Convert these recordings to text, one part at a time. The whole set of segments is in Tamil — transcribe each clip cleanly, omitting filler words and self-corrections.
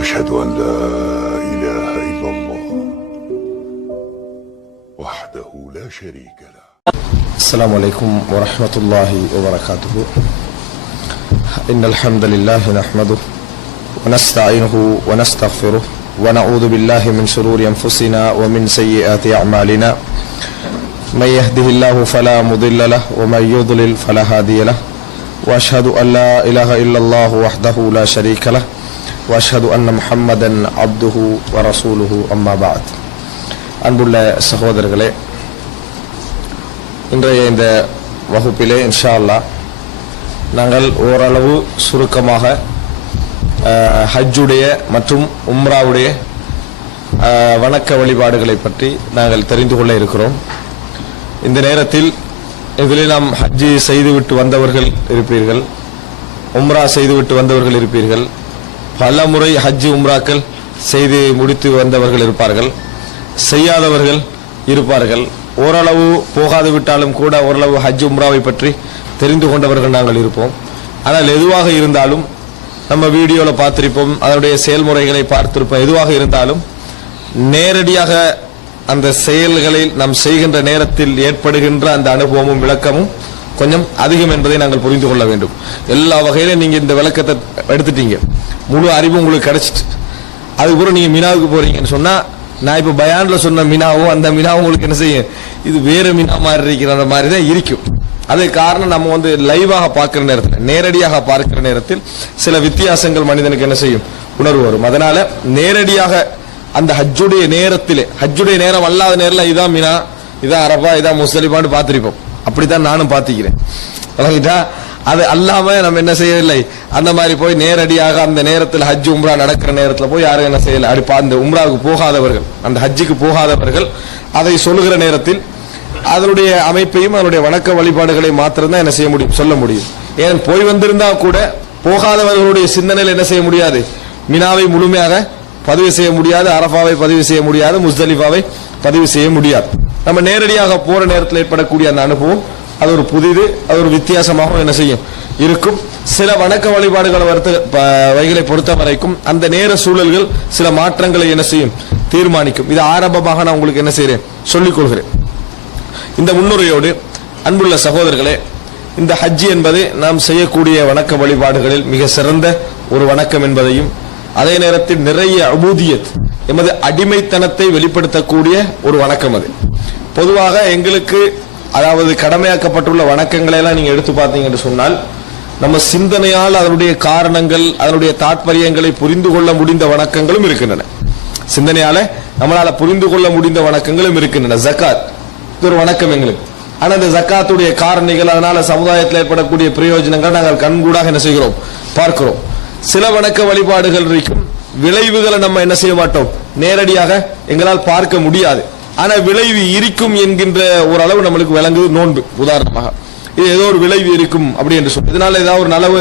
أشهد أن لا إله إلا الله وحده لا شريك له. السلام عليكم ورحمة الله وبركاته. إن الحمد لله نحمده ونستعينه ونستغفره ونعوذ بالله من شرور أنفسنا ومن سيئات أعمالنا. من يهده الله فلا مضل له ومن يضلل فلا هادي له. وأشهد أن لا إله إلا الله وحده لا شريك له. وأشهد أن محمدا عبده ورسوله أما بعد. அன்புள்ள சகோதரர்களே, இன்றைய இந்த வகுப்பிலே இன்ஷா அல்லாஹ் நாங்கள் ஓரளவு சுருக்கமாக ஹஜ்ஜுடைய மற்றும் உம்ராவுடைய வணக்க வழிபாடுகளை பற்றி நாங்கள் தெரிந்து கொள்ள இருக்கிறோம். இந்த நேரத்தில் இதில் நாம் ஹஜ்ஜி செய்துவிட்டு வந்தவர்கள் இருப்பீர்கள், உம்ரா செய்துவிட்டு வந்தவர்கள் இருப்பீர்கள், பல முறை ஹஜ்ஜி உம்ராக்கள் செய்து முடித்து வந்தவர்கள் இருப்பார்கள், செய்யாதவர்கள் இருப்பார்கள், ஓரளவு போகாது விட்டாலும் கூட ஓரளவு ஹஜ் உம்ராவை பற்றி தெரிந்து கொண்டவர்கள் நாங்கள் இருப்போம். ஆனால் எதுவாக இருந்தாலும் நம்ம வீடியோவில் பார்த்திருப்போம், அதனுடைய செயல்முறைகளை பார்த்திருப்போம். எதுவாக இருந்தாலும் நேரடியாக அந்த செயல்களில் நாம் செய்கின்ற நேரத்தில் ஏற்படுகின்ற அந்த அனுபவமும் விளக்கமும் கொஞ்சம் அதிகம் என்பதை நாங்கள் புரிந்து கொள்ள வேண்டும். எல்லா வகையிலும் நீங்க இந்த விளக்கத்தை எடுத்துட்டீங்க, முழு அறிவு உங்களுக்கு கிடைச்சிட்டு, அதுக்கப்புறம் நீங்க மினாவுக்கு போறீங்கன்னு சொன்னா, நான் இப்ப பயான்ல சொன்ன மினாவோ அந்த மினாவும் உங்களுக்கு என்ன செய்யும், இது வேற மினா மாதிரி இருக்கிற மாதிரி தான் இருக்கும். அதுக்கு காரணம் நம்ம வந்து லைவாக பார்க்கிற நேரத்தில், நேரடியாக பார்க்கிற நேரத்தில் சில வித்தியாசங்கள் மனிதனுக்கு என்ன செய்யும், உணர்வு வரும். அதனால நேரடியாக அந்த ஹஜ்ஜுடைய நேரத்திலே, ஹஜ்ஜுடைய நேரம் அல்லாத நேரம் இதான் மினா, இதான் அரபா, இதான் முஸ்தலிஃபான்னு பார்த்திருப்போம். அப்படித்தான் நானும் பார்த்திக்கிறேன். அது அல்லாம நம்ம என்ன செய்யவில்லை, அந்த மாதிரி போய் நேரடியாக அந்த நேரத்தில் ஹஜ் உம்ரா நடக்கிற நேரத்தில் போய் யாரும் என்ன செய்யல, அந்த உம்ராவுக்கு போகாதவர்கள், அந்த ஹஜ்ஜுக்கு போகாதவர்கள் அதை சொல்லுகிற நேரத்தில் அதனுடைய அமைப்பையும் அதனுடைய வணக்க வழிபாடுகளை மாத்திரம்தான் என்ன செய்ய முடியும், சொல்ல முடியும். ஏன் போய் வந்திருந்தா கூட போகாதவர்களுடைய சிந்தனையில் என்ன செய்ய முடியாது, மினாவை முழுமையாக பதிவு செய்ய முடியாது, அரஃபாவை பதிவு செய்ய முடியாது, முஸ்தலிஃபாவை பதிவு செய்ய முடியாது. நம்ம நேரடியாக போற நேரத்தில் ஏற்படக்கூடிய அந்த அனுபவம் அது ஒரு புதிது, அது ஒரு வித்தியாசமாக என்ன செய்யும் இருக்கும். சில வணக்க வழிபாடுகளை வகைகளை பொறுத்த வரைக்கும் அந்த நேர சூழல்கள் சில மாற்றங்களை என்ன செய்யும், தீர்மானிக்கும். இது ஆரம்பமாக நான் உங்களுக்கு என்ன செய்றேன், சொல்லிக் கொள்கிறேன். இந்த முன்னுரையோடு அன்புள்ள சகோதரர்களே, இந்த ஹஜ் என்பது நாம் செய்யக்கூடிய வணக்க வழிபாடுகளில் மிக சிறந்த ஒரு வணக்கம் என்பதையும், அதே நேரத்தில் நிறைய அபூதியத் எமது அடிமைத்தனத்தை வெளிப்படுத்தக்கூடிய ஒரு வணக்கம். அது பொதுவாக எங்களுக்கு, அதாவது கடமையாக்கப்பட்டுள்ள வணக்கங்களை எல்லாம் நீங்க எடுத்து பார்த்தீங்க என்று சொன்னால், நம்ம சிந்தனையால் அதனுடைய காரணங்கள், அதனுடைய தாற்பயங்களை புரிந்து கொள்ள முடிந்த வணக்கங்களும் இருக்கின்றன. சிந்தனையால நம்மளால புரிந்து கொள்ள முடிந்த வணக்கங்களும் இருக்கின்றன. ஜக்காத் ஒரு வணக்கம் எங்களுக்கு, ஆனா இந்த ஜக்காத்துடைய காரணிகள், அதனால சமுதாயத்தில் ஏற்படக்கூடிய பிரயோஜனங்கள் நாங்கள் கண்கூடாக என்ன செய்கிறோம், பார்க்கிறோம். சில வணக்க வழிபாடுகள் இருக்கும், விளைவுகளை நம்ம என்ன செய்ய மாட்டோம், நேரடியாக எங்களால் பார்க்க முடியாது, ஆனா விளைவு இருக்கும் என்கின்ற ஒரு அளவு நம்மளுக்கு விளங்குது. நோன்பு உதாரணமாக, இது ஏதோ ஒரு விளைவு இருக்கும் அப்படி என்று சொல்லி, இதனால ஏதாவது ஒரு நலவு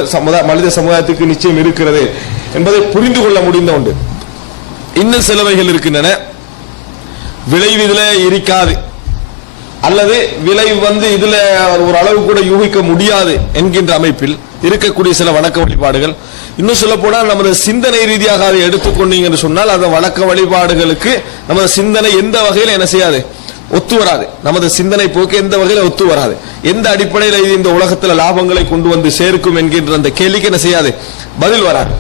மனித சமுதாயத்துக்கு நிச்சயம் இருக்கிறது என்பதை புரிந்து கொள்ள முடிந்த உண்டு. இன்னும் சிலவைகள் இருக்கின்றன, விளைவு இதுல இருக்காது, அல்லது விளைவு இதுல ஒரு அளவு கூட யூகிக்க முடியாது என்கின்ற அமைப்பில் இருக்கக்கூடிய சில வணக்க வழிபாடுகள். இன்னும் சொல்ல போனால் நமது சிந்தனை ரீதியாக அதை எடுத்துக்கொண்டீங்க என்று சொன்னால், அந்த வணக்க வழிபாடுகளுக்கு நமது சிந்தனை எந்த வகையில் என்ன செய்யாது, ஒத்து வராது. நமது சிந்தனை போக்கு எந்த வகையில் ஒத்து வராது. எந்த அடிப்படையில் இது இந்த உலகத்தில் லாபங்களை கொண்டு வந்து சேர்க்கும் என்கின்ற அந்த கேள்விக்கு என்ன செய்யாது, பதில் வராது.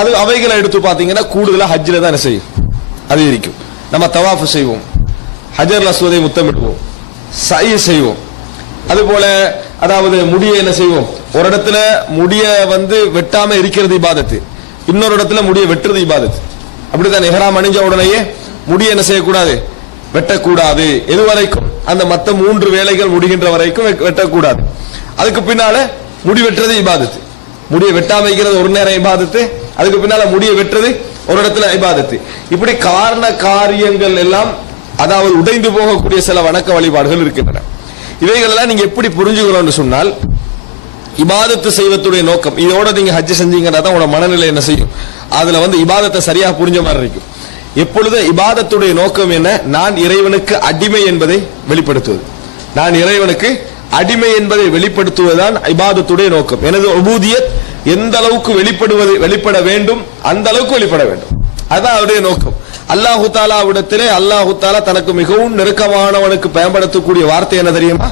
அது அவைகளை எடுத்து பார்த்தீங்கன்னா கூடுதலா ஹஜ்ஜில தான் என்ன செய்யும், அது இருக்கும். நம்ம தவாஃப் செய்வோம், ஹஜர் அஸ்வதை முத்தமிடுவோம், சை செய்வோம். அதுபோல அதாவது முடிய என்ன செய்வோம், ஒரு இடத்துல முடிய வெட்டாம இருக்கிறது இபாதத்து, இன்னொரு இடத்துல முடிய வெட்டுறது இபாதத்து. அப்படித்தான் இஹ்ராம் அணிஞ்ச உடனேயே முடிய என்ன செய்யக்கூடாது, வெட்டக்கூடாது. எது வரைக்கும், அந்த மற்ற 3 வேலைகள் முடிகின்ற வரைக்கும் வெட்டக்கூடாது. அதுக்கு பின்னால முடி வெட்டுறது இபாதத்து. முடிய வெட்டாம வைக்கிறது ஒரு நேரம் இபாதத்து, அதுக்கு பின்னால முடிய வெட்டுறது ஒரு இடத்துல இபாதத்து. இப்படி காரண காரியங்கள் எல்லாம், அதாவது உடைந்து போகக்கூடிய சில வணக்க வழிபாடுகள் இருக்கின்றன. இவைகள் எல்லாம் நீங்க எப்படி புரிஞ்சுக்கணும்னு சொன்னால், இபாதத்து செய்வதுடைய நோக்கம், இதோட நீங்க ஹஜ் செஞ்சீங்கன்னா தான் உங்களோட மனநிலை என்ன செய்யும், அதுல இபாதத்தை சரியாக புரிஞ்ச மாதிரி இருக்கும். எப்பொழுது இபாதத்துடைய நோக்கம் என்ன, நான் இறைவனுக்கு அடிமை என்பதை வெளிப்படுத்துவது, நான் இறைவனுக்கு அடிமை என்பதை வெளிப்படுத்துவதுதான் இபாதத்துடைய நோக்கம். எனது உபூதியத் எந்த அளவுக்கு வெளிப்பட வேண்டும் அந்த அளவுக்கு வெளிப்பட வேண்டும். அதான் அவருடைய நோக்கம். அல்லாஹு தாலாவிடத்திலே அல்லாஹு தாலா தனக்கு மிகவும் நெருக்கமானவனுக்கு பயன்படுத்தக்கூடிய வார்த்தை என்ன தெரியுமா?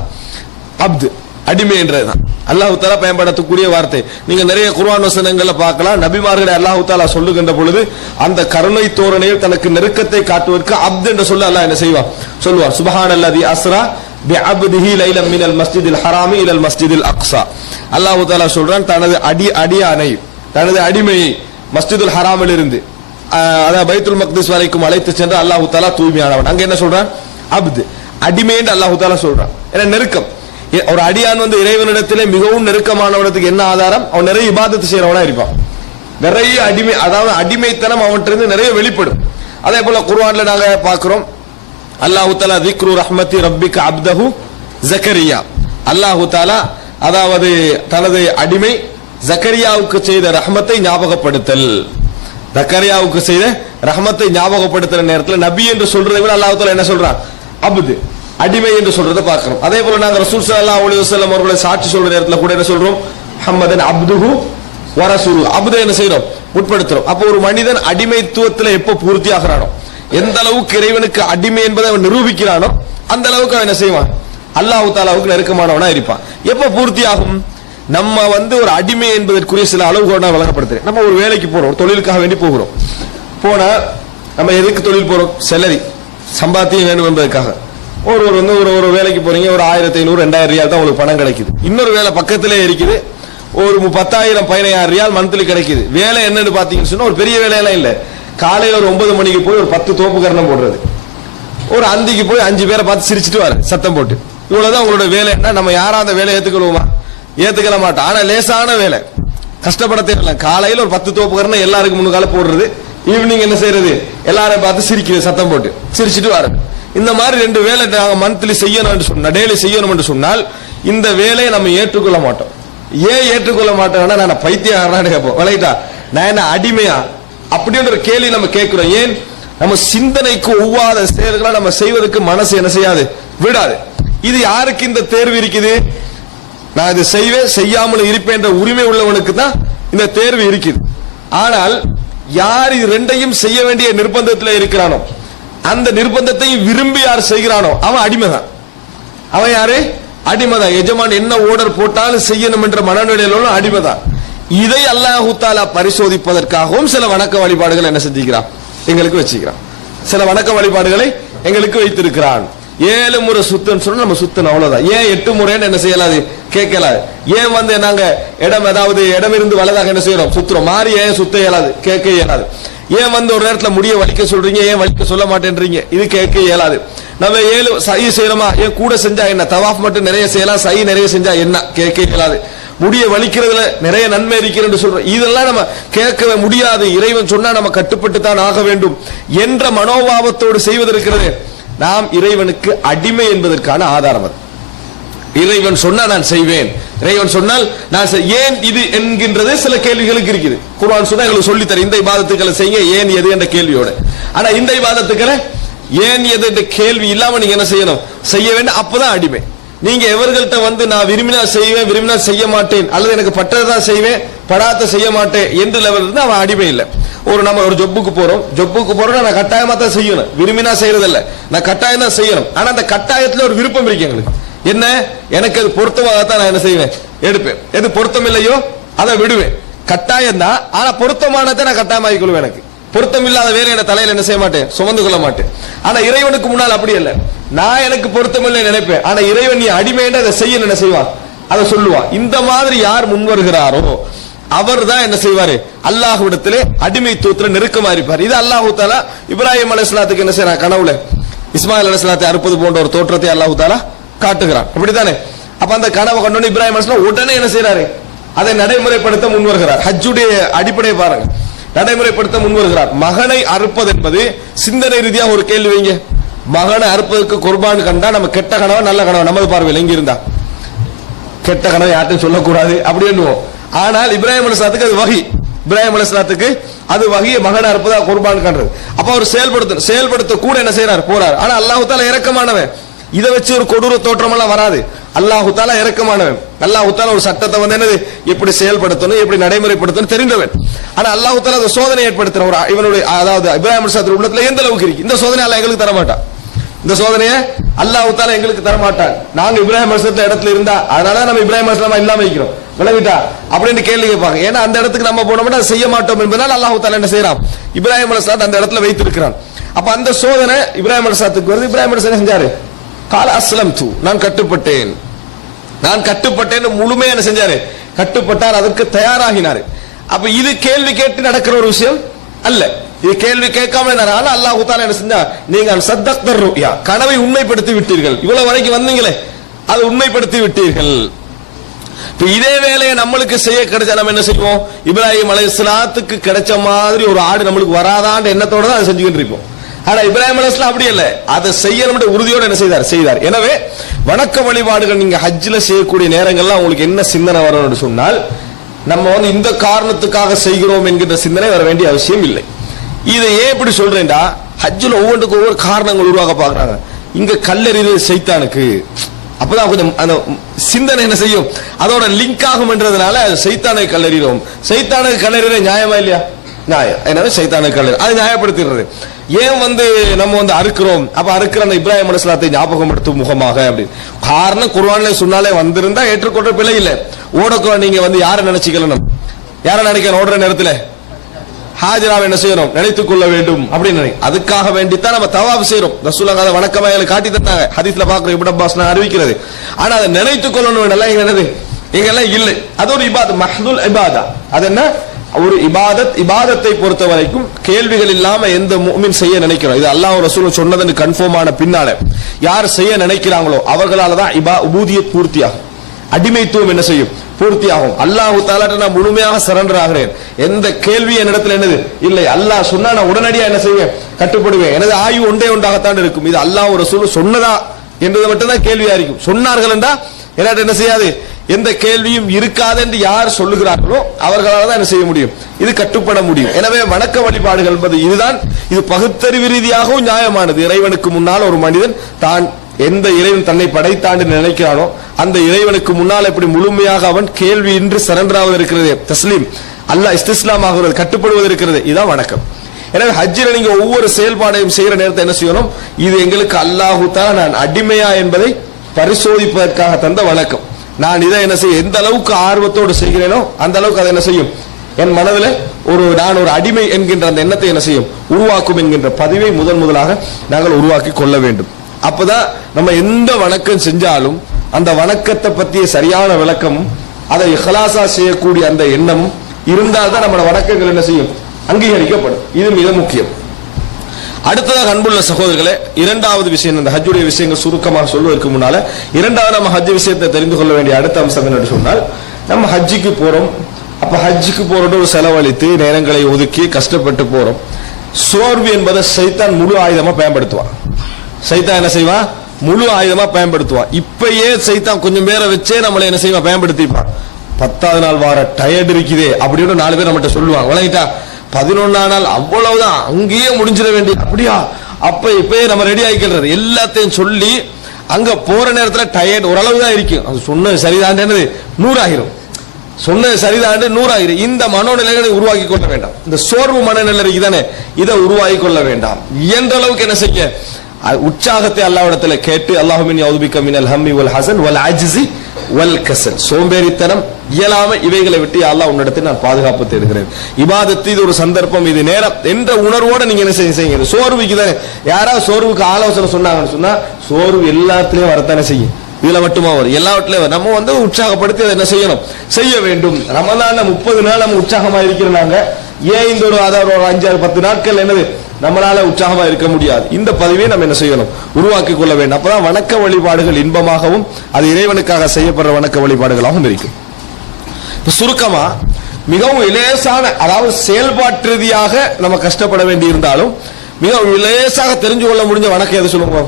அப்து, அடிமை என்றதுதான் அல்லாஹு தாலா பயன்படுத்தக்கூடிய வார்த்தை. நீங்க நிறைய குர்ஆன் வசனங்கள்ல பார்க்கலாம். நபிமார்களை அல்லாஹு தாலா சொல்லுகின்ற பொழுது அந்த கருணை தோரணையில் தனக்கு நெருக்கத்தை காட்டுவதற்கு அப்து என்று சொல்ல அல்லாஹ் என்ன செய்வார்? சொல்லுவார், சுப்ஹானல்லதி அஸ்ரா பிஅப்திஹி லைலம் மினல் மஸ்ஜிதில் ஹராமி இலல் மஸ்ஜிதில் அக்ஸா. அல்லாஹு தாலா சொல்றான், தனது அடியானை, தனது அடிமையை மஸ்ஜிதுல் ஹராமில் இருந்து அதாவது பைத்துல் மக்திஸ் வரைக்கும் அழைத்து சென்று அல்லாஹு தாலா தூய்மையானவன். அங்க என்ன சொல்றான்? அப்து, அடிமை என்று அல்லாஹு தாலா சொல்றான். ஏன்னா நெருக்கம். ஒரு அடியான் இறைவனிடத்திலே மிகவும் நெருக்கமானவனுக்கு என்ன ஆதாரம்? அவன் நிறைய இபாதத்து செய்யறவனா இருப்பான். நிறைய அடிமை, அதாவது அடிமைத்தனம் அவன்கிட்ட நிறைய வெளிப்படும். அதே போல குர்ஆன்ல நாங்க பார்க்கிறோம், அல்லாஹு தாலா திக்ரு ரஹ்மத்தி ரப்பிக அப்தஹு ஜக்கரியா. அல்லாஹு தாலா அதாவது தனது அடிமை ஜக்கரியாவுக்கு செய்த ரஹ்மத்தை ஞாபகப்படுத்தல். ஜக்கரியாவுக்கு செய்த ரஹ்மத்தை ஞாபகப்படுத்துற நேரத்தில் நபி என்று சொல்றதை விட அல்லாஹ் தஆலா என்ன சொல்றான்? அப்து, அடிமை என்று சொல்றதை பார்க்கிறோம். அதே போல நாங்க ரசூல் ஸல்லல்லாஹு அலைஹி வஸல்லம் அவர்களை சாட்சி சொல்ற நேரத்தில் கூட என்ன சொல்றோம்? முஹம்மதன் அப்துஹு வ ரசூலுஹு. அப்து என்ன செய்றோம்? உட்படுத்துறோம். அப்போ ஒரு மனிதன் அடிமைத்துவத்தில் எப்போ பூர்த்தி ஆகிறானோ, எந்த அளவுக்கு இறைவனுக்கு அடிமை என்பதை அவன் நிரூபிக்கிறானோ அந்த அளவுக்கு அவன் என்ன செய்வான்? அல்லாஹ் தஆலாவுக்கு நெருக்கமானவனா இருப்பான். எப்போ பூர்த்தி ஆகும்? நம்ம ஒரு அடிமை என்பதற்குரிய சில அளவுகோல் நான் வழங்கப்படுத்துறேன். நம்ம ஒரு வேலைக்கு போறோம், ஒரு தொழிலுக்காக வேண்டி போகிறோம். போனா நம்ம எதுக்கு தொழில் போறோம்? செலரி, சம்பாத்தியம் வேணும் என்பதற்காக. ஒரு வேலைக்கு போறீங்க, ஒரு 1500 2000 ரியால் தான் உங்களுக்கு பணம் கிடைக்குது. இன்னொரு வேலை பக்கத்திலே இருக்குது, ஒரு 10,000 15,000 ரியால் மந்த்லி கிடைக்குது. வேலை என்னன்னு பாத்தீங்கன்னு சொன்னா ஒரு பெரிய வேலையெல்லாம் இல்ல. காலையில ஒரு 9 மணிக்கு போய் ஒரு 10 தோப்பு கரணம் போடுறது, ஒரு அந்திக்கு போய் 5 பேரை பார்த்து சிரிச்சுட்டு வர சத்தம் போட்டு, இவ்வளவுதான் உங்களோட வேலை. என்ன நம்ம யாரா அந்த வேலையை ஏத்துக்கணுமா? ஏத்துக்கல மாட்டோம். ஆனா லேசான வேலை, கஷ்டப்பட தேவையில்லை. காலையில ஒரு 10 தோப்பு கரணம் எல்லாருக்கும் முன்னுக்கால போடுறது, ஈவினிங் என்ன செய்யறது? எல்லாரையும் பார்த்து சிரிக்கிறது, சத்தம் போட்டு சிரிச்சுட்டு வர. இந்த மாதிரி 2 வேலை நாங்க மந்த்லி செய்யணும் என்று சொன்னா, டெய்லி செய்யணும் என்று சொன்னால் இந்த வேலையை நம்ம ஏற்றுக்கொள்ள மாட்டோம். ஏன் ஏற்றுக்கொள்ள மாட்டோம்னா, நான் பைத்தியம் கேட்போம், விளையிட்டா நான் என்ன அடிமையா அப்படின்ற ஒரு கேள்வி நம்ம கேட்கிறோம். ஏன்? நம்ம சிந்தனைக்கு ஒவ்வாத செயல்களை நம்ம செய்வதற்கு மனசு என்ன செய்யாது? விடாது. இது யாருக்கு இந்த தேர்வு இருக்குது? நான் இது செய்வேன் செய்யாமல் இருப்பேன் என்ற உரிமை உள்ளவனுக்கு தான் இந்த தேர்வு இருக்குது. ஆனால் யார் இது ரெண்டையும் செய்ய வேண்டிய நிர்பந்தத்தில் இருக்கிறானோ, அந்த நிர்பந்தத்தையும் விரும்பி யார் செய்கிறானோ அவன் அடிமைதான். அவன் யாரு? அடிமைதான். எஜமான் என்ன ஓர்டர் போட்டாலும் செய்யணும் என்ற மனநிலையில அடிமைதான். இதை அல்லாஹு தஆலா பரிசோதிப்பதற்காகவும் சில வணக்க வழிபாடுகள் என்ன செஞ்சுக்கிறான்? எங்களுக்கு வச்சுக்கிறான். சில வணக்க வழிபாடுகளை எங்களுக்கு வைத்திருக்கிறான். 7 முறை சுத்தம் சொன்னா நம்ம சுத்தம், அவ்வளவுதான். ஏன் 8 முறைன்னு என்ன செய்யலாது? கேட்கலாது. ஏன் நாங்க இடம் இருந்து வலதாக என்ன செய்யறோம்? சுத்துறோம். மாறி ஏன் சுத்த இயலாது? கேட்க இயலாது. ஏன் ஒரு நேரத்துல முடிய வலிக்க சொல்றீங்க, ஏன் வலிக்க சொல்ல மாட்டேன்றீங்க? இது கேட்க இயலாது. நம்ம 7 சை செய்யறோமா? ஏன் கூட செஞ்சா என்ன? தவாஃப் மட்டும் நிறைய செய்யலாம், சை நிறைய செஞ்சா என்ன? கேட்க இயலாது. முடிய வலிக்கிறதுல நிறைய நன்மை இருக்கிறது சொல்றோம். இதெல்லாம் நம்ம கேட்கவே முடியாது. இறைவன் சொன்னா நம்ம கட்டுப்பட்டு தான் ஆக வேண்டும் என்ற மனோபாவத்தோடு செய்வது இருக்கிறது. நாம் இறைவனுக்கு அடிமை என்பதற்கான ஆதாரம் அது. இறைவன் சொன்னா நான் செய்வேன், இறைவன் சொன்னால் நான் ஏன் இது என்கின்றது சில கேள்விகளுக்கு இருக்குது. குர்ஆன் சொன்னா எங்களுக்கு சொல்லி தர, இந்த இபாதத்துக்களை செய்ய ஏன் எது என்ற கேள்வியோட. ஆனா இந்த இபாதத்துக்களை ஏன் எது என்ற கேள்வி இல்லாம நீங்க என்ன செய்யணும்? செய்ய வேண்டும். அப்பதான் அடிமை. நீங்க எவர்கள்ட்ட நான் விரும்பினா செய்வேன், விரும்பினா செய்ய மாட்டேன், அல்லது எனக்கு பட்டதான் செய்வேன், படாத செய்ய மாட்டேன் என்று லெவல் இருந்து அவன் அடிமை இல்லை. நம்ம ஒரு ஜொப்புக்கு போறோம், நான் கட்டாயமா தான் செய்யணும், விரும்பினா செய்யறதில்ல, நான் கட்டாயம் தான் செய்யணும். ஆனா அந்த கட்டாயத்துல ஒரு விருப்பம் இருக்கு எங்களுக்கு. என்ன? எனக்கு அது பொருத்தமாகத்தான் நான் என்ன செய்வேன்? எடுப்பேன். எது பொருத்தம் இல்லையோ அதை விடுவேன். கட்டாயம் தான், ஆனா பொருத்தமானதை நான் கட்டாயமாக்கிக் கொள்வேன். எனக்கு பொருத்தம் இல்லாத வேலை என் தலையில என்ன செய்ய மாட்டேன்? சுமந்து கொள்ள மாட்டேன். ஆனா இறைவனுக்கு முன்னால் அப்படி இல்லை. நான் எனக்கு பொருத்தம் இல்லை நினைப்பேன், ஆனா இறைவன் நீ அடிமைன்னு அதை செய்ய என்ன செய்வான்? அதை சொல்லுவான். இந்த மாதிரி யார் முன் வருகிறாரோ அவர் தான் என்ன செய்வாரு? அல்லாஹ்விடத்திலே அடிமைத்துவத்தில் நெருக்கமா இருப்பார். இது அல்லாஹு தஆலா இப்ராஹிம் அலைஹிஸ்ஸலாத்துக்கு என்ன செய்யறான்? கனவுல இஸ்மாயில் அலைஹிஸ்ஸலாத்தை அறுப்பது போன்ற ஒரு தோற்றத்தை அல்லாஹு தஆலா காட்டுகிறான். அப்படித்தானே? அப்ப அந்த கனவை கண்டோன்னு இப்ராஹிம் அலைஹிஸ்ஸலாம் உடனே என்ன செய்யறாரு? அதை நடைமுறைப்படுத்த முன் வருகிறார். ஹஜ்ஜுடைய அடிப்படை பாருங்க, நடைமுறைப்படுத்த முன் வருகிறார். மகனை அறுப்பது என்பது சிந்தனை ரீதியாக ஒரு கேள்வி வைங்க. மகனை அறுப்பதற்கு குர்பான் கண்டா நம்ம கெட்ட கனவா நல்ல கனவா? நமது பார்வையில் எங்க இருந்தா கெட்ட கனவை யார்ட்டும் சொல்லக்கூடாது அப்படி என்னுவோம். ஆனால் இப்ராஹிம் அலைஹிஸ்ஸலாத்துக்கு அது வஹி. இப்ராஹிம் அலைஹிஸ்ஸலாத்துக்கு அது வஹி, மகனை அறுப்பதா குர்பான் கண்டது. அப்ப அவர் செயல்படுத்த கூட என்ன செய்யறார்? போறார். ஆனா அல்லாஹ் தஆலா இரக்கமானவன். இதை வச்சு ஒரு கொடூர தோற்றம் எல்லாம் வராது. அல்லாஹு தஆலா இரக்கமானவன். அல்லாஹு தஆலா ஒரு சட்டத்தை வந்து என்னது எப்படி செயல்படுத்தணும் எப்படி நடைமுறைப்படுத்தணும் தெரிந்தவன். ஆனா அல்லாஹு தஆலா அந்த சோதனை ஏற்படுத்துற ஒரு இவனுடைய அதாவது இப்ராஹிம் அலைஹிஸ்ஸலாத்து உள்ளத்துல எந்த அளவுக்கு இருக்கு, இந்த சோதனை அல்லாஹ் எங்களுக்கு தர மாட்டான். இந்த சோதனையை அல்லாஹ் தஆலா எங்களுக்கு தர மாட்டான். நாங்க இப்ராஹிம் அலைஹிஸ்ஸலாத்து இடத்துல இருந்தா அதனால நம்ம இப்ராஹிம் அலைஹிஸ்ஸலாம் இல்லாம இருக்கிறோம் விளங்கிட்டா அப்படின்னு கேள்வி கேட்பாங்க. ஏன்னா அந்த இடத்துக்கு நம்ம போனோம்னா செய்ய மாட்டோம் என்பதால் அல்லாஹ் தஆலா என்ன செய்யறான், இப்ராஹிம் அலைஹிஸ்ஸலாத்து அந்த இடத்துல வைத்திருக்கிறான். அப்ப அந்த சோதனை இப்ராஹிம் அலைஹிஸ்ஸலாத்துக்கு வருது. இப்ராஹிம் அலைஹிஸ்ஸலாம் செஞ்சாரு, கால அஸ்லம்து, நான் கட்டுப்பட்டேன். நான் கட்டுப்பட்டேன் முழுமையா என்ன செஞ்சாரு, கட்டுப்பட்டார், அதற்கு தயாராகினாரு. அப்ப இது கேள்வி கேட்டு நடக்கிற ஒரு விஷயம் அல்ல. இது கேள்வி கேட்காம அல்லாஹ் தஆலா என்ன செஞ்சா, நீங்க சத்தக்தர் ருயா, கனவை உண்மைப்படுத்தி விட்டீர்கள். இவ்வளவு வரைக்கும் வந்தீங்களே அது உண்மைப்படுத்தி விட்டீர்கள். இப்ப இதே வேலையை நம்மளுக்கு செய்ய கிடைச்சா நம்ம என்ன செய்வோம், இப்ராஹிம் அலைஹிஸ்ஸலாத்துக்கு கிடைச்ச மாதிரி ஒரு ஆடு நம்மளுக்கு வராதான்ற எண்ணத்தோட தான் அதை செஞ்சுக்கிட்டு இருப்போம். ஆனா இப்ராஹிம் அலைஹிஸ்ஸலாம் அப்படி இல்ல, அதை செய்யணும் உறுதியோட என்ன செய்தார். எனவே வணக்க வழிபாடுகள் நீங்க ஹஜ்ஜில செய்யக்கூடிய நேரங்கள்லாம் உங்களுக்கு என்ன சிந்தனை வரணும்னு சொன்னால், நம்ம வந்து இந்த காரணத்துக்காக செய்கிறோம் என்கிற சிந்தனை வர வேண்டிய அவசியம் இல்லை. இதை ஏன் இப்படி சொல்றேன்டா, ஹஜ்ஜில் ஒவ்வொன்றுக்கு ஒவ்வொரு காரணங்கள் உருவாக்க பாக்குறாங்க. இங்க கல்லெறிவு சைத்தானுக்கு, அப்பதான் கொஞ்சம் அந்த சிந்தனை என்ன செய்யும், அதோட லிங்க் ஆகும் என்றதுனால சைத்தானை கல்லெறிகிறோம். சைத்தானுக்கு கல்லெறிகிற நியாயமா இல்லையா, நியாயம். எனவே சைத்தானுக்கு கல்லெறி அது நியாயப்படுத்திடுறது. ஏன் வந்து நம்ம வந்து அறுக்கிறோம், அப்ப அறுக்கிற அந்த இப்ராஹிம் அலைஹிஸ்ஸலாத்தை ஞாபகப்படுத்தும் முகமாக அப்படி காரணம் குர்ஆன்ல சொன்னாலே வந்திருந்தா ஏற்றுக்கொண்ட பிழை இல்லை. ஓடக்குள்ள நீங்க வந்து யாரை நினைச்சுக்கணும், யாரை நினைக்கணும், ஓடுற நேரத்தில் ஹாஜராவை என்ன செய்யணும், நினைத்துக் கொள்ள வேண்டும் அப்படின்னு அதுக்காக வேண்டித்தான் நம்ம தவாப் செய்யறோம். ரசூலுல்லாஹ் அதை வணக்கமாக காட்டி தந்தாங்க, ஹதீஸ்ல பாக்குறோம், இப்னு அப்பாஸ் அறிவிக்கிறது. ஆனா அதை நினைத்துக் கொள்ளணும் எல்லாம் என்னது எங்கெல்லாம் இல்லை. அது ஒரு இபாதத், மஹ்துல் இபாதா. அது என்ன ஒரு இபாதத். இபாதத்தை பொறுத்த வரைக்கும் கேள்விகள் இல்லாம எந்த முஃமின் செய்ய நினைக்கிறோம், இது அல்லாஹ் ரசூல் சொன்னதுன்னு கன்ஃபார்ம் ஆன பின்னால யார் செய்ய நினைக்கிறாங்களோ அவர்களால தான் உபூதியத் பூர்த்தியாகும், அடிமைத்துவம் என்ன செய்யும், பூர்த்தியாகும். அல்லாஹ் தஆலாட்ட நான் முழுமையாக சரண்டர் ஆகிறேன், எந்த கேள்வி என்னிடத்தில் என்னது இல்லை, அல்லாஹ் சொன்னா நான் உடனடியா என்ன செய்வேன், கட்டுப்படுவேன். எனது ஆய்வு ஒன்றே ஒன்றாகத்தான் இருக்கும். இது அல்லாஹ் ரசூல் சொன்னதா என்றது மட்டும்தான் கேள்வியா இருக்கும். சொன்னார்கள் என்றா என்னாட்ட என்ன செய்யாது, எந்த கேள்வியும் இருக்காது என்று யார் சொல்லுகிறார்களோ அவர்களால் தான் என்ன செய்ய முடியும், இது கட்டுப்பட முடியும். எனவே வணக்க வழிபாடுகள் என்பது இதுதான். இது பகுத்தறிவு ரீதியாகவும் நியாயமானது. இறைவனுக்கு முன்னால் ஒரு மனிதன் தான் எந்த இறைவன் தன்னை படைத்தாண்டு நினைக்கிறானோ அந்த இறைவனுக்கு முன்னால் எப்படி முழுமையாக அவன் கேள்வியின்றி சரண்டராவது இருக்கிறது, தஸ்லீம் அல்லாஹ் இஸ்திஸ்லாம் ஆகிறது, கட்டுப்படுவது இருக்கிறது, இதுதான் வணக்கம். எனவே ஹஜ்ஜில நீங்க ஒவ்வொரு செயல்பாடையும் செய்யற நேரத்தை என்ன செய்யணும், இது எங்களுக்கு அல்லாஹ் தஆலா நான் அடிமையா என்பதை பரிசோதிப்பதற்காக தந்த வணக்கம். நான் இதை என்ன செய்ய எந்த அளவுக்கு ஆர்வத்தோடு செய்கிறேனோ அந்த அளவுக்கு அதை என்ன செய்யும், என் மனதில் நான் ஒரு அடிமை என்கின்ற அந்த எண்ணத்தை என்ன செய்யும், உருவாக்கும் என்கின்ற பதிவை முதலாக நாங்கள் உருவாக்கி கொள்ள வேண்டும். அப்பதான் நம்ம எந்த வணக்கம் செஞ்சாலும் அந்த வணக்கத்தை பற்றிய சரியான விளக்கமும் அதை இஹ்லாஸா செய்யக்கூடிய அந்த எண்ணமும் இருந்தால்தான் நம்ம வணக்கங்கள் என்ன செய்யும், அங்கீகரிக்கப்படும். இது மிக முக்கியம். அடுத்ததாக அன்புள்ள சகோதரர்களே, இரண்டாவது விஷயம், இந்த ஹஜ்ஜுடைய விஷயங்கள் சுருக்கமாக சொல்வதற்கு முன்னால இரண்டாவது நம்ம ஹஜ் விஷயத்தை தெரிந்து கொள்ள வேண்டிய அடுத்த அம்சம் என்று சொன்னால், நம்ம ஹஜ்ஜுக்கு போறோம். அப்ப ஹஜ்ஜுக்கு போறது ஒரு செலவழித்து நேரங்களை ஒதுக்கி கஷ்டப்பட்டு போறோம். சோர்வு என்பதை சைத்தான் முழு ஆயுதமா பயன்படுத்துவான். சைத்தான் என்ன செய்வான், முழு ஆயுதமா பயன்படுத்துவான். இப்பயே சைத்தான் கொஞ்சம் பேரை வச்சே நம்மளை என்ன செய்வான், பயன்படுத்திப்பான். 10வது நாள் வார டயர்ட் இருக்குதே அப்படின்னு 4 பேர் நம்மகிட்ட சொல்லுவாங்க, வழங்கிட்டா 11ஆம் நாள் அவ்வளவுதான் அங்கேயே முடிஞ்சிட வேண்டிய, அப்படியா அப்ப இப்பயே நம்ம ரெடி ஆகிக்கிறது எல்லாத்தையும் சொல்லி அங்க போற நேரத்தில் டயர்ட் ஓரளவு தான் இருக்கும். அது சொன்னது சரிதான், என்னது 100 ஆகிரும், சொன்னது சரிதான் 100 ஆகிரும். இந்த மனோநிலைகளை உருவாக்கி கொள்ள வேண்டாம். இந்த சோர்வு மனநிலை இருக்குதானே, இதை உருவாக்கி கொள்ள வேண்டாம். இயன்ற அளவுக்கு என்ன செய்ய, உற்சாகத்தை அல்லாஹ்விடத்தில் கேட்டு, அல்லாஹுமின் யஊதுபிக மினல் ஹம்மி வல் ஹஸன் வல் அஜ்ஸி வல் கஸல், சோம்பேறித்தனம் இயலாமை இவைகளை விட்டு அல்லாஹ் உன்னிடத்தில் நான் பாதுகாப்பு தேடுகிறேன். இபாதத்து இது ஒரு சந்தர்ப்பம், இது நேரம் என்ற உணர்வோட நீங்க என்ன செய்யுங்க. சோர்வுக்கு தானே யாராவது சோர்வுக்கு ஆலோசனை சொன்னாங்கன்னு சொன்னா சோர்வு எல்லாத்திலையும் வரத்தானே செய்யும், இதுல மட்டுமா வரும், எல்லாவற்றிலையும் நம்ம வந்து உற்சாகப்படுத்தி அதை என்ன செய்யணும், செய்ய வேண்டும். ரமலான்ல 30 நாள் நம்ம உற்சாகமா இருக்கிறாங்க, ஏன் இந்த ஒரு அதாவது ஒரு 5-10 நாட்கள் என்னது நம்மளால உற்சாகமா இருக்க முடியாது. இந்த பதிவை நம்ம என்ன செய்யணும், உருவாக்கி கொள்ள வேண்டும். அப்பதான் வணக்க வழிபாடுகள் இன்பமாகவும் அது இறைவனுக்காக செய்யப்படுற வணக்க வழிபாடுகளாகவும் இருக்கும். இப்ப சுருக்கமா மிகவும் இலேசான, அதாவது செயல்பாட்டு ரீதியாக நம்ம கஷ்டப்பட வேண்டி இருந்தாலும் மிகவும் இலேசாக தெரிஞ்சு கொள்ள முடிஞ்ச வணக்கம் எது சொல்லுங்க,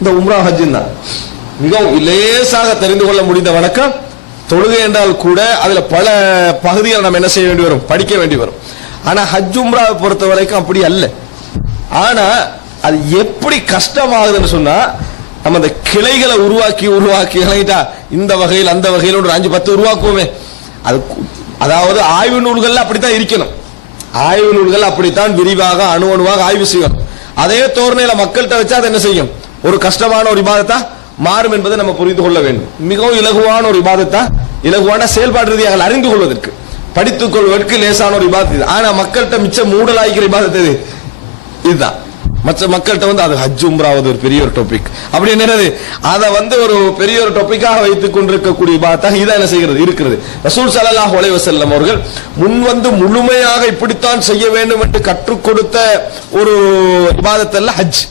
இந்த உம்ரா ஹஜ் தான். மிகவும் இலேசாக தெரிந்து கொள்ள முடிந்த வணக்கம் தொழுகை என்றால் கூட அதுல பல பகுதிகள் நம்ம என்ன செய்ய வேண்டி வரும், படிக்க வேண்டி வரும். ஆனா ஹஜ் உம்ராவை பொறுத்த வரைக்கும் அப்படி அல்ல. ஆனா அது எப்படி கஷ்டமாகுதுன்னு சொன்னா, நம்ம அந்த கிளைகளை உருவாக்கி விளங்கிட்டா இந்த வகையில் அந்த வகையில் ஒரு 5-10 உருவாக்குவோமே. அது அதாவது ஆய்வு நூல்கள் அப்படித்தான் இருக்கணும். ஆய்வு நூல்கள் அப்படித்தான் விரிவாக அணுவாக ஆய்வு செய்யணும். அதே தோரணையில மக்கள்கிட்ட வச்சா அது என்ன செய்யும், ஒரு கஷ்டமான ஒரு இபாதத்தா மாறும் என்பதை நம்ம புரிந்து கொள்ள வேண்டும். மிகவும் இலகுவான ஒரு இபாதத்தா, இலகுவான செயல்பாடு ரீதியாக அறிந்து கொள்வதற்கு, படித்துக் கொள்வதற்கு லேசான ஒரு இபாதத் இது. ஆனா மக்கள்கிட்ட மிச்சம் மூடலாய்க்கிற இபாதத் இது இதுதான். மற்ற மக்கள்கிட்ட அது ஹஜ் உம்ராவது ஒரு பெரிய ஒரு டாபிக் அப்படி என்னது, அதை ஒரு பெரிய ஒரு டாபிக்காக வைத்துக் கொண்டிருக்கக்கூடிய இபாதத்தாக இதான் என்ன செய்கிறது இருக்கிறது. ரசூல் ஸல்லல்லாஹு அலைஹி வஸல்லம் அவர்கள் முழுமையாக இப்படித்தான் செய்ய வேண்டும் என்று கற்றுக் கொடுத்த ஒரு இபாதத் அல்ல ஹஜ்.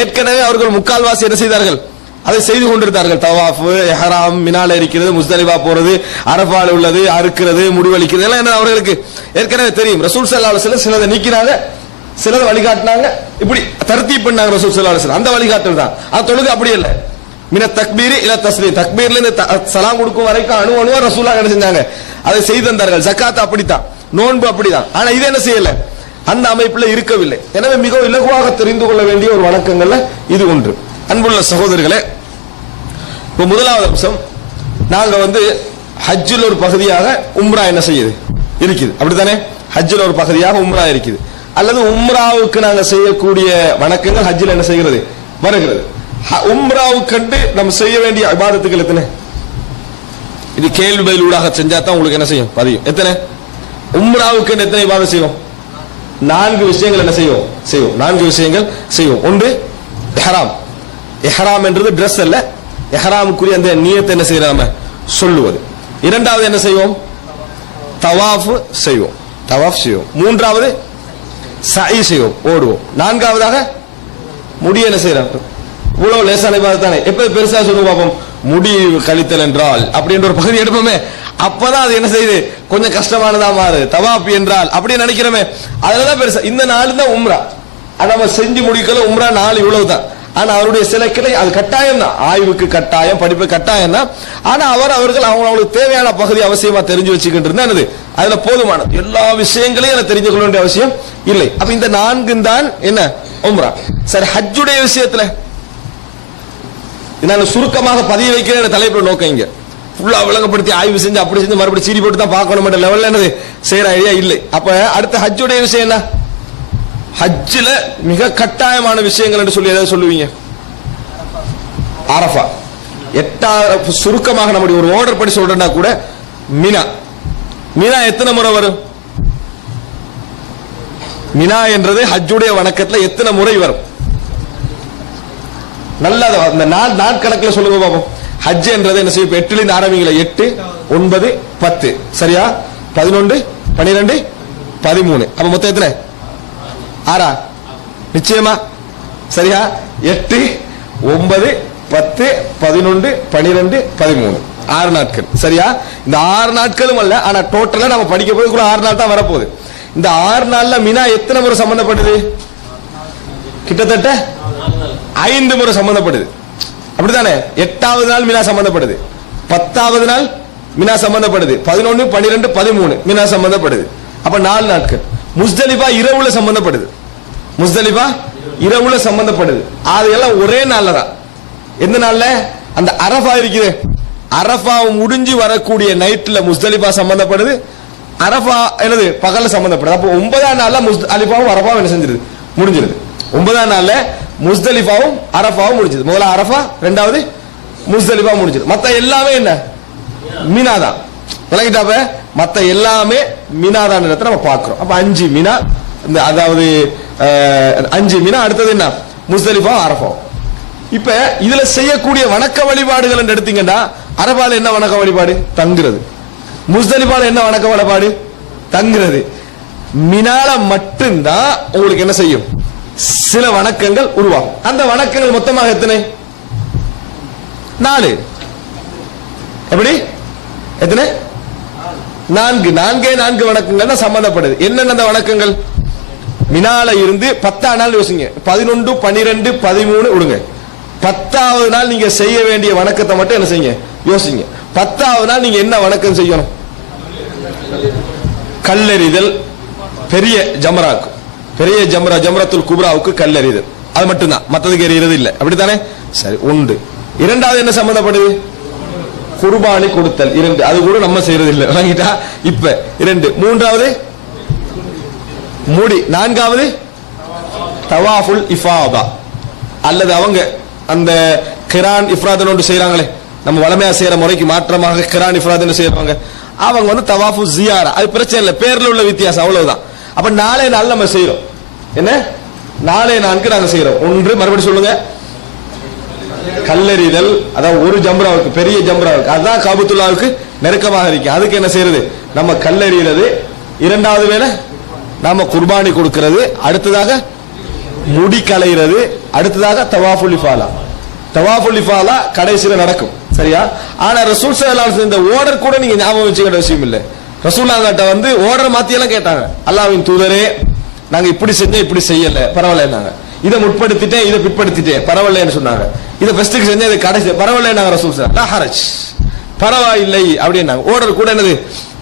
ஏற்கனவே அவர்கள் முக்கால்வாசி என்ன செய்தார்கள், அதை செய்து கொண்டிருந்தார்கள். தவாஃப், இஹ்ராம், மினால இருக்கிறது, முஸ்தலிஃபா போறது, அரஃபால உள்ளது, அறுக்கிறது, முடிவளிக்கிறது எல்லாம் என்ன அவர்களுக்கு ஏற்கனவே தெரியும். ரசூல் ஸல்லல்லாஹு அலைஹி வஸல்லம் சிலதை நீக்கினாங்க, சிலதை வழிகாட்டினாங்க, இப்படி தர்த்தீப் பண்ணாங்க ரசூல் ஸல்லல்லாஹு அலைஹி வஸல்லம். அந்த வழிகாட்டல் தான். அது தொழுகை அப்படி இல்லை. மின தக்பீர் இல தஸ்லீம், தக்பீர்ல இருந்து சலாம் கொடுக்கும் வரைக்கும் அணுவா ரசூலுல்லாஹ் என்ன செஞ்சாங்க, அதை செய்து தந்தார்கள். ஜகாத் அப்படித்தான், நோன்பு அப்படிதான். ஆனா இது என்ன செய்யல, அந்த அமைப்புல இருக்கவில்லை. எனவே மிகவும் இலகுவாக தெரிந்து கொள்ள வேண்டிய ஒரு வணக்கங்கள்ல இது ஒன்று. அன்புள்ள சகோதரர்களே, இப்போ முதலாவது அம்சம், நாங்க ஹஜ்ஜில் ஒரு பகுதியாக உம்ரா என்ன செய்யுது இருக்குது, அப்படித்தானே? ஹஜ்ஜில் ஒரு பகுதியாக உம்ரா இருக்குது. அல்லது உம்ராவுக்கு நாங்க செய்யக்கூடிய வணக்கங்கள் ஹஜ்ஜில் என்ன செய்கிறது வருகிறது. உம்ராவுக்கு கண்டு நம்ம செய்ய வேண்டிய இபாதத்துகள் எத்தனை? இது கேள்வி பதில் ஊடாக செஞ்சா தான் உங்களுக்கு என்ன செய்யும் பதியும். எத்தனை உம்ராவுக்கு எத்தனை இபாதத் செய்வோம்? 4 விஷயங்கள் என்ன செய்வோம் 4 விஷயங்கள் செய்வோம். ஒன்று இஹ்ராம். இஹ்ராம் என்றது டிரஸ் அல்ல, இஹ்ராமுக்குரிய அந்த நியத்தை என்ன செய்யறாம சொல்லுவது. இரண்டாவது என்ன செய்வோம், தவாஃப் செய்வோம், மூன்றாவது சஇ செய்வோம், ஓடுவோம். நான்காவதாக முடி என்ன செய்யறோம். இவ்வளவு லேசான இபாதத் தானே. எப்ப பெருசா சொல்லுவோம் பார்ப்போம், முடி கழித்தல் என்றால் அப்படின்ற ஒரு பகுதி எடுப்போமே, அப்பதான் அது என்ன செய்யுது, கொஞ்சம் கஷ்டமானதா மாறு. தவாஃப் என்றால் அப்படின்னு நினைக்கிறோமே, அதுலதான் பெருசா. இந்த 4 தான் உம்ரா. அதை நம்ம செஞ்சு முடிக்கல. உம்ரா 4 இவ்வளவுதான். ஆனா அவருடைய சில கிளை அது கட்டாயம் தான், ஆய்வுக்கு கட்டாயம், படிப்பு கட்டாயம் தான். ஆனா அவர்கள் அவங்களுக்கு தேவையான பகுதி அவசியமா தெரிஞ்சு வச்சுக்கிட்டு இருந்தா அதுல போதுமானது. எல்லா விஷயங்களையும் அதை தெரிஞ்சு கொள்ள வேண்டிய அவசியம் இல்லை. அப்ப இந்த 4 தான் என்ன உம்ரா. சரி, ஹஜ்ஜுடைய விஷயத்துல நான் சுருக்கமாக பதிய வைக்கிறேன் தலைப்பு நோக்கம். இங்க ஃபுல்லா விளங்கப்படுத்தி ஆய்வு செஞ்சு அப்படி செஞ்சு மறுபடியும் சீரி போட்டு தான் பார்க்கணும் லெவல்ல என்னது செய்யற ஐடியா இல்லை. அப்ப அடுத்த ஹஜ்ஜுடைய விஷயம் என்ன, ஹஜ்ஜில மிக கட்டாயமான விஷயங்கள் என்று சொல்லி எதாவது சொல்லுவீங்க? அரஃபா. சுருக்கமாக நம்முடைய ஒரு ஆர்டர் படி சொல்றேன்னா கூட மினா. மினா எத்தனை முறை வரும்? மினா என்றது ஹஜ்ஜுடைய வணக்கத்துல எத்தனை முறை வரும்? நல்ல அந்த நாட்கணக்கில் சொல்லுங்க பாப்போம். ஹஜ் என்றது என்ன செய்யும், 8 இருந்து ஆரம்பிங்களா, 8, 9, 10, சரியா? 11, 12, 13, அப்ப மொத்தம் எத்தனை? 6. நிச்சயமா சரியா? 8, 9, 10, 11, 12, 13, 6 நாட்கள் சரியா? இந்த 6 நாட்களும் அல்ல, ஆனா டோட்டலா நம்ம படிக்க போது 6 நாள் தான் வரப்போகுது. இந்த 6 நாள்ல மினா எத்தனை முறை சம்பந்தப்பட்டது? கிட்டத்தட்ட 5 முறை சம்பந்தப்படுது, அப்படித்தானே? 8வது நாள் மினா சம்பந்தப்படுது, 10வது நாள் மினா சம்பந்தப்படுது, 11, 12, 13 மினா சம்பந்தப்படுது. அப்ப 4 நாட்கள். முஸ்தலிஃபா இரவுல சம்பந்தப்படுது, முஸ்தலிஃபா இரவுல சம்பந்தப்படுது. அதெல்லாம் ஒரே நாள்ல தான். எந்த நாள்ல? அந்த அரஃபா இருக்குது, அரஃபா முடிஞ்சு வரக்கூடிய நைட்ல முஸ்தலிஃபா சம்பந்தப்படுது, அரஃபா என்னது பகல்ல சம்பந்தப்படுது. அப்போ 9ஆம் நாள்ல முஸ்தலிஃபாவும் அரஃபாவும் என்ன செஞ்சிருது, முடிஞ்சிருது. 9ஆம் நாள்ல முஸ்தலிஃபாவும் அரஃபாவும் முடிஞ்சது. முதல்ல அரஃபா, இரண்டாவது முஸ்தலிஃபா முடிஞ்சது. மத்த எல்லாமே என்ன மினா தான். விளங்கிட்டாப்ப மத்த எல்லாமே மினா தான் நம்ம பார்க்கிறோம். அப்ப 5 மினா, அதாவது 5 மினா. அடுத்தது என்ன? முஸ்தலிஃபா, அரஃபா. இப்ப இதுல செய்யக்கூடிய வணக்க வழிபாடுகள் எடுத்தீங்கன்னா, அரஃபால என்ன வணக்க வழிபாடு? தங்குறது. முஸ்தலிஃபால என்ன வணக்க வழிபாடு? தங்குறது. மினால மட்டும்தான் உங்களுக்கு என்ன செய்யும், சில வணக்கங்கள் உருவாகும். அந்த வணக்கங்கள் மொத்தமாக எத்தனை? 4. எப்படி எத்தனை? 4. 4 வணக்கங்கள் சம்பந்தப்படுது. என்னென்ன அந்த வணக்கங்கள்? மினால இருந்து 10ஆம் நாள் யோசிங்க, 11, 12, 13 விடுங்க. 10வது நாள் நீங்க செய்ய வேண்டிய வணக்கத்தை மட்டும் என்ன செய்யுங்க, யோசிங்க. 10வது நாள் நீங்க என்ன வணக்கம் செய்யணும்? கல்லெறிதல். பெரிய ஜம்ராக்கு, பெரிய ஜம்ரத்துல் குப்ராவுக்கு கல்லெறிதல். அது மட்டும்தான், மற்றதுக்கு எறிகிறது இல்லை, அப்படித்தானே? சரி, உண்டு. இரண்டாவது என்ன சம்பந்தப்படுது? குர்பானி கொடுத்தல். இரண்டு, அது கூட நம்ம செய்யறது இல்லை, வாங்கிட்டா. இப்ப இரண்டு. மூன்றாவது முடி. நான்காவது தவாஃபுல் இஃபாதா, அல்லது அவங்க அந்த கிரான் இஃப்ராத் ஒன்று செய்யறாங்களே, நம்ம வளமையா செய்யற முறைக்கு மாற்றமாக கிரான் இஃப்ராத் செய்யறவங்க, அவங்க வந்து தவாஃபு ஜியாரா. அது பிரச்சனை இல்லை, பேர்ல உள்ள வித்தியாசம், அவ்வளவுதான். அப்ப நாளே நாள் நம்ம செய்யறோம். என்ன? நாளே நான்கு நாங்க செய்யறோம். ஒன்று, மறுபடியும் சொல்லுங்க, கல்லெறிதல். அதாவது ஒரு ஜம்ராவுக்கு, பெரிய ஜம்ராவுக்கு, அதுதான் காபத்துல்லாவுக்கு நெருக்கமாக இருக்கு. அதுக்கு என்ன செய்யறது? நம்ம கல்லெறிகிறது. இரண்டாவது வேலை நாம குர்பானி கொடுக்கிறது. அடுத்ததாக முடி களைகிறது. அடுத்ததாக தவாஃபுல் இஃபாலா. தவாஃபுல் இஃபாலா கடைசியில நடக்கும், சரியா? ஆனா ரசூல் ஸல்லல்லாஹு அலைஹி இந்த ஆர்டர் கூட நீங்க ஞாபகம் வச்சுக்கிற விஷயம் இல்லை. ரசூலுல்லாஹ்கிட்ட வந்து ஆர்டர் மாத்தியெல்லாம் கேட்டாங்க. அல்லாஹ்வின் தூதரே, நாங்க இப்படி செஞ்சோம், இப்படி செய்யல, பரவாயில்லைன்னாங்க. இதை முற்படுத்திட்டேன், இதை பிற்படுத்திட்டேன், பரவாயில்லைன்னு சொன்னாங்க. இதை ஃபர்ஸ்ட்டுக்கு செஞ்சேன், இதை கடைசி பரவாயில்லைன்னாங்க ரசூல் ஸல்லல்லாஹு அலைஹி ஹரஜ், பரவாயில்லை அப்படின்னாங்க. ஆர்டர் கூட என்னது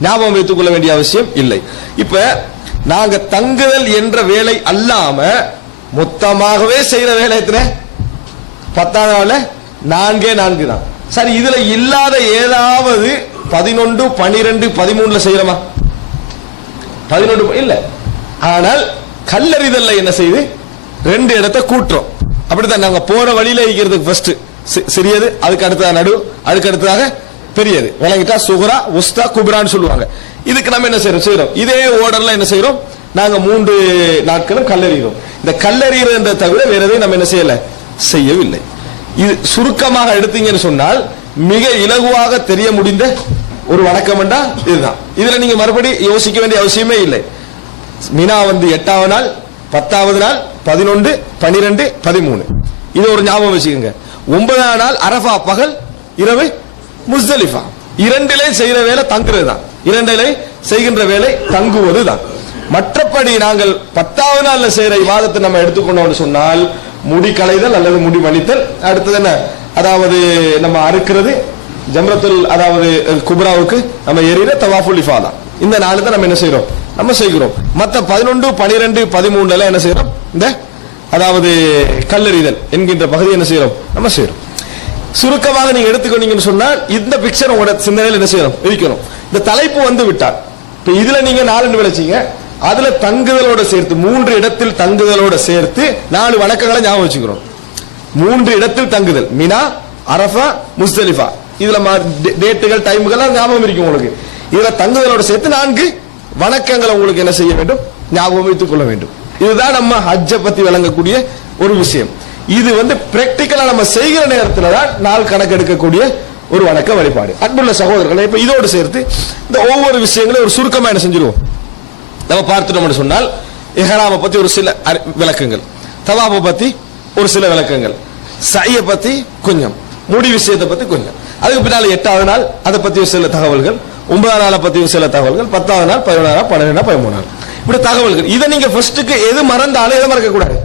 ஞாபகம் வைத்துக் கொள்ள வேண்டிய அவசியம் இல்லை. இப்ப நாங்க தங்குதல் என்ற வேலை அல்லாம மொத்தமாகவே செய்யற வேலை எத்தனை? 10 நாள்ல 4 தான். சரி, இதுல இல்லாத ஏதாவது 11, 12, 13 செய்யறோமா? 11 இல்ல. ஆனால் கல்லறிதல்ல என்ன செய்து 2 இடத்தை கூட்டுறோம். அப்படித்தான் நாங்க போற வழியில இருக்கிறதுக்கு ஃபர்ஸ்ட் சிறியது, அதுக்கு அடுத்ததாக நடு, அதுக்கு அடுத்ததாக பெரியது. விளங்கிட்டா? சுகுரா, உஸ்தா, குப்ரான்னு சொல்லுவாங்க. இதுக்கு நம்ம என்ன செய்யறோம்? இதே ஓர்டர்ல என்ன செய்யறோம்? நாங்க 3 நாட்களும் கல்லறிகிறோம். இந்த கல்லறிகிறத தவிர வேற எதையும் நம்ம என்ன செய்யவில்லை. இது சுருக்கமாக எடுத்தீங்கன்னு சொன்னால் மிக இலகுவாக தெரிய முடிந்த ஒரு வணக்கம் என்றா இதுதான். இதுல நீங்க மறுபடி யோசிக்க வேண்டிய அவசியமே இல்லை. மினா வந்து 8வது நாள், 10வது நாள், 11, 12, 13. இது ஒரு ஞாபகம் வச்சுக்கோங்க. 9வது நாள் அரஃபா பகல், இரவு முஸ்தலிஃபா. இரண்டிலே செய்கிற வேலை தங்குறது தான். இரண்டிலே செய்கின்ற வேலை தங்குவது தான். மற்றபடி நாங்கள் 10வது நாள்ல செய்யற இபாதத்தை நம்ம எடுத்துக்கொண்டோம்னு சொன்னால் முடி களைதல் அல்லது முடி மலித்தல், அடுத்தது என்ன, அதாவது நம்ம அறுக்கிறது, ஜம்ரத்துல் அதாவது குப்ராவுக்கு நம்ம ஏறிற தவாஃபுல் இஃபாதா. இந்த நாலு தான் நம்ம என்ன செய்யறோம்? நம்ம செய்கிறோம். மற்ற 11, 12, 13 என்ன செய்யறோம்? இந்த அதாவது கல்லறிதல் என்கின்ற பகுதி என்ன செய்யறோம்? நம்ம செய்யறோம். சுருக்கமாக நீங்க எடுத்துக்கொண்டீங்கன்னு சொன்னால் இந்த பிக்சர் உங்களோட சிந்தனையில் என்ன செய்யணும்? இருக்கணும். இந்த தலைப்பு வந்து விட்டால் இப்ப இதுல நீங்க 4 விளைச்சிங்க, அதுல தங்குதலோட சேர்த்து 3 இடத்தில் தங்குதலோட சேர்த்து 4 வணக்கங்களை ஞாபகம் வச்சுக்கிறோம். 3 இடத்தில் தங்குதல், மினா, அரஃபா, முஸ்தலிஃபா. இதுல டேட்டுகள், டைமுகள் ஞாபகம் இருக்கும் உங்களுக்கு. இதுல தங்குதலோட சேர்த்து 4 வணக்கங்களை உங்களுக்கு என்ன செய்ய வேண்டும்? ஞாபகம் வைத்துக் கொள்ள வேண்டும். இதுதான் நம்ம ஹஜ்ஜை பத்தி விளங்கக்கூடிய ஒரு விஷயம். இது வந்து பிராக்டிகலா நம்ம செய்கிற நேரத்துல தான் நாள் கணக்கு எடுக்கக்கூடிய ஒரு வணக்க வழிபாடு. அன்புள்ள சகோதரர்களை, இப்ப இதோடு சேர்த்து இந்த ஒவ்வொரு விஷயங்களும் ஒரு சுருக்கமா என்ன செஞ்சிருவோம்? நம்ம பார்த்துட்டோம்னு சொன்னால் இஹ்ராமை பத்தி ஒரு சில விளக்கங்கள், தவாஃபை பத்தி ஒரு சில விளக்கங்கள், சய்யை பத்தி கொஞ்சம், முடி விஷயத்தை பத்தி கொஞ்சம், அதுக்கு பின்னால 8வது நாள் அதை பத்தி சில தகவல்கள், 9வது நாளை பத்தி சில தகவல்கள், 10வது நாள், 11வது நாள், 12வது நாள், 13வது நாள், இப்படி தகவல்கள். இதை நீங்க ஃபர்ஸ்ட்டுக்கு எது மறந்தாலும் எதை மறக்க கூடாது?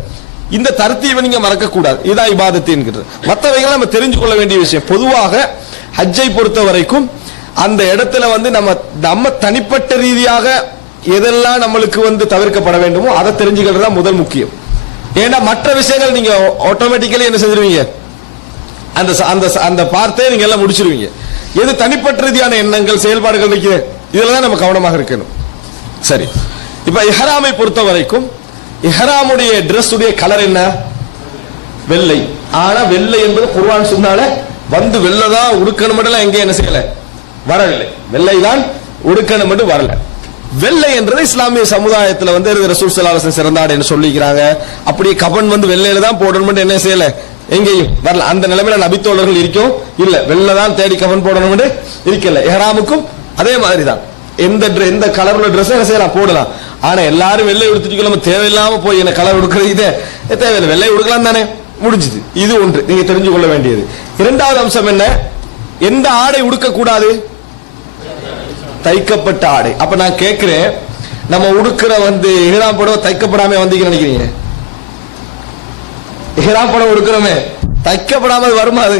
இந்த தர்த்தீபை நீங்க மறக்க கூடாது. இதுதான் இபாதத்து என்கிறது. மற்றவைகள் நம்ம தெரிஞ்சு கொள்ள வேண்டிய விஷயம். பொதுவாக ஹஜ்ஜை பொறுத்த வரைக்கும் அந்த இடத்துல வந்து நம்ம தனிப்பட்ட ரீதியாக எதெல்லாம் நம்மளுக்கு வந்து தவிர்க்கப்பட வேண்டுமோ அதை தெரிஞ்சுக்கிறது தான் முதல் முக்கியம். ஏன்னா மற்ற விஷயங்கள் நீங்க ஆட்டோமேட்டிக்கலி என்ன செஞ்சிருவீங்க? அந்த அந்த அந்த பார்த்தே நீங்க எல்லாம் முடிச்சிருவீங்க. எது தனிப்பட்ட ரீதியான எண்ணங்கள், செயல்பாடுகள் இருக்குது, இதுல தான் நம்ம கவனமாக இருக்கணும். சரி, இப்ப இஹ்ராமை பொறுத்த வரைக்கும் இஹ்ராமுடைய டிரஸ் உடைய கலர் என்ன? வெள்ளை. ஆனா வெள்ளை என்பது குர்ஆன் சொன்னால வந்து வெள்ளதான் உடுக்கணும் மட்டும் எங்க என்ன செய்யல, வரவில்லை. வெள்ளை தான் உடுக்கணும் மட்டும் வரல. வெள்ளை என்றது இஸ்லாமிய சமுதாயத்தில் வந்து ரசூல் ஸல்லல்லாஹு அலைஹி வஸல்லம் சிறந்தாடுன்னு சொல்லிக்கிறாங்க. அப்படியே கபன் வந்து வெள்ளையில தான் போடணும் என்ன செய்யல, எங்கேயும் வரல. அந்த நிலைமையில நபித்தோழர்கள் இருக்கும் இல்ல, வெள்ளை தான் தேடி கபன் போடணும் இருக்கல. இஹ்ராமுக்கும் அதே மாதிரி தான். எந்த கலர்ல ட்ரெஸ் என்ன செய்யலாம், போடலாம். ஆனா எல்லாரும் வெள்ளை உடுத்திட்டு நம்ம தேவையில்லாம போய் என்ன கலர் உடுக்கிறது தேவையில்லை, வெள்ளை உடுக்கலாம் தானே, முடிஞ்சது. இது ஒன்று நீங்க தெரிஞ்சு கொள்ள வேண்டியது. இரண்டாவது அம்சம் என்ன? எந்த ஆடை உடுக்க கூடாது? தைக்கப்பட்ட ஆடை. அப்ப நான் கேட்கிறேன், நம்ம உடுக்கிற வந்து இஹ்ராம் புடவை தைக்கப்படாம வந்தீங்க நினைக்கிறீங்க? இஹ்ராம் புடவை உடுக்கிறோமே தைக்கப்படாம வருமா? அது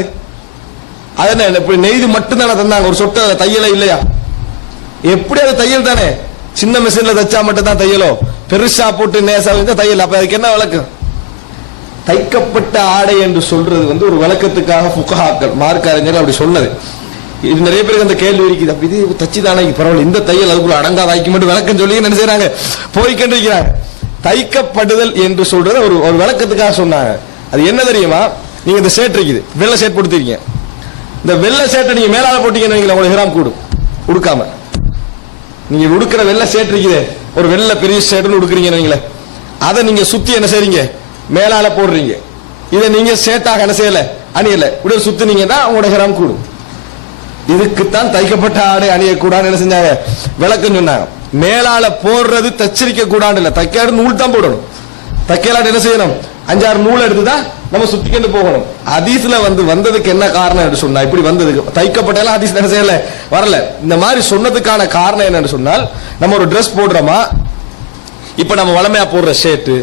என்ன இப்படி நெய்து மட்டும் தானே தந்தாங்க, ஒரு சொட்ட தையல இல்லையா? எப்படி அது தையல் தானே? சின்ன மிஷின்ல தைச்சா மட்டும் தான் தையலோ? பெருசா போட்டு நேசா தையல். அப்ப அதுக்கு என்ன விளக்கம்? தைக்கப்பட்ட ஆடை என்று சொல்றது வந்து ஒரு விளக்கத்துக்காக ஃபுகஹாக்கள் மார்க்க அறிஞர்கள் அப்படி சொன்னது. இது நிறைய பேருக்கு அந்த கேள்வி இருக்குது. அப்ப இது தச்சுதானே பரவாயில்ல, இந்த தையல் அதுக்குள்ள அடங்காத ஆக்கி மட்டும் விளக்கம் சொல்லி என்ன செய்யறாங்க, போய்கண்டிருக்கிறாங்க. தைக்கப்படுதல் என்று சொல்றது ஒரு ஒரு விளக்கத்துக்காக சொன்னாங்க. அது என்ன தெரியுமா, நீங்க இந்த ஷர்ட் இருக்குது, வெள்ளை ஷர்ட் போட்டுருக்கீங்க. இந்த வெள்ளை ஷர்ட்டை நீங்க மேலால போட்டீங்கன்னு வைங்களேன், உங்களுக்கு ஹிராம் கூடும். உடுக்காம நீங்க உடுக்கிற வெள்ளை ஷர்ட் இருக்குது, ஒரு வெள்ளை பெரிய ஷர்ட்னு உடுக்குறீங்கன்னு வைங்களேன், அதை நீங்க சுத்தி என்ன செய்றீங்க, மேலால போடுறீங்க. இதை நீங்க ஷர்ட்டாக என்ன செய்யல, அணியல, இப்படி சுத்தினீங்கன்னா உங்களோட ஹிராம் கூடும். இதுக்குத்தான் தைக்கப்பட்ட ஆடை அணியக்கூடாது என்ன செஞ்சாங்க, விளக்கம் சொன்னாங்க. மேலால போடுறது தச்சரிக்க கூடாது இல்ல, தைக்காடு நூல் தான் போடணும். தைக்கலாட்டு என்ன செய்யணும், 5-6 நூல் எடுத்துதான் நம்ம சுத்திக்கிட்டு போகணும். ஹதீஸ்ல வந்ததுக்கு என்ன காரணம் என்று சொன்னா, இப்படி வந்ததுக்கு தைக்கப்பட்டாலும் ஹதீஸ் என்ன செய்யல, வரல. இந்த மாதிரி சொன்னதுக்கான காரணம் என்னன்னு சொன்னால், நம்ம ஒரு ட்ரெஸ் போடுறோமா, இப்ப நம்ம வளமையா போடுற ஷர்ட்,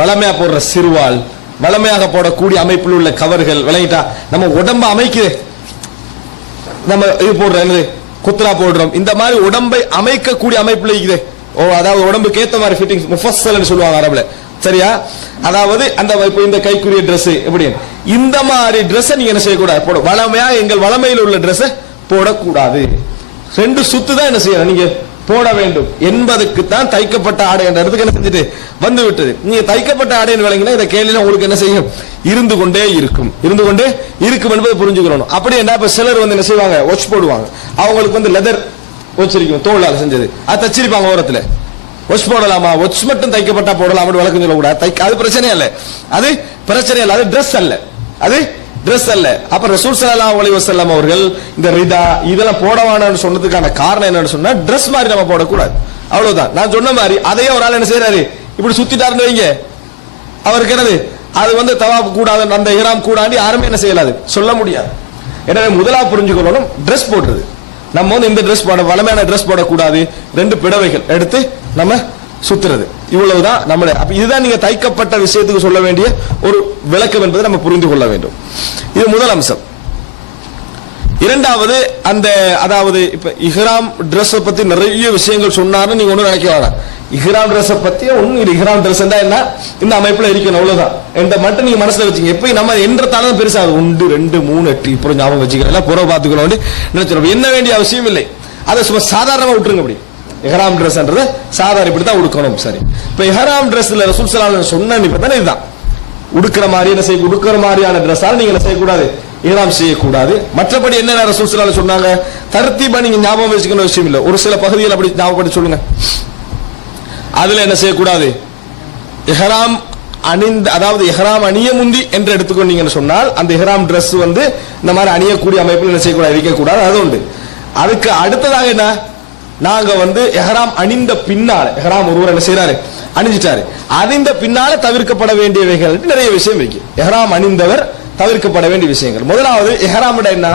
வளமையா போடுற சிறுவால், வளமையாக போடக்கூடிய அமைப்பில் உள்ள கவர்கள் விளங்கிட்டா, நம்ம உடம்ப அமைக்குது. நம்ம இது போடுறோம், என்னது குத்ரா போடுறோம், இந்த மாதிரி உடம்பை அமைக்கக்கூடிய அமைப்புல இருக்குது. அதாவது உடம்புக்கு ஏத்த மாதிரி ஃபிட்டிங் முஃபஸ்ஸல்னு சொல்லுவாங்க அரபுல, சரியா? அதாவது அந்த இந்த கைக்குரிய Dress எப்படி, இந்த மாதிரி Dress நீங்க என்ன செய்யக்கூடாது, போட வளமையா எங்கள் வளமையில் உள்ள Dress போடக்கூடாது. 2 சுத்து தான் என்ன செய்யணும், நீங்க போட வேண்டும் என்பதுக்கு தான் தைக்கப்பட்ட ஆடை என்ற இடத்துக்கு என்ன செஞ்சுட்டு வந்து விட்டது. நீங்க தைக்கப்பட்ட ஆடைன்னு விளங்கினா இந்த கேள்வியில உங்களுக்கு என்ன செய்யும், இருந்து கொண்டே இருக்கும் என்பதை புரிஞ்சுக்கணும். அப்படி என்ன, இப்ப சிலர் வந்து என்ன செய்வாங்க, வாட்ச் போடுவாங்க, அவங்களுக்கு லெதர் வச்சிருக்கும், தோளால செஞ்சது, அது தச்சிருப்பாங்க ஓரத்துல. வாட்ச் போடலாமா, வாட்ச் மட்டும் தைக்கப்பட்டா போடலாம் விளக்கம் சொல்லக்கூடாது. அது பிரச்சனை இல்ல, அது பிரச்சனை இல்ல, அது Dress அல்ல, அது Dress அல்ல. அப்ப ரசூல் ஸல்லல்லாஹு அலைஹி வஸல்லம் அவர்கள் இந்த ரிதா இதெல்லாம் போடவானு சொன்னதுக்கான காரணம் என்னன்னு சொன்னா, Dress மாதிரி நம்ம போடக்கூடாது, அவ்வளவுதான். நான் சொன்ன மாதிரி அதையே ஒரு ஆள் என்ன செய்யறாரு, இப்படி சுத்திட்டாருன்னு வைங்க, அவருக்கு என்னது, அது தவாப் கூடாது, அந்த இஹ்ராம் கூடாது, யாருமே என்ன செய்யலாது, சொல்ல முடியாது. எனவே முதலாவது புரிஞ்சுக்கணும், Dress போடுறது நம்ம இந்த Dress போட, வளமையான Dress போடக்கூடாது, 2 பிடவைகள் எடுத்து நம்ம சுத்துறது, இவ்வளவுதான் நம்மளே. அப்ப இதுதான் நீங்க தைக்கப்பட்ட விஷயத்துக்கு சொல்ல வேண்டிய ஒரு விளக்கம் என்பதை நம்ம புரிந்து கொள்ள வேண்டும். இது முதல் அம்சம். இரண்டாவது, அதாவது இப்ப இஹ்ராம் Dress பத்தி நிறைய விஷயங்கள் சொன்னாருன்னு நீங்க ஒன்னும் நினைக்க வேணாம். இஹ்ராம் Dress பத்தி ஒன்னும் இல்லை. இஹ்ராம் Dress என்ன, இந்த அமைப்புல இருக்கணும், அவ்வளவுதான். என்ற மட்டும் நீங்க மனசுல வச்சுங்க. எப்ப நம்ம என்றதாலும் பெருசா 1 2 3 8 இப்படி ஞாபகம் வச்சுக்கலாம், புற பாத்துக்கணும் நினைச்சிடும், என்ன வேண்டிய அவசியம் இல்லை. அதை சும்மா சாதாரணமா விட்டுருங்க. அப்படி இஹ்ராம் Dressன்றது சாதாரண இப்படி தான் உடுக்கணும். சரி, இப்ப இஹ்ராம் Dressல ரசூல் ஸல்லல்லாஹு அலைஹி வஸல்லம் சொன்ன நிபந்தனை இதுதான். உடுக்கிற மாதிரி என்ன செய்ய, உடுக்கிற மாதிரியான Dressஆல நீங்க என்ன செய்யக்கூடாது, இஹ்ராம் செய்யக்கூடாது. மற்றபடி என்ன ரசூல் ஸல்லல்லாஹு அலைஹி வஸல்லம் சொன்னாங்க, தர்த்தீபா நீங்க ஞாபகம் வச்சுக்கணும் விஷயம் இல்லை. ஒரு சில பகுதிகள் அப்படி ஞாபகப்படுத்தி சொல்லுங்க. அதுல என்ன செய்யக்கூடாது, இஹ்ராம் அதாவது இஹ்ராம் அணிய முந்தி என்று எடுத்துக்கொண்டீங்கன்னு சொன்னால், அந்த இஹ்ராம் Dress இந்த மாதிரி அணியக்கூடிய அமைப்பில் என்ன செய்யக்கூடாது, இருக்கக்கூடாது. அது உண்டு. அதுக்கு அடுத்ததாக என்ன, நாங்க இஹ்ராம் அணிந்த பின்னால, இஹ்ராம் ஒருவர் என்ன செய்யறாரு, அணிஞ்சிட்டாரு, அணிந்த பின்னால தவிர்க்கப்பட வேண்டியவைகள் நிறைய விஷயம் இருக்கு. இஹ்ராம் அணிந்தவர் தவிர்க்கப்பட வேண்டிய விஷயங்கள். முதலாவது, இஹ்ராம் என்ன,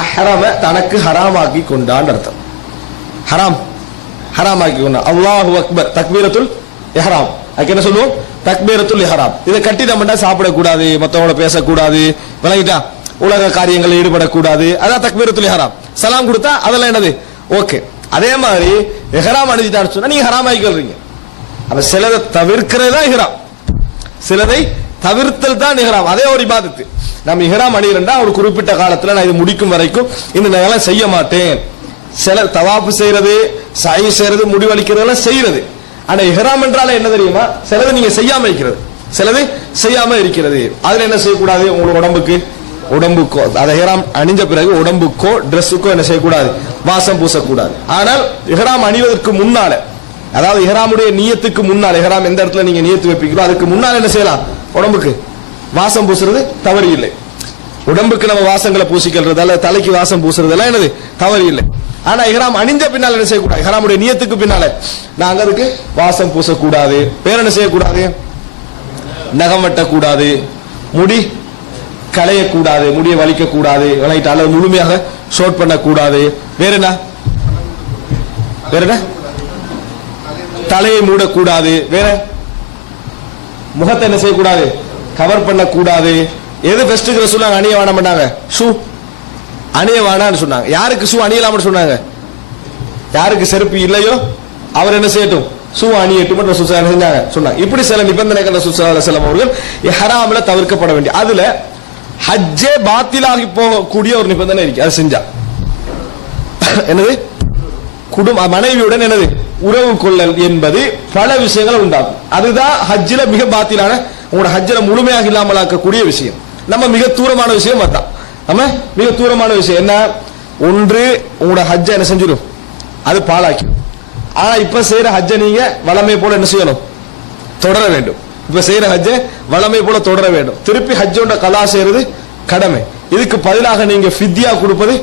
அஹ்ராம தனக்கு ஹராமாக்கி கொண்டான் அர்த்தம். ஹராமாக்கி கொண்டான். அல்லாஹு அக்பர், தக்பீரத்துல் இஹ்ராம். அதுக்கு என்ன சொல்லுவோம், தக்பீரத்துல் இஹ்ராம். இதை கட்டிட்டா சாப்பிடக்கூடாது, மற்றவங்கள பேசக்கூடாது, விளங்கிட்டா, உலக காரியங்களில் ஈடுபடக்கூடாது, அதான் தக்பீரத்துல் இஹ்ராம். சலாம் கொடுத்தா அதெல்லாம் என்னது, ஓகே. அதே மாதிரி இஹ்ராம் அணிஞ்சிட்டான்னு சொன்னா நீங்க ஹராம் ஆகிக்கிறீங்க. அப்ப சிலதை தவிர்க்கிறது தான் இஹ்ராம், சிலதை தவிர்த்தல் தான் இஹ்ராம். அதே ஒரு இபாதத்து. நம்ம இஹ்ராம் அணிகிறோம்னா ஒரு குறிப்பிட்ட காலத்துல நான் இது முடிக்கும் வரைக்கும் இந்த நேரம் செய்ய மாட்டேன். சில தவாப்பு செய்யறது, சை செய்யறது, முடிவளிக்கிறதெல்லாம் செய்யறது. ஆனா இஹ்ராம் என்றால என்ன தெரியுமா, சிலது நீங்க செய்யாம இருக்கிறது, சிலது செய்யாம இருக்கிறது. அதுல என்ன செய்யக்கூடாது, உங்களுக்கு உடம்புக்கோ அதை இஹ்ராம் அணிஞ்ச பிறகு உடம்புக்கோ Dressக்கோ என்ன செய்யக்கூடாது, வாசம் பூசக்கூடாது. ஆனால் இஹ்ராம் அணிவதற்கு முன்னால, அதாவது இஹ்ராமுடைய நியத்துக்கு முன்னால, இஹ்ராம் எந்த இடத்துல நீங்க நியத்து வைப்பீங்களோ அதுக்கு முன்னால என்ன செய்யலாம், உடம்புக்கு வாசம் பூசுறது தவறு இல்லை. உடம்புக்கு நம்ம வாசங்களை பூசிக்கிறது அல்ல தலைக்கு வாசம் பூசுறதெல்லாம் என்னது தவறு இல்லை. ஆனா இஹ்ராம் அணிஞ்ச பின்னால என்ன செய்யக்கூடாது, இஹ்ராமுடைய நியத்துக்கு பின்னால நாங்க அதுக்கு வாசம் பூசக்கூடாது. வேற என்ன செய்யக்கூடாது, நகம் வெட்டக்கூடாது, முடி களையக்கூடாது, முடியை வலிக்க கூடாது, அல்லது முழுமையாக ஷோட் பண்ணக்கூடாது. வேற என்ன, தலையை மூடக்கூடாது. வேற முகத்தை என்ன செய்யக்கூடாது, கவர் பண்ணக்கூடாது. எது பெஸ்ட்டுக்கு ரசூலுல்லாஹ் அணிய வேணாம் பண்ணாங்க, ஷூ அணிய வேணாம்னு சொன்னாங்க. யாருக்கு ஷூ அணியலாம்னு சொன்னாங்க, யாருக்கு செருப்பு இல்லையோ அவர் என்ன செய்யட்டும், அணியட்டும் என்று ரசூல் ஸல்லல்லாஹு அலைஹி வஸல்லம் சொன்னாங்க. இப்படி சில நிபந்தனைகள் ரசூல் ஸல்லல்லாஹு அலைஹி வஸல்லம் அவர்கள் இஹ்ராம்ல தவிர்க்கப்பட வேண்டிய, அதுல ஹஜ்ஜே பாத்திலாகி போகக்கூடிய ஒரு நிபந்தனை இருக்கு. அது செஞ்சா என்னது, குடும்ப மனைவியுடன் என்னது உறவு கொள்ளல் என்பது பல விஷயங்கள் உண்டாகும். அதுதான் ஹஜ்ஜில மிக பாத்திலான, உங்களோட ஹஜ்ஜில முழுமையாக இல்லாமல் ஆக்கக்கூடிய விஷயம். நம்ம மிக தூரமான விஷயம் அதான். நம்ம மிக தூரமான விஷயம் என்ன, ஒன்று உங்களோட ஹஜ்ஜ என்ன செஞ்சிடும், அது பாழாக்கிடும். ஆனா இப்ப செய்யற ஹஜ்ஜ நீங்க வளமை போல என்ன செய்யணும், தொடர வேண்டும். இப்ப செய்யற ஹஜ்ஜ வளமை போல தொடர வேண்டும். திருப்பி ஹஜ்ஜோட கலா செய்யறது கடமை. இதுக்கு பதிலாக நீங்க ஃபித்யா கொடுப்பது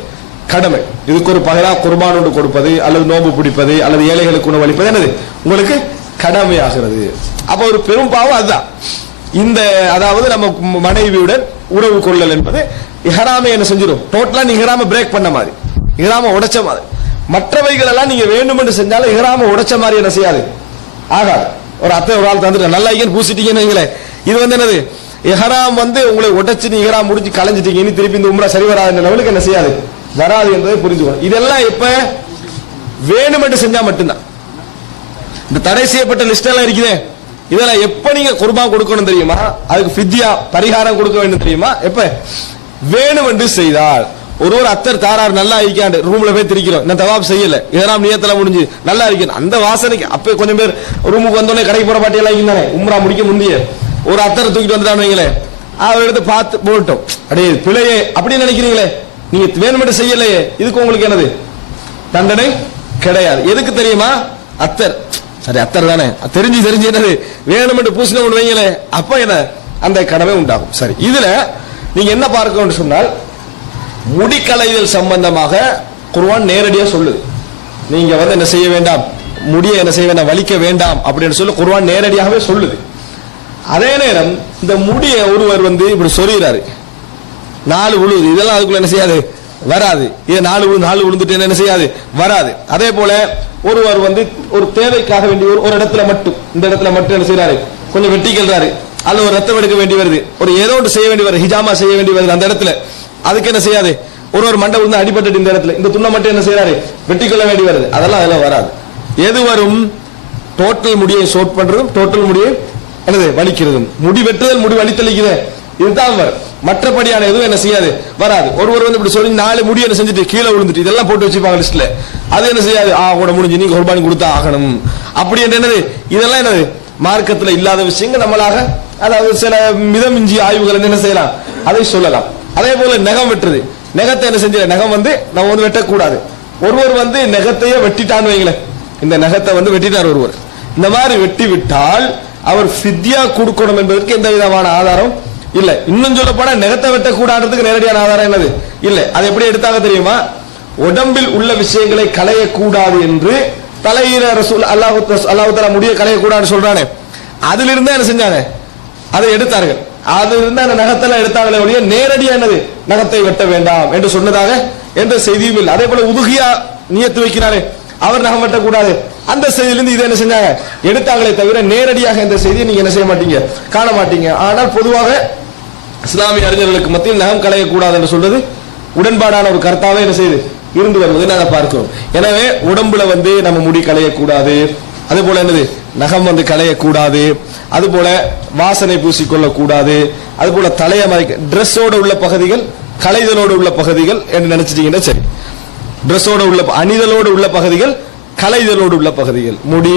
கடமை. இதுக்கு ஒரு பகலா குர்பான் ஒன்று கொடுப்பது, அல்லது நோம்பு பிடிப்பது, அல்லது ஏழைகளுக்கு உணவு அளிப்பது என்னது உங்களுக்கு கடமையாகிறது. அப்ப ஒரு பெரும் பாவம் அதுதான். இந்த அதாவது நம்ம மனைவியுடன் உறவு கொள்ளல் என்பது இஹ்ராமை என்ன செஞ்சிடும், டோட்டலா நீங்க இஹ்ராம பிரேக் பண்ண மாதிரி, இஹ்ராம உடைச்ச மாதிரி. மற்றவைகள் எல்லாம் நீங்க வேண்டும் என்று செஞ்சாலும் இஹ்ராம உடைச்ச மாதிரி என்ன செய்யாது, ஆகாது. ஒரு அத்தை ஒரு ஆள் தந்துட்டு நல்லா ஐயன் பூசிட்டீங்கன்னு வைங்களேன், இது என்னது, இஹ்ராம் உங்களை உடைச்சு நீ இஹ்ராம் முடிச்சு கலைஞ்சிட்டீங்க, இனி திருப்பி இந்த உம்ரா சரி வராத லெவலுக்கு என்ன செய்யாது, வராது என்பதை புரிஞ்சுக்கணும். இதெல்லாம் இப்ப வேணும் என்று செஞ்சா மட்டும்தான். இந்த தடை செய்யப்பட்ட லிஸ்ட் எல்லாம் இருக்குதே, இதெல்லாம் எப்ப நீங்க குர்பான் கொடுக்கணும் தெரியுமா, அதுக்கு ஃபித்யா பரிகாரம் கொடுக்க வேண்டும் தெரியுமா, எப்ப வேணும் என்று செய்தால். ஒரு அத்தர் தாரார் நல்லா இருக்காண்டு ரூம்ல போய் திரிக்கிறோம், நான் தவாப் செய்யல, இதெல்லாம் நியத்துல முடிஞ்சு நல்லா இருக்கணும், அந்த வாசனைக்கு அப்ப கொஞ்சம் பேர் ரூமுக்கு வந்தோடனே கடைக்கு போற பாட்டி எல்லாம் இருந்தானே, உம்ரா முடிக்க முந்தைய ஒரு அத்தரை தூக்கிட்டு வந்துட்டான்னு வைங்களேன், அவ எடுத்து பார்த்து போட்டோம், அடே பிழையே அப்படின்னு நினைக்கிறீங்களே, நீங்க வேணுமென்று செய்யலையே, இதுக்கு உங்களுக்கு என்னது தண்டனை கிடையாது. எதுக்கு தெரியுமா, அத்தர் சரி அத்தர் தானே, தெரிஞ்சு என்னது வேணுமென்று பூசின ஒன்று வைங்களே, அப்ப என்ன அந்த கடமை உண்டாகும். சரி, இதுல நீங்க என்ன பார்க்கணும்னு சொன்னால், முடிக்கலைதல் சம்பந்தமாக குர்ஆன் நேரடியா சொல்லுது. நீங்க என்ன செய்ய வேண்டாம், முடிய என்ன செய்ய வேண்டாம், வலிக்க வேண்டாம் அப்படின்னு சொல்லி குர்ஆன் நேரடியாகவே சொல்லுது. அதே நேரம் இந்த முடிய ஒருவர் இப்படி சொல்லிடுறாரு, 4 விழுது, இதெல்லாம் அதுக்குள்ள என்ன செய்யாது, வராது. இது 4 விழுந்துட்டு என்ன செய்யாது, வராது. அதே போல ஒருவர் ஒரு தேவைக்காக வேண்டி ஒரு இடத்துல மட்டும், இந்த இடத்துல மட்டும் என்ன செய்யறாரு, கொஞ்சம் வெட்டிக்கிறாரு, அல்ல ஒரு ரத்தம் எடுக்க வேண்டி வருது, ஒரு ஏதோ ஒன்று செய்ய வேண்டி வருது, ஹிஜாமா செய்ய வேண்டி வருது அந்த இடத்துல, அதுக்கு என்ன செய்யாது, ஒரு மண்டை விழுந்து அடிபட்டு இந்த இடத்துல இந்த துண்ணை மட்டும் என்ன செய்யறாரு, வெட்டிக்கொள்ள வேண்டி வருது, அதெல்லாம் வராது. எது வரும், டோட்டல் முடியை ஷோட் பண்றதும் டோட்டல் முடியை என்னது வலிக்கிறதும், முடி வெட்டுதல் முடி வலித்தளிக்குது, இதுதான் வரும். மற்றபடியான எதுவும் என்ன செய்யாது, வராது. ஒருவர் இப்படி சொல்லி 4 முடி என்ன செஞ்சுட்டு கீழே விழுந்துட்டு இதெல்லாம் போட்டு வச்சுப்பாங்க லிஸ்ட்ல, அது என்ன செய்யாது, கூட முடிஞ்சு நீங்க குர்பானி கொடுத்தா ஆகணும் அப்படி என்னது, இதெல்லாம் என்னது மார்க்கத்தில் இல்லாத விஷயங்கள் நம்மளாக, அதாவது சில மிதமிஞ்சி ஆய்வுகள் என்ன செய்யலாம், அதை சொல்லலாம். அதே போல நகம் வெட்டுறது, நகத்தை என்ன செஞ்ச, நகம் நம்ம வெட்டக்கூடாது. ஒருவர் நகத்தையே வெட்டிட்டான்னு வைங்களேன், இந்த நகத்தை வெட்டிட்டார் ஒருவர், இந்த மாதிரி வெட்டி விட்டால் அவர் ஃபித்யா கொடுக்கணும் என்பதற்கு எந்த விதமான ஆதாரம் இல்ல. இன்னும் சொல்ல போனா நகத்தை வெட்டக்கூடாதுக்கு நேரடியான ஆதாரம் என்னது இல்ல. அது எப்படி எடுத்தாங்க தெரியுமா, உடம்பில் உள்ள விஷயங்களை களையக்கூடாது என்று தலையில ரசூல் அல்லாஹ் தஆலா முடிய களையக்கூடாதுன்னு சொல்றானே, அதுல இருந்து என்ன செஞ்சாங்க, அதை எடுத்தார்கள். அதுல இருந்து அந்த நகத்தெல்லாம் எடுத்தாங்களே ஒழிய நேரடியா என்னது நகத்தை வெட்ட வேண்டாம் என்று சொன்னதாக எந்த செய்தியும் இல்லை. அதே போல உதுகியா நியத்து வைக்கிறாரே, அவர் நகம் வெட்டக்கூடாது, அந்த செய்தியிலிருந்து இதை என்ன செஞ்சாங்க, எடுத்தாங்களே தவிர நேரடியாக இந்த செய்தியை நீங்க என்ன செய்ய மாட்டீங்க, காண மாட்டீங்க. ஆனால் பொதுவாக இஸ்லாமிய அறிஞர்களுக்கு மத்தியில் நகம் களையக்கூடாது என்று சொல்றது உடன்பாடான ஒரு கருத்தாவே என்ன செய்யுது இருந்து வருவதை நாங்கள் பார்க்கிறோம். எனவே உடம்புல நம்ம முடி களையக்கூடாது, அது போல என்னது நகம் களையக்கூடாது, அது போல வாசனை பூசிக்கொள்ள கூடாது, அது போல தலைய மறைக்க, டிரெஸ்ஸோட உள்ள பகுதிகள் களைதலோடு உள்ள பகுதிகள் என்று நினைச்சிட்டீங்கன்னா சரி, டிரெஸ்ஸோட உள்ள அணிதலோடு உள்ள பகுதிகள் களைதலோடு உள்ள பகுதிகள், முடி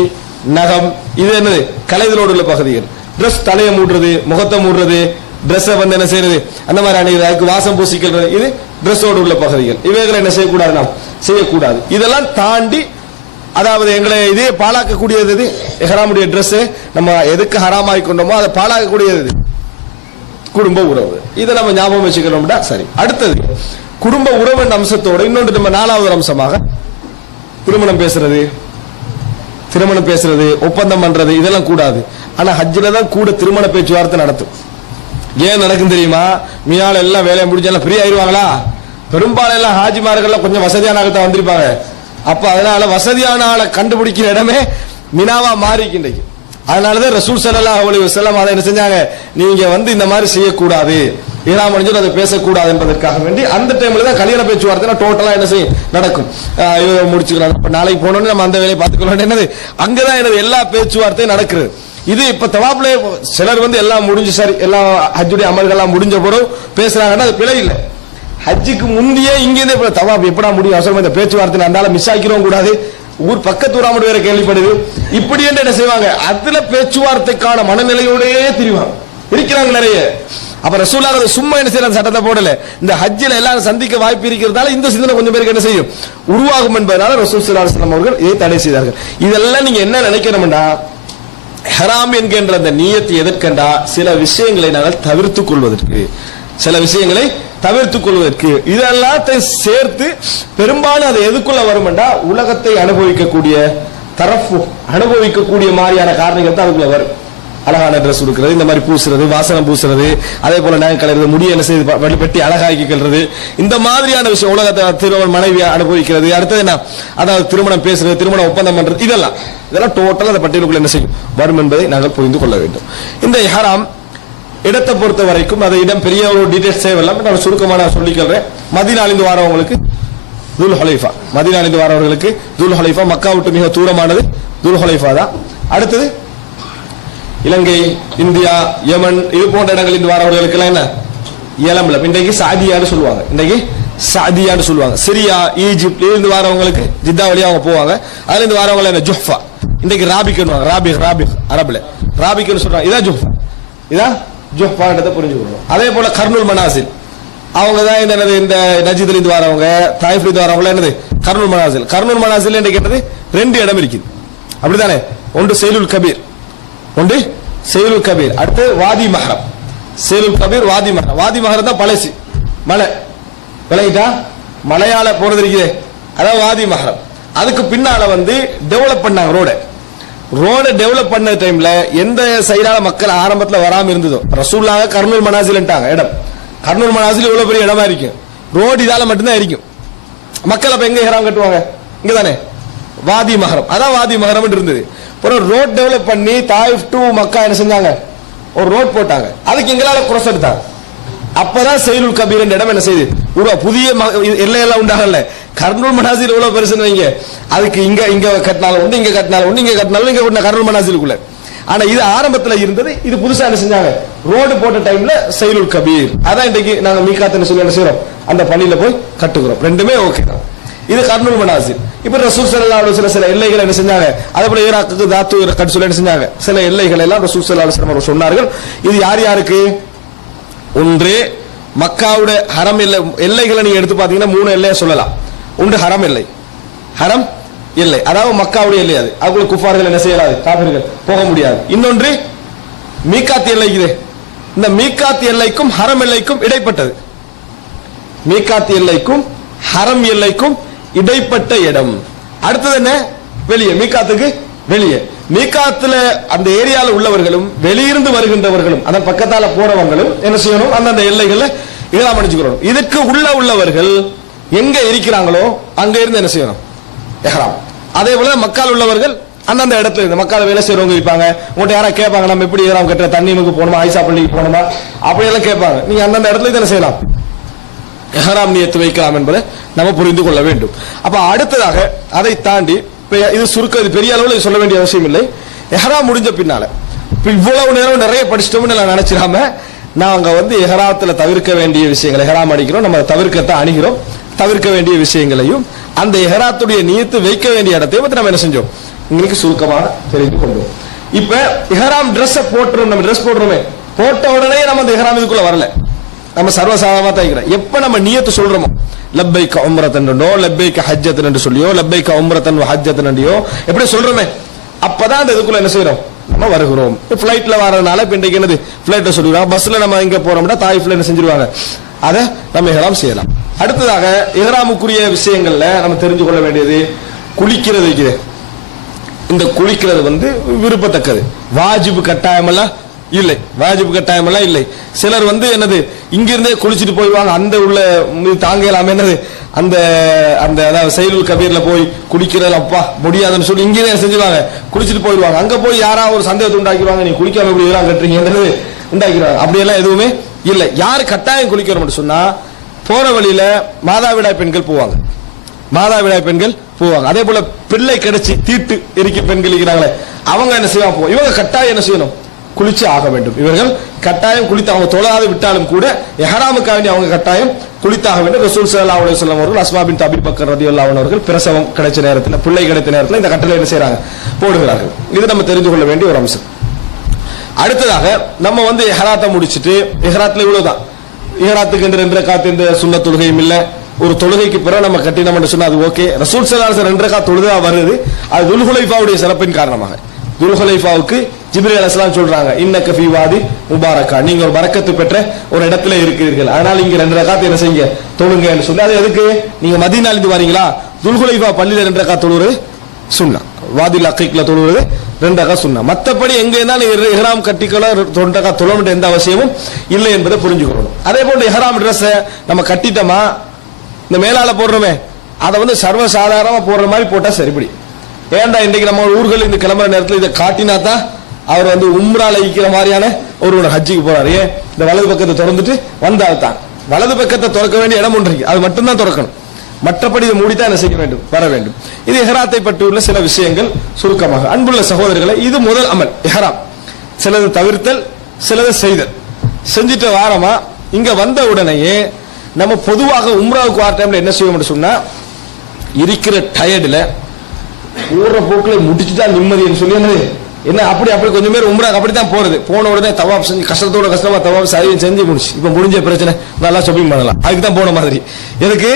நகம் இது என்னது களைதலோடு உள்ள பகுதிகள். டிரெஸ் தலையை மூடுறது, முகத்தை மூடுறது, டிரெஸ்ஸை என்ன செய்யறது, அந்த மாதிரி அணிகிறது, அதுக்கு வாசம் பூசிக்கிறது, இது டிரெஸ்ஸோடு உள்ள பகுதிகள். இவைகளை என்ன செய்யக்கூடாது, நாம் செய்யக்கூடாது. இதெல்லாம் தாண்டி அதாவது எங்களை இதே பாழாக்கக்கூடியது எது, இஹ்ராமுடைய டிரெஸ் நம்ம எதுக்கு ஹராமாக்கி கொண்டோமோ அதை பாழாக்கக்கூடியது குடும்ப உறவு. இதை நம்ம ஞாபகம் வச்சுக்கணும்டா சரி. அடுத்தது குடும்ப உறவு என்ற அம்சத்தோட இன்னொன்று நம்ம 4வது அம்சமாக திருமணம் பேசுறது, ஒப்பந்தம் பண்றது, இதெல்லாம் கூடாது. ஆனா ஹஜ்ஜில தான் கூட திருமண பேச்சுவார்த்தை நடத்தும். ஏன் நடக்கும் தெரியுமா, மினால எல்லாம் வேலையை முடிஞ்சாலும் ஃப்ரீ ஆயிடுவாங்களா, பெரும்பாலும் எல்லாம் ஹாஜிமார்கள் கொஞ்சம் வசதியான ஆளத்தான் வந்திருப்பாங்க. அப்ப அதனால வசதியான ஆளை கண்டுபிடிக்கிற இடமே மினாவா மாறிக்கின்றைக்கு. அதனாலதான் ரசூல் ஸல்லல்லாஹு அலைஹி வஸல்லம் அதை என்ன செஞ்சாங்க, நீங்க இந்த மாதிரி செய்யக்கூடாது, இஹ்ராம் அணிஞ்சு அதை பேசக்கூடாது என்பதற்காக வேண்டி அந்த டைம்ல தான் கல்யாண பேச்சுவார்த்தை டோட்டலா என்ன செய்யும் நடக்கும். முடிச்சுக்கலாம், இப்ப நாளைக்கு போனோம்னு நம்ம அந்த வேலையை பார்த்துக்கலாம். என்னது அங்கதான் எனது எல்லா பேச்சுவார்த்தையும் நடக்குது. இது இப்ப தவாப்ல சிலர் வந்து எல்லாம் முடிஞ்சு சரி எல்லாம் ஹஜ்ஜுடைய அமல்கள்லாம் முடிஞ்ச பிறகு பேசுறாங்கன்னா அது பிழை இல்லை. ஹஜ்ஜுக்கு முந்தையே இங்கிருந்தே தவாப் எப்படா முடியும், அவசரமா இந்த பேச்சுவார்த்தை அந்தால மிஸ் ஆக்கிறோம் கூடாது, ஊர் பக்கத்து ஊராமட்டு வேற கேள்விப்படுது, இப்படி என்று என்ன செய்வாங்க, அதுல பேச்சுவார்த்தைக்கான மனநிலையோடயே திரிவாங்க, இருக்கிறாங்க நிறைய. அப்ப ரசூலுல்லாஹ் அது சும்மா என்ன செய்யற சட்டத்தை போடல, இந்த ஹஜ்ஜில எல்லாரும் சந்திக்க வாய்ப்பு இருக்கிறதால இந்த சிந்தனை கொஞ்சம் பேருக்கு என்ன செய்யும் உருவாகும் என்பதனால ரசூல் ஸல்லல்லாஹு அலைஹி வஸல்லம் அவர்கள் இதை தடை செய்தார்கள். இதெல்லாம் நீங்க என்ன நினைக்கணும்னா, ஹராம் என்கின்ற அந்த நியத்து எதற்கண்டா சில விஷயங்களை நாங்கள் தவிர்த்துக் கொள்வதற்கு, சில விஷயங்களை தவிர்த்துக் கொள்வதற்கு, இதெல்லாத்தையும் சேர்த்து பெரும்பாலும் அது எதுக்குள்ள வரும்டா உலகத்தை அனுபவிக்கக்கூடிய தரப்பு அனுபவிக்கக்கூடிய மாதிரியான காரணங்கள் தான் அதுக்குள்ள வரும். அழகான ட்ரெஸ் கொடுக்கிறது, இந்த மாதிரி பூசுறது, வாசனம் பூசுறது, அதே போல நகம் கலர்றது, முடிய என்ன செய்து வெட்டி அழகாக்கி கொள்றது, இந்த மாதிரியான விஷயம் உலகத்தை திருமணம் மனைவி அனுபவிக்கிறது. அடுத்தது என்ன, அதாவது திருமணம் பேசுறது, திருமணம் ஒப்பந்தம் பண்றது, இதெல்லாம் டோட்டலா அந்த பட்டியலுக்குள்ள என்ன செய்யும் வரும் என்பதை நாங்கள் புரிந்து கொள்ள வேண்டும். இந்த இஹ்ராம் இடத்தை பொறுத்த வரைக்கும் அதை இடம் பெரிய ஒரு டீடைல்ஸ் தேவையில்லாம நான் சுருக்கமான சொல்லிக்கிறேன். மதீனாலிருந்து வரவங்களுக்கு துல் ஹுலைஃபா, மதீனாலிருந்து வரவர்களுக்கு துல் ஹுலைஃபா, மக்கா விட்டு மிக தூரமானது துல் ஹுலைஃபா தான். அடுத்தது இலங்கை, இந்தியா, யமன் இது போன்ற இடங்களில் வரவர்களுக்கு எல்லாம் என்ன ஏலம்லம், இன்றைக்கு சாதியான்னு சொல்லுவாங்க, இன்றைக்கு சாதியான்னு சொல்லுவாங்க. சிரியா, ஈஜிப்ட் இருந்து வரவங்களுக்கு ஜித்தா வழியா அவங்க போவாங்க. அதுல இருந்து வரவங்க என்ன ஜுஹ்ஃபா, இன்றைக்கு ராபிக்னு ராபிக் அரபுல ராபிக்னு சொல்றாங்க. இதான் ஜுஹ்ஃபா, இதான் ஜுஹ்ஃபான்றதை புரிஞ்சுக்கணும். அதே போல கர்னுல் மனாசில் அவங்க தான் இந்த நஜித்ல இருந்து வரவங்க, தாயிஃப்ல இருந்து வரவங்க என்னது கர்னுல் மனாசில். கர்னுல் மனாசில் என்று கேட்டது 2 இடம் இருக்குது, அப்படித்தானே? ஒன்று செய்லுல் கபீர், ஒன்று செய்லுல் கபீர், அடுத்து வாதி மஹரம். செய்லுல் கபீர், வாதி மஹரம். வாதி மஹரம் தான் பழசி மலை, விளங்கிட்டா மலையாள போறது இருக்குது, அதாவது வாதி மஹரம். அதுக்கு பின்னால வந்து டெவலப் பண்ணாங்க ரோட டெவலப் பண்ண டைம்ல எந்த சைடால மக்கள் ஆரம்பத்துல வராம இருந்ததோ ரசூலுல்லாஹ் கர்னுல் மனாசில்ட்டாங்க இடம். கர்னுல் மனாசில் இவ்வளவு பெரிய இடமா இருக்கும், ரோடு இதால மட்டும்தான் இருக்கும். மக்கள் அப்ப எங்க இஹ்ராம் கட்டுவாங்க, இங்க தானே வாதி மஹரம், அதான் வாதி மஹரம் இருந்தது. அப்புறம் ரோட் டெவலப் பண்ணி தாயிஃப் டு மக்கா என்ன செஞ்சாங்க, ஒரு ரோட் போட்டாங்க, அதுக்கு எங்களால குரோஸ் எடுத்தாங்க. அப்பதான் செய்லுல் கபீர் என்ற இடம் என்ன செய்யுது புதிய எல்லையெல்லாம் உண்டாகல. கர்னுல் மனாசில் எவ்வளவு பெருசுன்னு வைங்க, அதுக்கு இங்க கட்டினாலும் உண்டு, இங்க கட்டினாலும் உண்டு, இங்க கட்டினாலும் இங்க கர்னுல் மனாசிலுக்குள்ள. ஆனா இது ஆரம்பத்துல இருந்தது, இது புதுசா என்ன செஞ்சாங்க ரோடு போட்ட டைம்ல செய்லுல் கபீர், அதான் இன்றைக்கு நாங்க மீகாத்துன்னு சொல்லி என்ன செய்யறோம், அந்த பள்ளியில போய் கட்டுகிறோம். ரெண்டுமே ஓகே தான். இது கர்னுல் மனாசில். இப்ப ரசூல் ஸல்லல்லாஹு அலைஹி வஸல்லம் சில எல்லைகளை என்ன செஞ்சாங்க, அதே போல ஈராக்குக்கு தாத்து கட் சொல்லி என்ன செஞ்சாங்க, சில எல்லைகளை எல்லாம் ரசூல் ஸல்லல்லாஹு அலைஹி வஸல்லம் சொன்னார்கள். இது யார் யாருக்கு, ஒன்று மக்காவுடைய ஹரம் எல்லைகளை நீங்க எடுத்து பாத்தீங்கன்னா 3 எல்லையை சொல்லலாம். ஒன்று ஹரம் எல்லை, ஹரம் எல்லை அதாவது மக்காவுடைய எல்லை, அது அதுக்குள்ள குஃபார்கள் என்ன செய்யலாது, காபிர்கள் போக முடியாது. இன்னொன்று மீகாத் எல்லை, இந்த மீகாத் எல்லைக்கும் ஹரம் எல்லைக்கும் இடைப்பட்டது, மீகாத் எல்லைக்கும் ஹரம் எல்லைக்கும் இடைப்பட்ட இடம். அடுத்தது என்ன, வெளியே, மீகாத்துக்கு வெளியே. மீகாத்துல அந்த ஏரியால உள்ளவர்களும் வெளியிருந்து வருகின்றவர்களும் அதன் பக்கத்தால போறவங்களும் என்ன செய்யணும், அந்தந்த எல்லைகள்ல இஹ்ராம் அணிஞ்சுக்கணும். இதுக்கு உள்ளவர்கள் எங்க இருக்கிறாங்களோ அங்க இருந்து என்ன செய்யணும் இஹ்ராம். அதே போல மக்கால் உள்ளவர்கள் அந்தந்த இடத்துல இருந்து, மக்கால வேலை செய்யறவங்க இருப்பாங்க, உங்கள்கிட்ட யாரா கேட்பாங்க நம்ம எப்படி இஹ்ராம் கட்டுற, தண்ணீமுக்கு போகணுமா, ஆயிஷா பள்ளிக்கு போகணுமா, அப்படியெல்லாம் கேட்பாங்க. நீங்க அந்தந்த இடத்துல என்ன செய்யலாம், இஹ்ராம் நியத்து வைக்கலாம் என்பதை நம்ம புரிந்து கொள்ள வேண்டும். அப்ப அடுத்ததாக அதை தாண்டி இது சுருக்க பெரிய அளவில் சொல்ல வேண்டிய அவசியம் இல்லை. இஹ்ராம் முடிஞ்ச பின்னால இவ்வளவு நேரம் நிறைய படிச்சிட்டோம்னு நான் நினைச்சிடாம, நாங்க வந்து இஹ்ராத்துல தவிர்க்க வேண்டிய விஷயங்களை, இஹ்ராம் அடிக்கிறோம் நம்ம தவிர்க்கத்தான் அணுகிறோம், தவிர்க்க வேண்டிய விஷயங்களையும் அந்த இஹ்ராத்துடைய நியத்து வைக்க வேண்டிய இடத்தையும் பத்தி நம்ம என்ன செஞ்சோம் இன்னைக்கு சுருக்கமாக தெரிந்து கொண்டோம். இப்ப இஹ்ராம் ட்ரெஸ் போட்டுறோம், நம்ம ட்ரெஸ் போடுறோமே, போட்ட உடனே நம்ம அந்த இஹ்ராம் இதுக்குள்ள வரல, நம்ம சர்வசாதாரணமா தான் எப்ப நம்ம நியத்து சொல்றோமோ, லப்பைக உம்ரத்தன் லப்பைக ஹஜ்ஜத்தன் என்று சொல்லியோ, லப்பைக உம்ரத்தன் ஹஜ்ஜத்தன் என்றோ எப்படி சொல்றோமே, அப்பதான் அந்த இதுக்குள்ள என்ன செய்யறோம் நம்ம வருகிறோம். பிளைட்ல வரதுனால இப்ப இன்றைக்கு என்னது பிளைட்ல சொல்லிடுவாங்க, பஸ்ல நம்ம இங்க போறோம்னா தாயிஃப்ல என்ன செஞ்சிருவாங்க, அதை நம்ம இஹ்ராம் செய்யலாம். அடுத்ததாக இஹ்ராமுக்குரிய விஷயங்கள்ல நம்ம தெரிஞ்சு கொள்ள வேண்டியது குளிக்கிறது இருக்குது. இந்த குளிக்கிறது வந்து விருப்பத்தக்கது, வாஜிபு கட்டாயமெல்லாம் இல்லை, வாஜிபு கட்டாயமெல்லாம் இல்லை. சிலர் வந்து என்னது இங்கிருந்தே குளிச்சுட்டு போய்வாங்க, அந்த உள்ள தாங்கலாமே என்னது அந்த அந்த அதாவது செய்லுல் கபீர்ல போய் குளிக்கிறது அப்பா முடியாதுன்னு சொல்லி இங்கே செஞ்சுவாங்க, குளிச்சுட்டு போயிடுவாங்க. அங்க போய் யாராவது ஒரு சந்தேகத்தை உண்டாக்கிடுவாங்க, நீ குளிக்காம எப்படி இதெல்லாம் கட்டுறீங்கன்றது உண்டாக்கிறாங்க. அப்படியெல்லாம் எதுவுமே இல்லை. யாரு கட்டாயம் குளிக்கணும் சொன்னா போற வழியில மாதாவிடாய் பெண்கள் போவாங்க, மாதாவிடாய் பெண்கள் போவாங்க. அதே போல பிள்ளை கிடைச்சி தீட்டு இருக்க பெண்கள் இருக்கிறாங்களே அவங்க என்ன செய்வாங்க போவாங்க. இவங்க கட்டாயம் என்ன செய்யணும், குளிச்சு ஆக வேண்டும். இவர்கள் கட்டாயம் குளித்து அவங்க தொழாது விட்டாலும் கூட இஹ்ராமுக்காக வேண்டி அவங்க கட்டாயம் குளித்தாக வேண்டும். ரசூல் ஸல்லல்லாஹு அலைஹி வஸல்லம் அவர்கள் அஸ்மா பின்த் அபீ பக்கர் ரலியல்லாஹு அன்ஹு அவர்கள் பிரசவம் கிடைச்ச நேரத்தில், பிள்ளை கிடைத்த நேரத்தில் இந்த கட்டளை என்ன செய்றாங்க, போடுகிறார்கள். இது நம்ம தெரிந்து கொள்ள வேண்டிய ஒரு அம்சம். அடுத்ததாக நம்ம வந்து இஹ்ராத்தை முடிச்சிட்டு, இஹ்ராத்ல இவ்வளவுதான், இஹ்ராத்துக்கு என்று 2 ரக்காத் இந்த சுன்னத் தொழுகையும் இல்ல, ஒரு தொழுகைக்கு பிறகு நம்ம கட்டினோம்னு சொன்னா அது ஓகே. ரசூல் ஸல்லல்லாஹு அலைஹி வஸல்லம் 2 ரக்காத் தொழுதா வருது, அது துல்ஹுலைஃபாவுடைய சிறப்பின் காரணமாக. துல்ஹுலைஃபாவுக்கு ஜிப்ரீல் அலைஹிஸ்ஸலாம் சொல்றாங்க, இன்னக ஃபீ வாதி முபாரக்கா, நீங்க ஒரு பரக்கத்து பெற்ற ஒரு இடத்துல இருக்கிறீர்கள், அதனால இங்க 2 ரக்காத் என்ன செய்யுங்க, தொழுங்கன்னு சொல்லி. அது எதுக்கு, நீங்க மதீனால இருந்து வரீங்களா, துல்ஹுலைஃபா பள்ளியில 2 ரக்காத் தொழுவது சுன்னா, வாதில் அகீக்ல தொழுவது 2 ரக்காத் சுன்னா. மத்தபடி எங்க இருந்தாலும் இஹ்ராம் கட்டிக்கலாம் 2 ரக்காத் தொழணும் எந்த அவசியமும் இல்லை என்பதை புரிஞ்சுக்கணும். அதே போன்று இஹ்ராம் ட்ரெஸ் நம்ம கட்டிட்டோமா, இந்த மேலால போடுறோமே அதை வந்து சர்வ சாதாரணமா போடுற மாதிரி போட்டா சரிபடி. ஏன்டா இன்றைக்கு நம்ம ஊர்கள் இந்த கிளம்புற நேரத்தில் இதை காட்டினா தான் அவர் வந்து உம்ரால ஈக்கிற மாதிரியான ஒரு ஹஜ்ஜிக்கு போறாரு. ஏன், இந்த வலது பக்கத்தை திறந்துட்டு வந்தால் தான், வலது பக்கத்தை திறக்க வேண்டிய இடம் ஒன்று இருக்கு, அது மட்டும்தான் திறக்கணும், மற்றபடி இதை மூடித்தான் என்ன செய்ய வேண்டும், வர வேண்டும். இது இஹ்ராத்தை பற்றியுள்ள சில விஷயங்கள் சுருக்கமாக. அன்புள்ள சகோதரர்களை, இது முதல் அமல் இஹ்ராம். சிலது தவிர்த்தல், சிலது செய்தல். செஞ்சுட்டு வாரமா இங்க வந்த உடனேயே நம்ம பொதுவாக உம்ராவுக்கு வர டைம்ல என்ன செய்வோம் சொன்னா, இருக்கிற டயர்டுல ஊற போக்குல முடிச்சுட்டா நிம்மதின்னு சொல்லி என்ன அப்படி கொஞ்சம் பேர் உம்ராக்கு அப்படித்தான் போறது. போன உடனே தவாப் செஞ்சு கஷ்டமா தவாப் சரியும் செஞ்சு முடிச்சு, இப்ப முடிஞ்ச பிரச்சனை நல்லா ஷாப்பிங் பண்ணலாம், அதுக்கு தான் போன மாதிரி. எதுக்கு,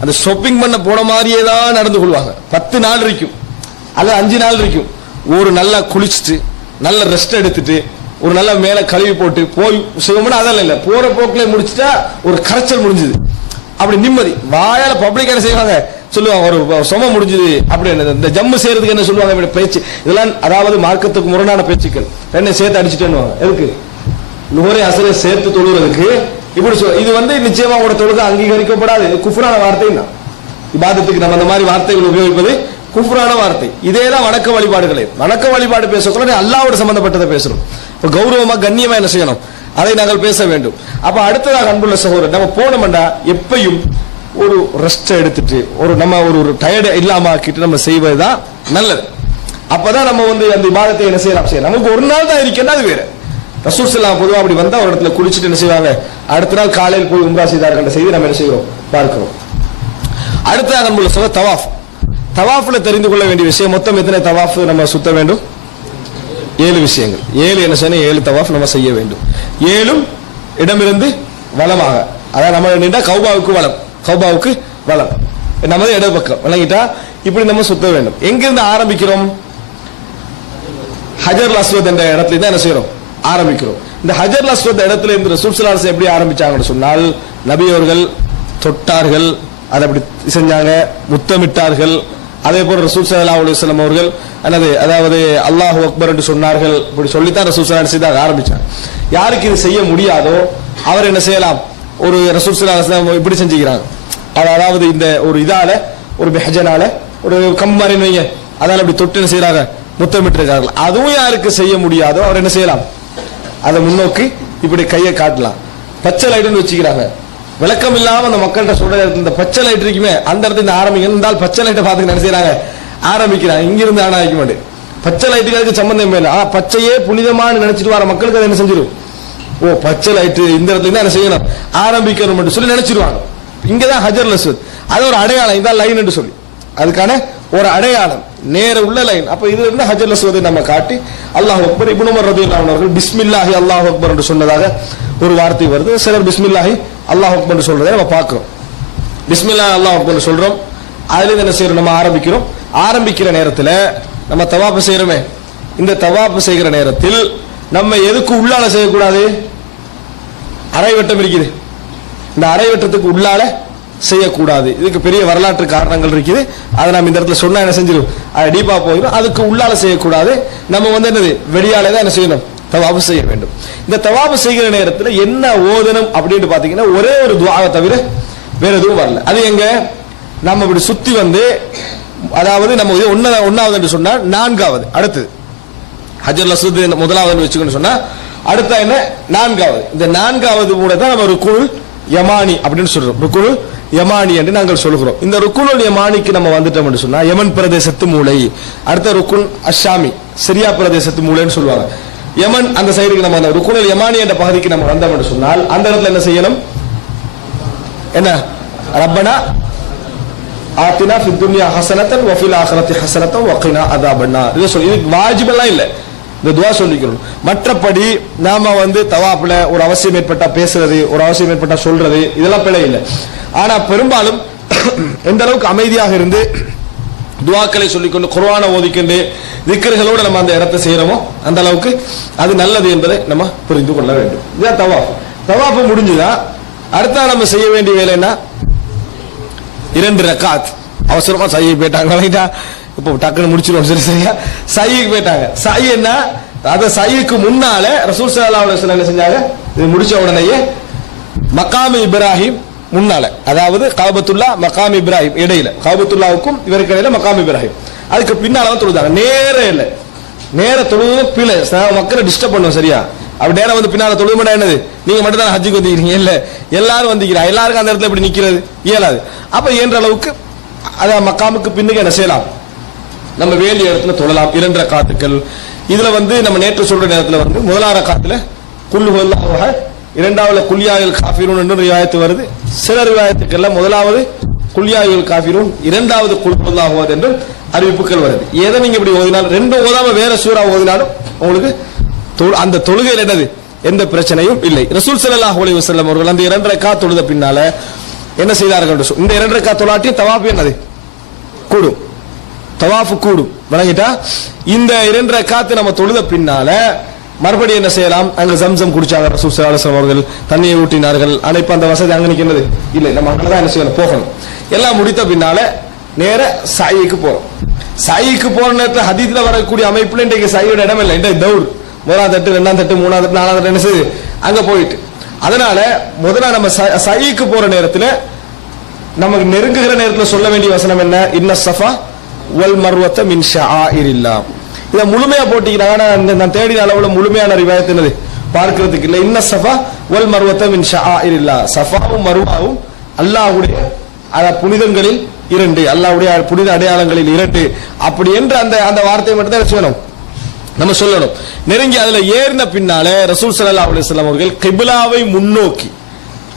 அந்த ஷாப்பிங் பண்ண போன மாதிரியே தான் நடந்து கொள்வாங்க. 10 நாள் இருக்கும் அல்லது 5 நாள் இருக்கும். ஒரு நல்லா குளிச்சுட்டு நல்ல ரெஸ்ட் எடுத்துட்டு ஒரு நல்ல மேல கழுவி போட்டு போய் செய்வோம்னா அதெல்லாம் இல்ல, போற போக்குல முடிச்சுட்டா ஒரு கரைச்சல் முடிஞ்சது, அப்படி நிம்மதி. வாயால பப்ளிக் என்ன செய்வாங்க சொல்லுவாங்க, ஒரு சொம முடிஞ்சது அப்படி. இந்த ஜம்மு செய்யறதுக்கு என்ன சொல்லுவாங்க பேச்சு, இதெல்லாம் அதாவது மார்க்கத்துக்கு முரணான பேச்சுக்கள். என்ன சேர்த்து அடிச்சுட்டேன்னு, எதுக்கு நுகரை அசரை சேர்த்து தொழுறதுக்கு இப்படி இது வந்து நிச்சயமா உங்களோட தொழுகை அங்கீகரிக்கப்படாது. இது குஃப்ரான வார்த்தை தான். இபாதத்துக்கு நம்ம அந்த மாதிரி வார்த்தைகள் உபயோகிப்பது குஃப்ரான வார்த்தை. இதேதான் வணக்க வழிபாடுகளே. வணக்க வழிபாடு பேசக்கூட அல்லாஹ்வோட சம்பந்தப்பட்டதை பேசுறோம். இப்ப கௌரவமா கண்ணியமா என்ன செய்யணும், அதை நாங்கள் பேச வேண்டும். அப்ப அடுத்ததாக அன்புள்ள சகோதரர், நம்ம போனோம்னா எப்பையும் ஒரு ரெஸ்ட் எடுத்துட்டு நம்ம ஒரு டயர்டு இல்லாம ஆக்கிட்டு நம்ம செய்வதுதான் நல்லது. அப்பதான் நம்ம வந்து அந்த இபாதத்தை என்ன செய்யலாம். நமக்கு ஒரு நாள் தான் இருக்கேன்னா அது வேற. ரசூல் ஸல்லல்லாஹு பொதுவா அப்படி வந்தா ஒரு இடத்துல குளிச்சுட்டு என்ன செய்வாங்க, அடுத்த நாள் காலையில் போய் உம்ரா செய்தார்கள் என்ற செய்தி நம்ம என்ன செய்கிறோம், பார்க்கிறோம். அடுத்ததாக அன்புள்ள சகோதரர், தவாஃப். தவாஃப்ல தெரிந்து கொள்ள வேண்டிய விஷயம், மொத்தம் எத்தனை தவாஃப் நம்ம சுத்த வேண்டும், 7 விஷயங்கள். 7 என்ன செய்யணும், 7 தவாஃப் நம்ம செய்ய வேண்டும். 7ம் இடமிருந்து வலமாக, அதாவது நம்ம நின்றா கௌபாவுக்கு வலம், கௌபாவுக்கு வலம், நமது இடது பக்கம் விளங்கிட்டா இப்படி நம்ம சுத்த வேண்டும். எங்கிருந்து ஆரம்பிக்கிறோம், ஹஜர் அஸ்வத் என்ற இடத்துல தான் என்ன செய்யறோம், ஆரம்பிக்கிறோம். இந்த ஹஜர் அஸ்வத் இடத்துல இருந்து ரசூல் ஸல்லல்லாஹு அலைஹி வஸல்லம் எப்படி ஆரம்பிச்சாங்கன்னு சொன்னால், நபி அவர்கள் தொட்டார்கள், அதை அப்படி செஞ்சாங்க, முத்தமிட்டார்கள். அதே போல ரசூல் ஸல்லல்லாஹு அலைஹி வஸல்லம் அவர்கள் அதாவது அல்லாஹு அக்பர் என்று சொன்னார்கள். இப்படி சொல்லித்தான் ரசூல் ஸல்லல்லாஹு அலைஹி வஸல்லம் ஆரம்பிச்சாங்க. யாருக்கு இது செய்ய முடியாதோ அவர் என்ன செய்யலாம், ஒரு ரசூல் ஸல்லல்லாஹு அலைஹி வஸல்லம் இப்படி செஞ்சுக்கிறாங்க, அதாவது இந்த ஒரு இதால ஒரு பெஹஜனால ஒரு கம்மாரின்னு வைங்க, அதால அப்படி தொட்டு என்ன செய்யறாங்க, முத்தமிட்டிருக்கார்கள். அதுவும் யாருக்கு செய்ய முடியாதோ அவர் என்ன செய்யலாம், அதை முன்னோக்கி இப்படி கையை காட்டலாம். பச்சை லைட்டுன்னு வச்சுக்கிறாங்க, விளக்கம் இல்லாம அந்த மக்கள்கிட்ட சொல்ற இந்த பச்சை லைட் இருக்குமே அந்த இடத்துல இந்த ஆரம்பிங்க இருந்தால் பச்சை லைட்டை பார்த்து என்ன செய்யறாங்க, ஆரம்பிக்கிறாங்க. இங்கிருந்து ஆனா வைக்க மாட்டேன், பச்சை லைட்டுக்கு அதுக்கு சம்பந்தம் இல்லை. பச்சையே புனிதமான நினைச்சிட்டு வர மக்களுக்கு அதை என்ன செஞ்சிடும், ஓ பச்சை லைட்டு இந்த இடத்துல தான் என்ன செய்யணும், ஆரம்பிக்கணும் சொல்லி நினைச்சிருவாங்க. இங்கதான் ஹஜர் அஸ்வத், அது ஒரு அடையாளம், இதான் லைன் என்று சொல்லி அதுக்கான ஒரு அடையாளம், நேர உள்ள லைன். அப்ப இதுல இருந்து ஹஜர் அஸ்வதை நம்ம காட்டி அல்லாஹ் அக்பர். இப்னு உமர் ரலியல்லாஹு அன்ஹு அவர்கள் பிஸ்மில்லாஹி அல்லாஹ் அக்பர் என்று சொன்னதாக ஒரு வார்த்தை வருது. சிலர் பிஸ்மில்லாஹி அல்லாஹ் அக்பர் என்று சொல்றதை நம்ம பார்க்கிறோம். பிஸ்மில்லாஹி அல்லாஹ் அக்பர் சொல்றோம், அதுல என்ன செய்யறோம், நம்ம ஆரம்பிக்கிறோம். ஆரம்பிக்கிற நேரத்தில் நம்ம தவாப் செய்யறோமே, இந்த தவாப் செய்கிற நேரத்தில் நம்ம எதுக்கு உள்ளால செய்யக்கூடாது, அரை வட்டம் இருக்குது, இந்த அரை வட்டத்துக்கு உள்ளால செய்யக்கூடாது. இதுக்கு பெரிய வரலாற்று காரணங்கள் இருக்குது, அதை நம்ம இந்த இடத்துல சொன்னா என்ன செஞ்சிடும், டீப்பா போயிடும். அதுக்கு உள்ளால செய்யக்கூடாது, நம்ம வந்து என்னது வெளியாலே தான் என்ன செய்யணும், தவாப் செய்ய வேண்டும். இந்த தவாப் செய்கிற நேரத்தில் என்ன ஓதனம் அப்படின்னு பாத்தீங்கன்னா ஒரே ஒரு துஆவை தவிர வேற எதுவும் வரல. அது எங்க, நம்ம இப்படி சுத்தி வந்து, அதாவது நம்ம ஒன்னாவது என்று சொன்னா 4வது, அடுத்து ஹஜர் அஸ்வத் முதலாவது வச்சுக்கணும் சொன்னா அடுத்த என்ன நான்காவது, இந்த நான்காவது கூட தான் நம்ம ருக்குல் யமானி அப்படின்னு சொல்றோம். ருக்குல் யமானி என்று நாங்கள் சொல்கிறோம். இந்த ருக்குல் யமானிக்கு நம்ம வந்துட்டோம் என்று சொன்னா யமன் பிரதேசத்து மூளை, அடுத்த ருக்குன் அஷாமி சிரியா பிரதேசத்து மூளைன்னு சொல்லுவாங்க. யமன் அந்த சைடுக்கு நம்ம அந்த ருக்குல் யமானி என்ற பகுதிக்கு நம்ம வந்தோம் என்று சொன்னால் அந்த இடத்துல என்ன செய்யணும்? என்ன ரப்பனா ஆத்தினா ஃபித் துன்யா ஹஸனத்தன் வ ஃபில் ஆখিরাতি ஹஸனத்தன் வ கினா அஸாபன்னார். இது சொல்லி இது வாஜிப் எல்லாம் இல்ல, இந்த துஆ சொல்லிக்கணும். மற்றபடி நாம தவாஃப்ல ஒரு அவசியம் ஏற்பட்டா பேசுறது, ஒரு அவசியம் ஏற்பட்டா சொல்றது, இதெல்லாம் பிழை இல்லை. ஆனா பெரும்பாலும் எந்த அளவுக்கு அமைதியாக இருந்து துஆக்களை சொல்லிக்கொண்டு குர்ஆனை ஓதிக்கொண்டு திக்ர்களோடு நம்ம அந்த இடத்தை செய்யறோமோ அந்த அளவுக்கு அது நல்லது என்பதை நம்ம புரிந்து கொள்ள வேண்டும். இதுதான் தவாஃப். தவாஃப் முடிஞ்சுதா அடுத்த நம்ம செய்ய வேண்டிய வேலை என்ன? 2 ரக்காத். அவசரமா சையை போயிட்டாங்க, இப்போ டக்குன்னு முடிச்சிருவோம். சரி சரியா சைக்கு போயிட்டாங்க. சை என்ன? அத சைக்கு முன்னால ரசூல் ஸல்லல்லாஹு அலைஹி வஸல்லம் என்ன செஞ்சாங்க? இது முடிச்ச உடனேயே மகாம் இப்ராஹிம் முன்னால, அதாவது காபத்துல்லா மகாம் இப்ராஹிம் இடையில, காபத்துல்லாவுக்கும் இவருக்கு இடையில மகாம் இப்ராஹிம், அதுக்கு பின்னால தான் தொழுதாங்க. நேரம் இல்லை, நேர தொழுது பிள்ளை மக்களை டிஸ்டர்ப் பண்ணுவோம். சரியா அப்படி நேரம் பின்னால தொழுது மாட்டா என்னது? நீங்க மட்டும் தான் ஹஜ்ஜுக்கு வந்துக்கிறீங்க, இல்ல எல்லாரும் வந்துக்கிறாங்க, எல்லாருக்கும் அந்த இடத்துல இப்படி நிக்கிறது இயலாது. அப்ப இயன்ற அளவுக்கு அத மக்காமுக்கு பின்னுக்கு என்ன செய்யலாம்? நம்ம வேண்டிய இடத்துல தொழலாம். 2 ரக்காத்துக்கள். இதுல நம்ம நேற்று சொல்ற நேரத்துல முதலாவது ரக்காத்துல குல் ஹுவல்லாஹு அஹத், இரண்டாவது குல் யா அய்யுல் காஃபிரூன் என்று ரிவாயத் வருது. சில ரிவாயத்துக்கள்ல முதலாவது குல் யா அய்யுல் காஃபிரூன், இரண்டாவது குல் ஹுவல்லாஹு அஹத் என்று அறிவிப்புகள் வருது. எதை நீங்க இப்படி ஓதினாலும், ரெண்டும் ஓதாம வேற சூரா ஓதினாலும் உங்களுக்கு அந்த தொழுகையில் என்னது எந்த பிரச்சனையும் இல்லை. ரசூல் ஸல்லல்லாஹு அலைஹி வஸல்லம் அவர்கள் அந்த 2 ரக்காத் தொழுத பின்னால என்ன செய்தார்கள்? இந்த 2 ரக்காத் தொழாட்டி தவாஃப் என்னது கூடும், தவாஃப் கூடும். வணங்கிட்டா இந்த 2 ரக்காத் நம்ம தொழுத பின்னால மறுபடியும் என்ன செய்யலாம்? அங்க ஜம்சம் குடிச்சாங்க ரசூல் ஸல்லல்லாஹு அலைஹி வஸல்லம் அவர்கள், தண்ணியை ஊற்றினார்கள். ஆனா இப்ப அந்த வசதி அங்க நிக்கிறது இல்லை, நம்ம அங்கதான் என்ன செய்யணும்? போகணும். எல்லாம் முடித்த பின்னால நேர சாயிக்கு போறோம். சாயிக்கு போற நேரத்தில் ஹதீஸ்ல வரக்கூடிய அமைப்புல இன்றைக்கு சாயியோட இடம் இல்லை. இன்றைக்கு தௌர், 1ஆம் தட்டு 2ஆம் தட்டு 3ஆம் தட்டு 4ஆம் தட்டு என்ன செய்யுது அங்க போயிட்டு. அதனால முதல்ல நம்ம சாயிக்கு போற நேரத்தில் நமக்கு நெருங்குகிற நேரத்தில் சொல்ல வேண்டிய வசனம் என்ன? இன்ன ஸஃபா வல் மர்வத மின் ஷஆஇரில்லாஹ். இத முழுமையா போட்டிக்கிறாங்க. நான் தேடின அளவுல முழுமையான ரிவாயத் என்னது பார்க்கிறதுக்கு இல்லை. இன்ன ஸஃபா வல் மர்வத மின் ஷஆஇரில்லாஹ். ஸஃபாவும் மர்வாவும் அல்லாஹ்வுடைய புனிதங்களில் 2, அல்லாஹ்வுடைய புனித அடையாளங்களில் 2. அப்படி என்று அந்த வார்த்தையை மட்டும் தான் சொல்லணும், நம்ம சொல்லணும். நெருங்கி அதுல ஏறின பின்னால ரசூல் ஸல்லல்லாஹு அலைஹி வஸல்லம் அவர்கள் கிப்லாவை முன்னோக்கி,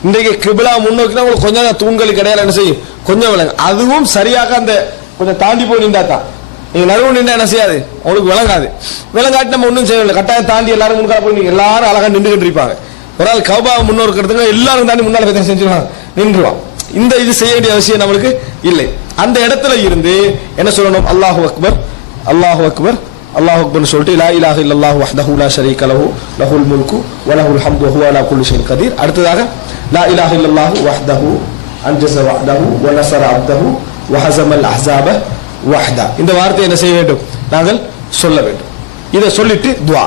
இன்றைக்கு கிப்லா முன்னோக்கினா உங்களுக்கு கொஞ்சம் தூண்களுக்கு இடையில என்ன செய்யும்? கொஞ்சம் விளங்கு. அதுவும் சரியாக அந்த கொஞ்சம் தாண்டி போய் நின்றா தான். நீங்க நடுவு நின்றா என்ன செய்யாது? உங்களுக்கு விளங்காது. விளங்காட்டி நம்ம ஒன்றும் செய்யல, கட்டாயம் தாண்டி எல்லாரும் முன்கால போய் நீங்க எல்லாரும் அழகா நின்றுகிட்டு இருப்பாங்க. ஒரு ஆள் கௌபாவை முன்னோருக்கிறதுக்கு எல்லாரும் தாண்டி முன்னால போய் செஞ்சிருவாங்க, நின்றுவான். இந்த இது செய்ய வேண்டிய அவசியம் நம்மளுக்கு இல்லை. அந்த இடத்துல இருந்து என்ன சொல்லணும்? அல்லாஹு அக்பர் அல்லாஹு அக்பர் அல்லாஹு அக்பர்னு சொல்லிட்டு லா இலாஹ இல்லல்லாஹு வஹ்தஹு லா ஷரீக லஹு லஹுல் முல்கு வ லஹுல் ஹம்து வஹுவ அலா குல்லி ஷைஇன் கதீர். அடுத்ததாக லா இலாஹ இல்லல்லாஹு வஹ்தஹு அன்ஜஸ வஹ்தஹு வ நஸர அப்தஹு வ ஹஸமல் அஹ்ஸாப வஹ்தா. இந்த வார்த்தையை என்ன செய்ய வேண்டும்? நாங்கள் சொல்ல வேண்டும். இதை சொல்லிட்டு துஆ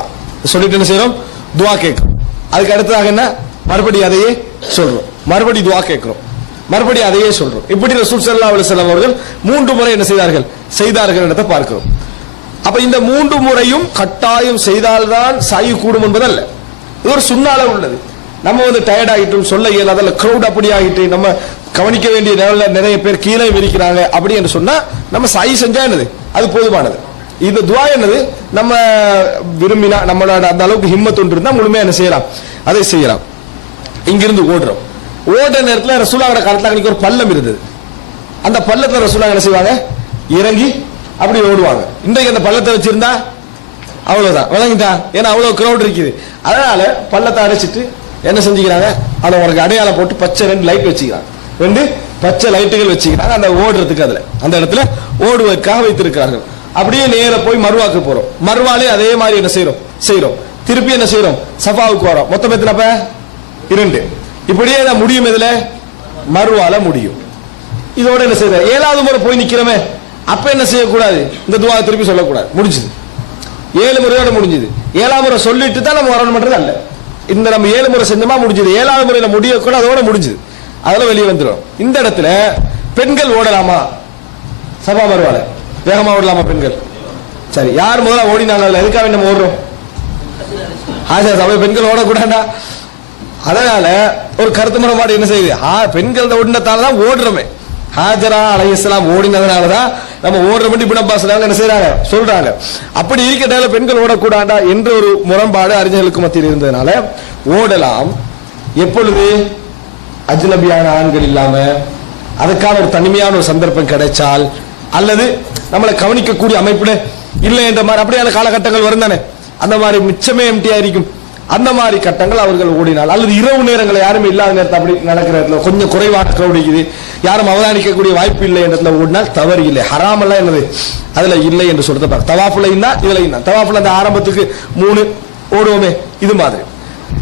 சொல்லிட்டு என்ன செய்யறோம்? துஆ கேட்கிறோம். அதுக்கு அடுத்ததாக என்ன? மறுபடியும் அதையே சொல்றோம், மறுபடியும் துஆ கேட்கிறோம், மறுபடியும் அதையே சொல்றோம். இப்படி ரசூல் ஸல்லல்லாஹு அலைஹி வஸல்லம் அவர்கள் 3 முறை என்ன செய்தார்கள் என்றதை பார்க்கிறோம். அப்ப இந்த 3 முறையும் கட்டாயம் செய்தால்தான் சாயி கூடும் என்பதல்ல, இது ஒரு சுன்னால உள்ளது. நம்ம டயர்ட் ஆகிட்டோம், சொல்ல இயலாத கிரௌட் அப்படி ஆகிட்டு, நம்ம கவனிக்க வேண்டிய லெவல்ல நிறைய பேர் கீழே விரிக்கிறாங்க அப்படி என்று சொன்னா நம்ம சாயி செஞ்சா என்னது அது போதுமானது. இந்த துஆ என்னது நம்ம விரும்பினா நம்மளோட அந்த அளவுக்கு ஹிம்மத் ஒன்று இருந்தா முழுமையா என்ன செய்யலாம்? அதை செய்யலாம். இங்கிருந்து ஓடுறோம், ஓடுற நேரத்தில் ரசூலுல்லாஹ் காலத்துல அன்னைக்கு ஒரு பள்ளம் இருந்தது. அந்த பள்ளத்துல ரசூலுல்லாஹ் என்ன செய்வாங்க? இறங்கி அப்படி ஓடுவாங்க. இன்றைக்கு அந்த பள்ளத்தை வச்சிருந்தா அவ்வளவுதான், விளங்கிட்டா? ஏன்னா அவ்வளவு கிரௌட் இருக்குது. அதனால பள்ளத்தை அடைச்சிட்டு என்ன செஞ்சுக்கிறாங்க? அதை உனக்கு அடையாளம் போட்டு பச்சை 2 லைட் வச்சுக்கிறாங்க, 2 பச்சை லைட்டுகள் வச்சுக்கிறாங்க. அந்த ஓடுறதுக்கு அதுல அந்த இடத்துல ஓடுவதற்காக வைத்திருக்கிறார்கள். அப்படியே நேர போய் மர்வாக்கு போறோம். மர்வாலே அதே மாதிரி என்ன செய்யறோம்? திருப்பி என்ன செய்யறோம்? சஃபாவுக்கு வரோம். மொத்தம் எத்தனை? 2. இப்படியே முடியும். இதுல மர்வால முடியும். இதோட என்ன செய்யற? 7வது முறை போய் நிக்கிறோமே, அப்ப என்ன செய்யக்கூடாது? இந்த துஆ திருப்பி சொல்லக்கூடாது. முடிஞ்சது, 7 முறையோட முடிஞ்சது. 7ஆம் முறை சொல்லிட்டு தான் நம்ம வரணும் பண்றது அல்ல. இந்த நம்ம 7 முறை செஞ்சோமா முடிஞ்சது, 7வது முறையில முடிய கூட அதோட முடிஞ்சது, அதெல்லாம் வெளியே வந்துடும். இந்த இடத்துல பெண்கள் ஓடலாமா? சபா மர்வால வேகமா ஓடலாமா பெண்கள்? சரி, யார் முதல்ல ஓடினாங்க? அதுல எதுக்காக நம்ம ஓடுறோம்? ஹாஜரா சபை பெண்கள் ஓடக்கூடாண்டா. அதனால ஒரு கருத்து முறைப்பாடு என்ன செய்யுது, பெண்கள் ஓடினத்தால தான் ஓடுறோமே. ஹாஜரா அலைஹிஸ்ஸலாம் ஓடினதுனாலதான் நம்ம ஓடுற மட்டும் இப்னு அப்பாஸ் என்ன செய்யறாங்க சொல்றாங்க. அப்படி இருக்கிறதால பெண்கள் ஓடக்கூடாண்டா என்ற ஒரு முரண்பாடு அறிஞர்களுக்கு மத்தியில் இருந்ததுனால ஓடலாம். எப்பொழுது அஜ்னபியான ஆண்கள் இல்லாம அதுக்கான ஒரு தனிமையான ஒரு சந்தர்ப்பம் கிடைச்சால், அல்லது நம்மளை கவனிக்கக்கூடிய அமைப்புல இல்லை என்ற மாதிரி அப்படியான காலகட்டங்கள் வரும் தானே. அந்த மாதிரி மிச்சமே எம்டியா இருக்கும். அந்த மாதிரி கட்டங்கள் அவர்கள் ஓடினால், அல்லது இரவு நேரங்களை யாருமே இல்லாத நேரத்தில் அப்படி நடக்கிற இடத்துல கொஞ்சம் குறைவாக கவனிக்குது, யாரும் அவதானிக்கக்கூடிய வாய்ப்பு இல்லை என்றதுல ஓடினால் தவறு இல்லை. ஹராம் எல்லாம் என்னது அதுல இல்லை என்று சொல்றது. தவாஃபுல இருந்தா இதுல இருந்தா தவாஃபுல அந்த ஆரம்பத்துக்கு 3 ஓடுவோமே இது மாதிரி.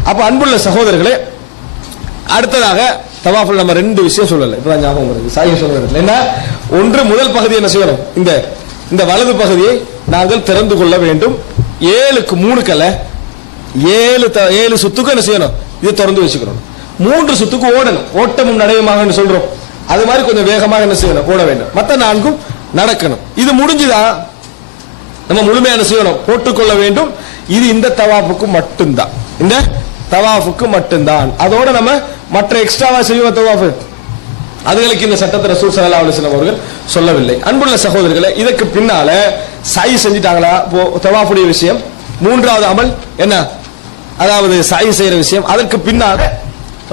அப்ப அன்புள்ள சகோதரர்களே, அடுத்ததாக தவாஃபுல் நம்ம 2 விஷயம் சொல்லல, இப்பதான் ஞாபகம் வருது. சாயை சொல்றது என்ன, ஒன்று முதல் பகுதி என்ன செய்யணும், இந்த வலது பகுதியை நாங்கள் திறந்து கொள்ள வேண்டும். 7க்கு 3 கல 7 சுத்துக்கு என்ன செய்யணும், இதை திறந்து வச்சுக்கணும். 3 சுத்துக்கு ஓடணும், ஓட்டமும் நடையுமாக சொல்றோம். அது மாதிரி கொஞ்சம் வேகமாக என்ன செய்யணும், ஓட வேண்டும். மற்ற 4க்கும் நடக்கணும். இது முடிஞ்சுதான் நம்ம முழுமையான செய்யணும், போட்டுக்கொள்ள வேண்டும். இது இந்த தவாஃபுக்கு மட்டும்தான், இந்த தவாஃபுக்கு மட்டும்தான். அதோட நம்ம மற்ற எக்ஸ்ட்ராவா செய்வோம் தவாஃபு, அதுகளுக்கு இந்த சட்டத்தை ரசூல் ஸல்லல்லாஹு அலைஹி வஸல்லம் அவர்கள் சொல்லவில்லை. அன்புள்ள சகோதரர்களே, இதற்கு பின்னால சாய் செஞ்சிட்டாங்களா தவாஃபுடைய விஷயம். 3வது அமல் என்ன, அதாவது சாய் செய்யற விஷயம். அதற்கு பின்னால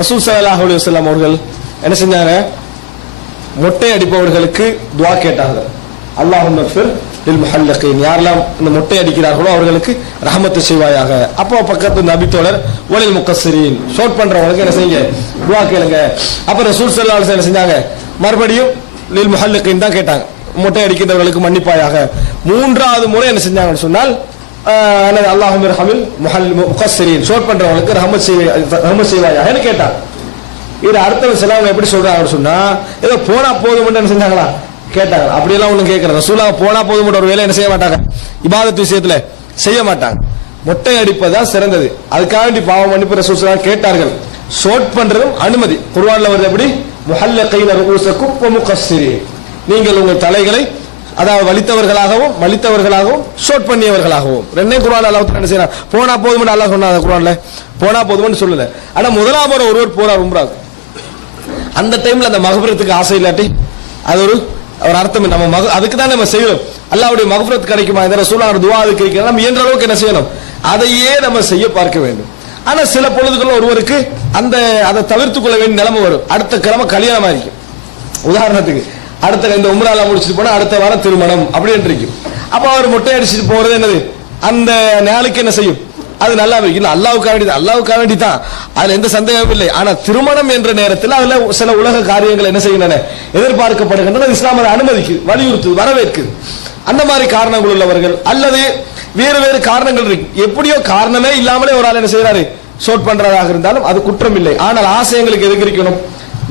ரசூல் ஸல்லல்லாஹு அலைஹி வஸல்லம் அவர்கள் என்ன செஞ்சாங்க, மொட்டை அடிப்பவர்களுக்கு துஆ கேட்டாங்க. அல்லாஹும்ம ஃபிர் லில் முஹல்லகீன், யாரெல்லாம் இந்த மொட்டை அடிக்கிறார்களோ அவர்களுக்கு ரஹமத்து செய்வாயாக. அப்போ பக்கத்து நபி தோழர் வலில் முகஸ்ஸிரீன், ஷோட் பண்றவங்களுக்கு என்ன செய்யுங்க, துஆ கேளுங்க. அப்ப ரசூல் ஸல்லல்லாஹு அலைஹி வஸல்லம் செஞ்சாங்க, மறுபடியும் லில் முஹல்லகீன் தான் கேட்டாங்க, மொட்டை அடிக்கிறவர்களுக்கு மன்னிப்பாயாக. 3வது முறை என்ன செஞ்சாங்கன்னு சொன்னால், அல்லாஹும்ம இர்ஹமில் முகஸ்ஸிரீன், ஷோட் பண்றவங்களுக்கு ரஹமத் செய்வாயாக கேட்டாங்க. இது அடுத்த செலவு எப்படி சொல்றாங்கன்னு சொன்னா, ஏதோ போனா போதும் என்ன செஞ்சாங்களா கேட்டாங்க. அப்படியெல்லாம் ஒண்ணும் கேட்கறது, ரசூலா போனா போதும் ஒரு வேலை என்ன செய்ய மாட்டாங்க, இபாதத் விஷயத்துல செய்ய மாட்டாங்க. மொட்டை அடிப்பதுதான் சிறந்தது. அதுக்காக வேண்டி பாவ மன்னிப்பு ரசூல் ஸல்லல்லாஹு கேட்டார்கள். ஷோட் பண்றதும் அனுமதி. குர்ஆன்ல வருது எப்படி, முஹல்லகீன ரூஸக்கும் வ முகஸ்ஸிரீன், நீங்கள் உங்கள் தலைகளை அதாவது வலித்தவர்களாகவும் மலித்தவர்களாகவும் ஷோட் பண்ணியவர்களாகவும். 2 குர்ஆன்ல அல்லாஹ் என்ன செய்றான், போனா போதும் அல்லாஹ் சொன்னாங்க குர்ஆன்ல, போனா போதும்னு சொல்லல. ஆனா முதலாம் ஒருவர் போறார் உம்ராக்கு, அந்த டைம்ல அந்த மகஃபிரத்துக்கு ஆசை இல்லாட்டி அது ஒரு அர்த்தம். நம்ம அதுக்கு தான் நம்ம செய்யறோம், அல்லாஹ்வுடைய மகஃபிரத் கிடைக்குமா, இந்த ரசூலுல்லாஹ் துஆ அதுக்கு இருக்கிற நம்ம இயன்ற அளவுக்கு என்ன செய்யணும், அதையே நம்ம செய்ய பார்க்க வேண்டும். ஆனா சில பொழுதுகள் ஒருவருக்கு அதை தவிர்த்துக் கொள்ள வேண்டிய நிலைமை வரும். அடுத்த கிழமை கல்யாணமா இருக்கும், உதாரணத்துக்கு அடுத்த இந்த உம்ரால முடிச்சுட்டு போனா அடுத்த வாரம் திருமணம் அப்படின்னு இருக்கும். அப்ப அவர் மொட்டை அடிச்சுட்டு போறது என்னது, அந்த நாளுக்கு என்ன செய்யும், அது நல்லா இருக்கும். அல்லாஹ்வுக்காக வேண்டி தான், அதுல எந்த சந்தேகமும் இல்லை. ஆனா திருமணம் என்ற நேரத்தில் அதுல சில உலக காரியங்கள் என்ன செய்கின்றன, எதிர்பார்க்கப்படுகின்றன. இஸ்லாம் அதை அனுமதிக்கு வலியுறுத்து வரவேற்குது. அந்த மாதிரி காரணங்கள் உள்ளவர்கள் அல்லது வேறு காரணங்கள் இருக்கு, எப்படியோ காரணமே இல்லாமலே ஒரு ஆள் என்ன செய்யறாரு, ஷோட் பண்றதாக இருந்தாலும் அது குற்றம் இல்லை. ஆனால் ஆசையங்களுக்கு எதுக்கு இருக்கணும்,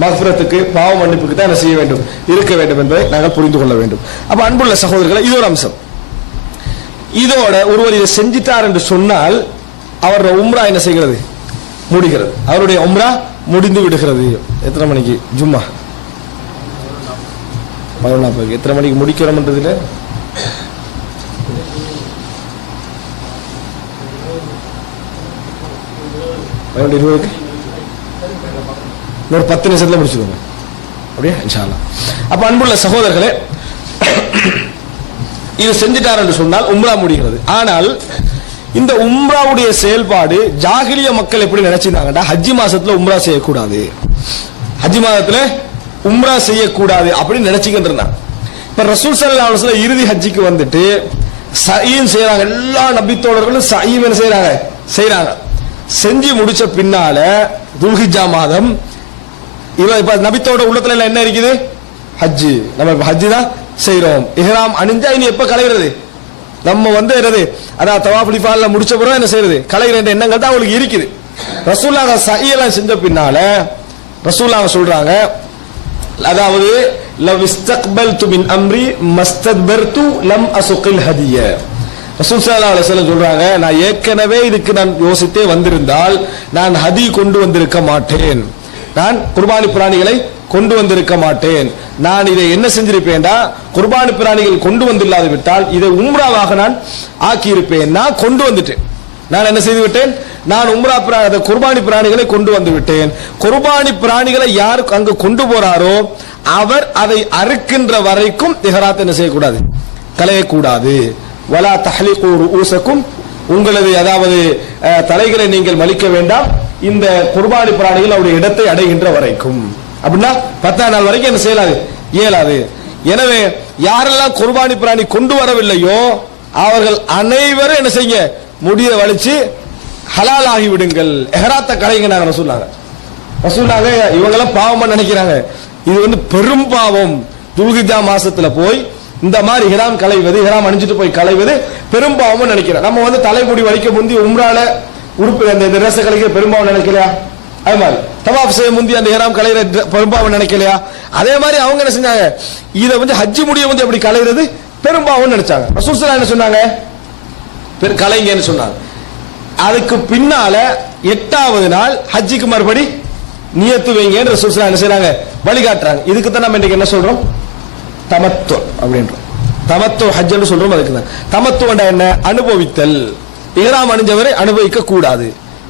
மக்ஃபிரத்துக்கு பாவ மன்னிப்புக்கு தான் என்ன செய்ய வேண்டும், இருக்க வேண்டும் என்பதை நாங்கள் புரிந்து கொள்ள வேண்டும். அப்ப அன்புள்ள சகோதரர்களை, இது ஒரு அம்சம். இதோட ஒருவர் இதை செஞ்சிட்டார் என்று சொன்னால் அவருடைய உம்ரா என்ன செய்கிறது, முடிகிறது. அவருடைய உம்ரா முடிந்து விடுகிறது. எத்தனை மணிக்கு ஜும்மா, 11:40. எத்தனை மணிக்கு முடிக்கிறோம்ன்றதுல ஒரு 10 நிமிஷத்துல முடிச்சுக்கோங்க, அப்படியே இன்ஷா அல்லாஹ். அப்ப அன்புள்ள சகோதரர்களே, இது செஞ்சிட்டார் என்று சொன்னால் உம்ரா முடிகிறது. ஆனால் இந்த உம்ராவுடைய செயல்பாடு ஜாகிலிய மக்கள் எப்படி நினைச்சிருந்தாங்கடா, ஹஜ்ஜி மாசத்துல உம்ரா செய்யக்கூடாது, ஹஜ்ஜி மாதத்துல உம்ரா செய்யக்கூடாது அப்படின்னு நினைச்சுக்கிட்டு இருந்தாங்க. இப்ப ரசூல் ஸல்லல்லாஹு அலைஹி வஸல்லம் இறுதி ஹஜ்ஜிக்கு வந்துட்டு சயீம் செய்யறாங்க. எல்லா நபித்தோழர்களும் சயீம் என்ன செய்யறாங்க. செஞ்சு முடிச்ச பின்னால துல்ஹிஜ்ஜா மாதம் இப்ப நபித்தோட உள்ளத்துல என்ன இருக்குது, ஹஜ்ஜி. நம்ம ஹஜ்ஜி தான் செய்யறோம். இஹ்ராம் அணிஞ்சா இனி எப்ப கலைகிறது, நம்ம என்னது, அதாவது தவாஃப் இஃபால்ல முடிச்ச பிறகு என்ன செய்யறது, கலைகிற எண்ணங்கள் தான் அவங்களுக்கு இருக்குது. ரசூலுல்லாஹ் சஹீஹ் செஞ்ச பின்னால ரசூலுல்லாஹ் சொல்றாங்க, அதாவது லவ் இஸ்தக்பல்து மின் அம்ரி மஸ்தக்பர்து லம் அசுகில் ஹதிய. ரசூல் ஸல்லல்லாஹு அலைஹி வஸல்லம் சொல்றாங்க, நான் ஏற்கனவே இதுக்கு நான் யோசித்தே வந்திருந்தால் நான் ஹதி கொண்டு வந்திருக்க மாட்டேன், நான் குர்பானி பிராணிகளை கொண்டு வந்திருக்க மாட்டேன். நான் இதை என்ன செஞ்சிருப்பேன்டா, குர்பானி பிராணிகள் கொண்டு வந்தில்லாது விட்டால் இதை உம்ராவாக நான் ஆக்கி இருப்பேன். நான் கொண்டு வந்துட்டேன், நான் என்ன செய்து விட்டேன், நான் உம்ரா குர்பானி பிராணிகளை கொண்டு வந்து விட்டேன். குர்பானி பிராணிகளை யார் அங்கு கொண்டு போறாரோ அவர் அதை அறுக்கின்ற வரைக்கும் இஹ்ராத் என்ன செய்யக்கூடாது, களையக்கூடாது. வலா தஹ்லிகு ரூஸக்கும், உங்களது அதாவது தலைகளை நீங்கள் மலிக்க வேண்டாம், இந்த குர்பானி பிராணிகள் அவருடைய இடத்தை அடைகின்ற வரைக்கும். அப்படின்னா 10ஆம் நாள் வரைக்கும் என்ன செய்யலாது, இயலாது. எனவே யாரெல்லாம் குர்பானி பிராணி கொண்டு வரவில்லையோ அவர்கள் அனைவரும் என்ன செய்ய, முடிய வலிச்சு ஹலால் ஆகி விடுங்கள், இஹ்ராத்தை களைங்க. நாங்க ரசூலுல்லாஹ் இவங்கெல்லாம் பாவமா நினைக்கிறாங்க. இது வந்து பெரும் பாவம். துல்ஹிஜ்ஜா மாசத்துல போய் இந்த மாதிரி இஹ்ராம் களைவது, இஹ்ராம் அணிஞ்சிட்டு போய் களைவது பெரும் பாவம் நினைக்கிறோம். நம்ம வந்து தலைமுடி வலிக்க முந்தி உம்ரால உறுப்பு அந்த ட்ரெஸ் கலைக்கிற பெரும்பாவம் நினைக்கலையா? அது மாதிரி தவாஃப் செய்ய முந்தி அந்த இஹ்ராம் கலையிற பெரும்பாவம் நினைக்கலையா? அதே மாதிரி அவங்க என்ன செஞ்சாங்க, இதை வந்து ஹஜ் முடிய வந்து அப்படி கலையிறது பெரும்பாவம் நினைச்சாங்க. ரசூல் ஸல்லல்லாஹு அலைஹி வஸல்லம் என்ன சொன்னாங்க, கலைங்கன்னு சொன்னாங்க. அதுக்கு பின்னால 8வது நாள் ஹஜ்ஜுக்கு மறுபடி நியத்து வைங்கன்னு ரசூல் ஸல்லல்லாஹு அலைஹி வஸல்லம் என்ன செய்றாங்க, வழிகாட்டுறாங்க. இதுக்கு தான் நம்ம இன்னைக்கு என்ன சொல்றோம், தமத்து அப்படின்றோம். தமத்து ஹஜ்ஜுன்னு சொல்றோம். அதுக்கு தான் தமத்துன்னா என்ன, அனுபவித்தல். இஹ்ராம் அணிஞ்சவரை அனுபவிக்க கூடாது,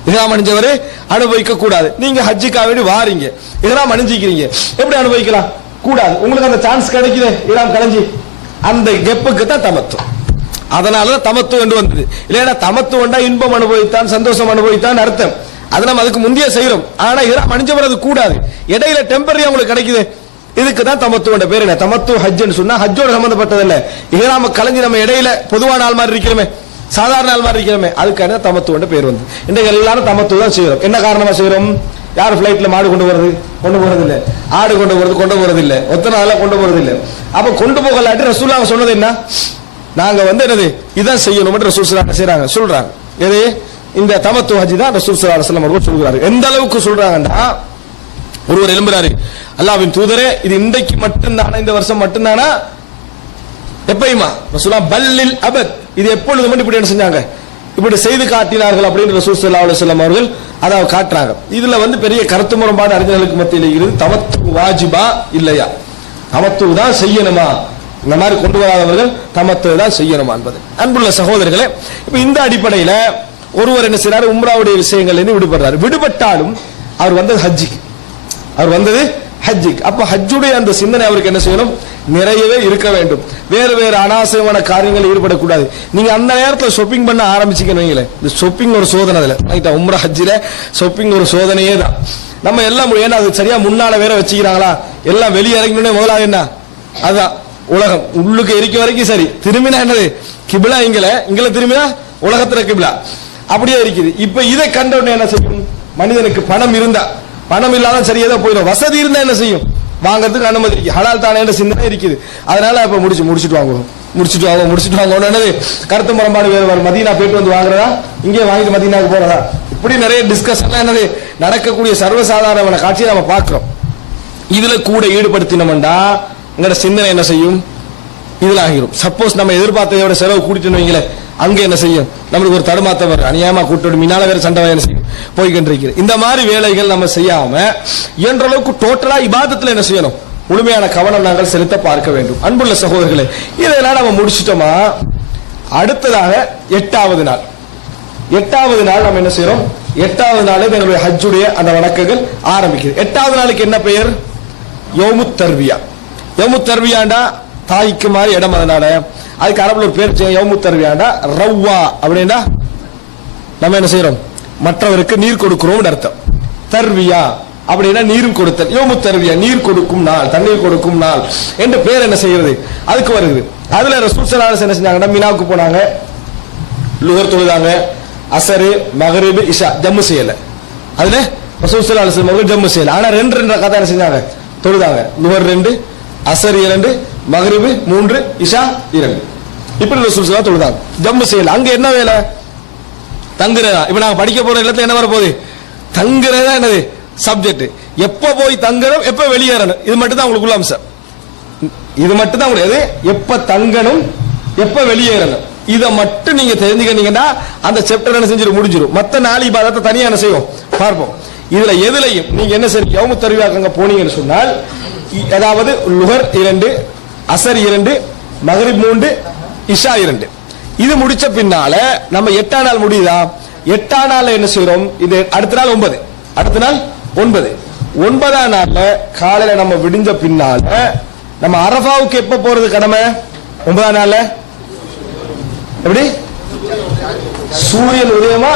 இஹ்ராம் அணிஞ்சவரை அனுபவிக்க கூடாது. நீங்க ஹஜ்ஜுக்காக வேண்டி வாரீங்க, இஹ்ராம் அணிஞ்சிக்கிறீங்க, எப்படி அனுபவிக்கலாம், கூடாது. உங்களுக்கு அந்த சான்ஸ் கிடைக்குது இஹ்ராம் கலைஞ்சி, அந்த கெப்புக்கு தான் தமத்து. அதனாலதான் தமத்து என்று வந்தது. இல்லையா தமத்து வந்தா இன்பம் அனுபவித்தான், சந்தோஷம் அனுபவித்தான் அர்த்தம். அது நம்ம அதுக்கு முந்தைய செய்யறோம். ஆனா இஹ்ராம் அணிஞ்சவர் அது கூடாது, இடையில டெம்பரரி உங்களுக்கு கிடைக்குது. இதுக்கு தான் தமத்துவோட பேர் என்ன, தமத்து ஹஜ்ஜுன்னு சொன்னா ஹஜ்ஜோட சம்பந்தப்பட்டது இல்ல. இஹ்ராம் கலைஞ்சி நம்ம இடையில பொதுவான ஆள் மாதிரி இருக்கிறோமே, சாதாரண ஆள் மாதிரி இருக்கிறோமே, அதுக்கான தமத்துவோட பேர் வந்து. இன்றைக்கு எல்லாரும் தமத்து தான் செய்யறோம். என்ன காரணமா செய்யறோம், யார் பிளைட்ல மாடு கொண்டு போறது இல்ல, ஆடு கொண்டு போறது இல்ல, ஒத்தனை அதெல்லாம் கொண்டு போறது இல்ல. அப்ப கொண்டு போகலாட்டி ரசூலுல்லாஹ் சொன்னது என்ன, நாங்க வந்து என்னது இதான் செய்யணும் ரசூல் ஸல்லல்லாஹு அலைஹி வஸல்லம் சொல்றாங்க. எது, இந்த தமத்து ஹஜ் தான் ரசூல் ஸல்லல்லாஹு அலைஹி வஸல்லம் அவர்கள் சொல்றாரு. எந்த அளவுக்கு சொல்றாங்கன்னா, ஒருவர் எழும்புறாரு, அல்லாஹ்வின் தூதரே இது இன்றைக்கு மட்டும்தானா, இந்த வருஷம் மட்டும்தானா, எப்பயுமா? ரசூலுல்லாஹ் பல்லில் அபத், இது எப்பொழுது மட்டும் இப்படி என்ன செஞ்சாங்க, இப்படி செய்து காட்டினார்கள் அப்படின்னு ரசூல் ஸல்லல்லாஹு அலைஹி வஸல்லம் அவர்கள் அதை காட்டுறாங்க. இதுல வந்து பெரிய கருத்து முரண்பாடு அறிஞர்களுக்கு மத்தியில் இருந்து, தமத்து வாஜிபா இல்லையா, தமத்து தான் செய்யணுமா, இந்த மாதிரி கொண்டு வராதவர்கள் தமத்து தான் செய்யணுமா என்பது. அன்புள்ள சகோதரர்களே, இப்ப இந்த அடிப்படையில ஒருவர் என்ன செய்யறாரு, உம்ராவுடைய விஷயங்கள் விடுபடுறாரு. விடுபட்டாலும் அவர் வந்தது ஹஜ்ஜிக்கு, அவர் வந்தது ஹஜ்ஜிக்கு. அப்ப ஹஜ்ஜுடைய அந்த சிந்தனை அவருக்கு என்ன செய்யணும், நிறையவே இருக்க வேண்டும். வேறு வேறு அனாவசியமான காரியங்களில் ஈடுபடக்கூடாது. நீங்க அந்த நேரத்தில் ஷாப்பிங் பண்ண ஆரம்பிச்சுக்கணும். இந்த ஷாப்பிங் ஒரு சோதனை, அதுல உம்ரா ஹஜ்ஜில ஷாப்பிங் ஒரு சோதனையே தான். நம்ம எல்லாம் ஏன்னா அது சரியா முன்னால வேற வச்சுக்கிறாங்களா, எல்லாம் வெளியே இறங்கினே முதலாவது என்ன, அதான் உலகம் உள்ளுக்கு இருக்க வரைக்கும் சரி, திரும்பினா என்னது கிபிலா, இங்கல திரும்பினா உலகத்துல கிபிலா, அப்படியே இருக்குது. இப்ப இதை கண்ட உடனே என்ன செய்யும், மனிதனுக்கு பணம் இருந்தா, பணம் இல்லாத சரியா போயிடும், வசதி இருந்தா என்ன செய்யும், வாங்கறதுக்கு அனுமதி இருக்கு, ஹலால் தானே என்ற சிந்தனை இருக்குது. அதனால இப்ப முடிச்சுட்டு வாங்குவோம் என்னது கருத்து முரண்பாடு வேறு. மதீனா போயிட்டு வந்து வாங்குறதா, இங்கே வாங்கிட்டு மதீனாவுக்கு போறதா, இப்படி நிறைய டிஸ்கஷன் என்னது நடக்கக்கூடிய சர்வசாதாரண காட்சியை நம்ம பார்க்கிறோம். இதுல கூட ஈடுபடுத்தினோம்டா எங்கட சிந்தனை என்ன செய்யும், இதுல ஆகிரும். சப்போஸ் நம்ம எதிர்பார்த்ததோட செலவு கூட்டிட்டு வைங்களேன், அங்க என்ன செய்யும், நம்மளுக்கு ஒரு தடுமாற்றம் வரும், அநியாயமா கூட்டு மின்னால வேற சண்டை என்ன செய்யும் போய்கின்றிருக்கிறது. இந்த மாதிரி வேலைகள் நம்ம செய்யாம இயன்ற அளவுக்கு டோட்டலா இபாதத்துல என்ன செய்யணும், முழுமையான கவனம் நாங்கள் செலுத்த பார்க்க வேண்டும். அன்புள்ள சகோதரர்களே, இதெல்லாம் நம்ம முடிச்சிட்டோமா, அடுத்ததாக 8வது நாள் நம்ம என்ன செய்யறோம், 8வது நாளே எங்களுடைய ஹஜ்ஜுடைய அந்த வணக்கங்கள் ஆரம்பிக்குது. 8வது நாளுக்கு என்ன பெயர், யௌமுத் தர்வியா. யௌமுத் தர்வியாண்டா தாய்க்கு மாதிரி இடம், அதனால அதுக்கு அரபுல ஒரு பேர் யௌமுத் தர்வியாண்டா ரவ்வா அப்படின்னா நம்ம என்ன செய்யறோம், மற்றவருக்கு நீர் கொடுக்கிறோம் அர்த்தம். தர்வியா அப்படின்னா நீரும் கொடுத்தல். யௌமுத் தர்வியா நீர் கொடுக்கும் நாள், தண்ணீர் கொடுக்கும் நாள் என்ற பேர் என்ன செய்யறது அதுக்கு வருது. அதுல ரசூல் ஸல்லல்லாஹு அலைஹி வஸல்லம் என்ன செஞ்சாங்க, மினாவுக்கு போனாங்க, லுஹர் தொழுதாங்க, அஸர் மக்ரிப் இஷா ஜம்மு செய்யல. அதுல ரசூல் ஸல்லல்லாஹு அலைஹி வஸல்லம் அவர்கள் ஜம்மு செய்யல. ஆனா 2 ரக்காத் என்ன செஞ்சாங்க, தொழுதாங்க. லுஹர் 2, அஸர் 2, மக்ரிப் 3, இஷா 2. இப்படி ரசூல் ஸல்லல்லாஹு தொழுதாங்க, ஜம்மு செய்யல. அங்க என்ன வேலை, தங்குறதா. இப்ப நாங்க படிக்க போற இடத்துல என்ன வர போகுது, தங்குறதா என்னது சப்ஜெக்ட். எப்ப போய் தங்கணும், எப்ப வெளியேறணும், இது மட்டும் தான் உங்களுக்குள்ள அம்சம். இது மட்டும் தான் உங்களுக்கு, எப்ப தங்கணும், எப்ப வெளியேறணும், இதை மட்டும் நீங்க தெரிஞ்சுக்கிட்டீங்கன்னா அந்த சாப்டர் என்ன செஞ்சிடும், முடிஞ்சிடும். மத்த 4 இபாதத்தை தனியா என்ன செய்வோம் பார்ப்போம். இதுல எதுலையும் நீங்க என்ன சரி யௌமுத் தர்வியாக்கு அங்க போனீங்கன்னு சொன்னால், அதாவது லுஹர் 2, அஸர் 2, மக்ரிப் 3, இஷா 2. இது முடிச்ச பின்னால நம்ம 8ஆம் நாள் முடியுதா, 8ஆம் நாள் என்ன செய்யறோம்? இது அடுத்த நாள் 9, அடுத்த நாள் 9. 9ஆம் நாள்ல காலையில நம்ம விடிஞ்ச பின்னால நம்ம அரஃபாவுக்கு எப்ப போறது கடமை? 9ஆம் நாள்ல எப்படி? சூரியன் உதயமா,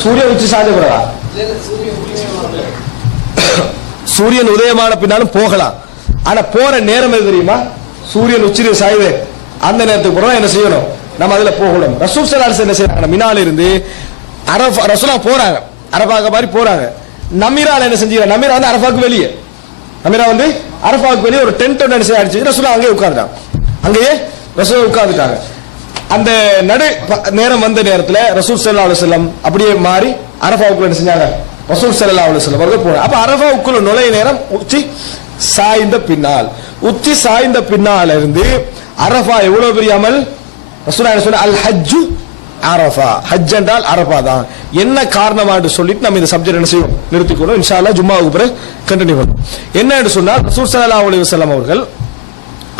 சூரியன் உச்சி சாய்ந்த பிறகா? சூரியன் உதயமான பின்னாலும் போகலாம். ஆனா போற நேரம் எது தெரியுமா? சூரியன் உச்சியில சாயுது அந்த நேரத்துக்கு பிறகு என்ன செய்யணும்? நம்ம அதுல போகணும். ரசூல் ஸல்லல்லாஹு அலைஹி வஸல்லம் என்ன செய்யறாங்க? மினால இருந்து அரஃபா ரசூலா போறாங்க, அரஃபாக்கு மாதிரி போறாங்க. நமீரால என்ன செஞ்சாங்க? நமீரா வந்து அரஃபாக்கு வெளியே, நமீரா வந்து அரஃபாக்கு வெளியே ஒரு டென்ட் ஒன்று என்ன செய்ய அடிச்சு ரசூலா அங்கேயே உட்கார்ந்துட்டாங்க. அங்கேயே ரசூலா உட்கார்ந்துட்டாங்க. அந்த நடு நேரம் வந்த நேரத்துல ரசூல் ஸல்லல்லாஹு அலைஹி வஸல்லம் அப்படியே மாறி அரஃபாவுக்குள்ள என்ன செஞ்சாங்க? ரசூல் ஸல்லல்லாஹு அலைஹி வஸல்லம் அவர்கள் போனாங்க. அப்ப அரஃபாவுக்குள்ள நுழைய நேரம் உச்சி சாய்ந்த பின்னால். உச்சி சாய்ந்த பின்னால இருந்து அரஃபா எவ்வளவு பெரிய அமல்? ரசூலுல்லாஹி என்ன சொன்னாங்க? அல் ஹஜ்ஜு அரஃபா. ஹஜ் என்றால் அரஃபா தான். என்ன காரணமான்னு சொல்லிட்டு நம்ம இந்த சப்ஜெக்ட் என்ன செய்வோம்? நிறுத்திக்கணும். இன்ஷா அல்லாஹ் ஜும்மாவுக்கு பிறகு கண்டினியூ பண்ணுவோம். என்னன்னு சொன்னால் ரசூல் ஸல்லல்லாஹு அலைஹி வஸல்லம் அவர்கள்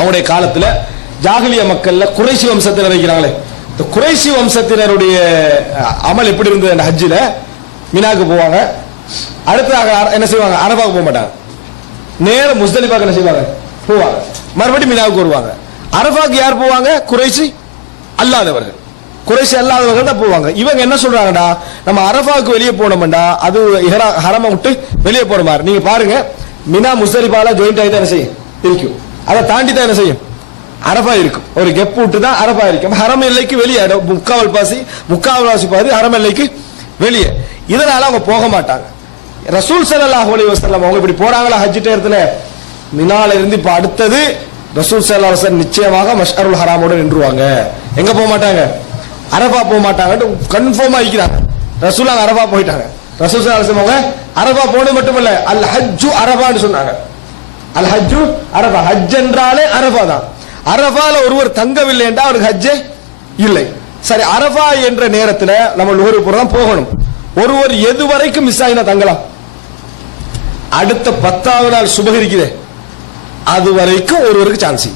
அவருடைய காலத்துல ஜாகிலிய மக்கள்ல குறைஷி வம்சத்தினர் இருக்கிறாங்களே, இந்த குறைஷி வம்சத்தினருடைய அமல் எப்படி இருந்தது? அந்த ஹஜ்ஜில மினாக்கு போவாங்க, அடுத்ததாக என்ன செய்வாங்க? அரஃபாவுக்கு போக மாட்டாங்க, நேரம் முஸ்தலிஃபாக்கு என்ன செய்வாங்க? போவாங்க, மறுபடியும் மினாவுக்கு வருவாங்க. அரஃபாக்கு யார் போவாங்க? குறைஷி அல்லாதவர்கள், குறைஷி அல்லாதவர்கள் தான் போவாங்க. இவங்க என்ன சொல்றாங்கடா, நம்ம அரஃபாவுக்கு வெளியே போனோம்டா அது ஹரம விட்டு வெளியே போற மாதிரி. நீங்க பாருங்க, மினா முஸ்தலிஃபால ஜாயிண்ட் ஆகி தான் என்ன செய்யும்? இருக்கும். அதை தாண்டி தான் என்ன செய்யும்? அரஃபா இருக்கும். ஒரு கெப் விட்டு தான் அரஃபா இருக்கும். ஹரம் எல்லைக்கு வெளியே, முக்கால்வாசி பாதி ஹரம் எல்லைக்கு வெளியே. இதனால அவங்க போக மாட்டாங்க. ரசூல் ஸல்லல்லாஹு அலைஹி வஸல்லம் அவங்க இப்படி போறாங்களா ஹஜ் நேரத்துல? மினால இருந்து இப்ப அடுத்தது ரசூல் ஸல்லல்லாஹு அலைஹி வஸல்லம் நிச்சயமாக மஷ்அருல் ஹராமோட நின்றுவாங்க. எங்க போக மாட்டாங்க? அரஃபா போக மாட்டாங்க. கன்ஃபார்மா இருக்கிறாங்க. ரசூல் அரஃபா போயிட்டாங்க. ரசூல் ஸல்லல்லாஹு அலைஹி வஸல்லம் அரஃபா போனது மட்டுமல்ல, அல் ஹஜ்ஜு அரஃபான்னு சொன்னாங்க. அல் ஹஜ்ஜு அரஃபா. ஹஜ் என்றாலே அரஃபா தான். அரஃபால ஒருவர் தங்கவில்லை என்றால் அவருக்கு ஹஜ்ஜே இல்லை. சரி, அரஃபா என்ற நேரத்தில் நம்ம லுஹருக்கு தான் போகணும். ஒருவர் எது வரைக்கும் மிஸ் ஆகினா தங்கலாம்? அடுத்த 10வது நாள் சுபஹ் இருக்குது, அது வரைக்கும் ஒருவருக்கு சான்ஸ்.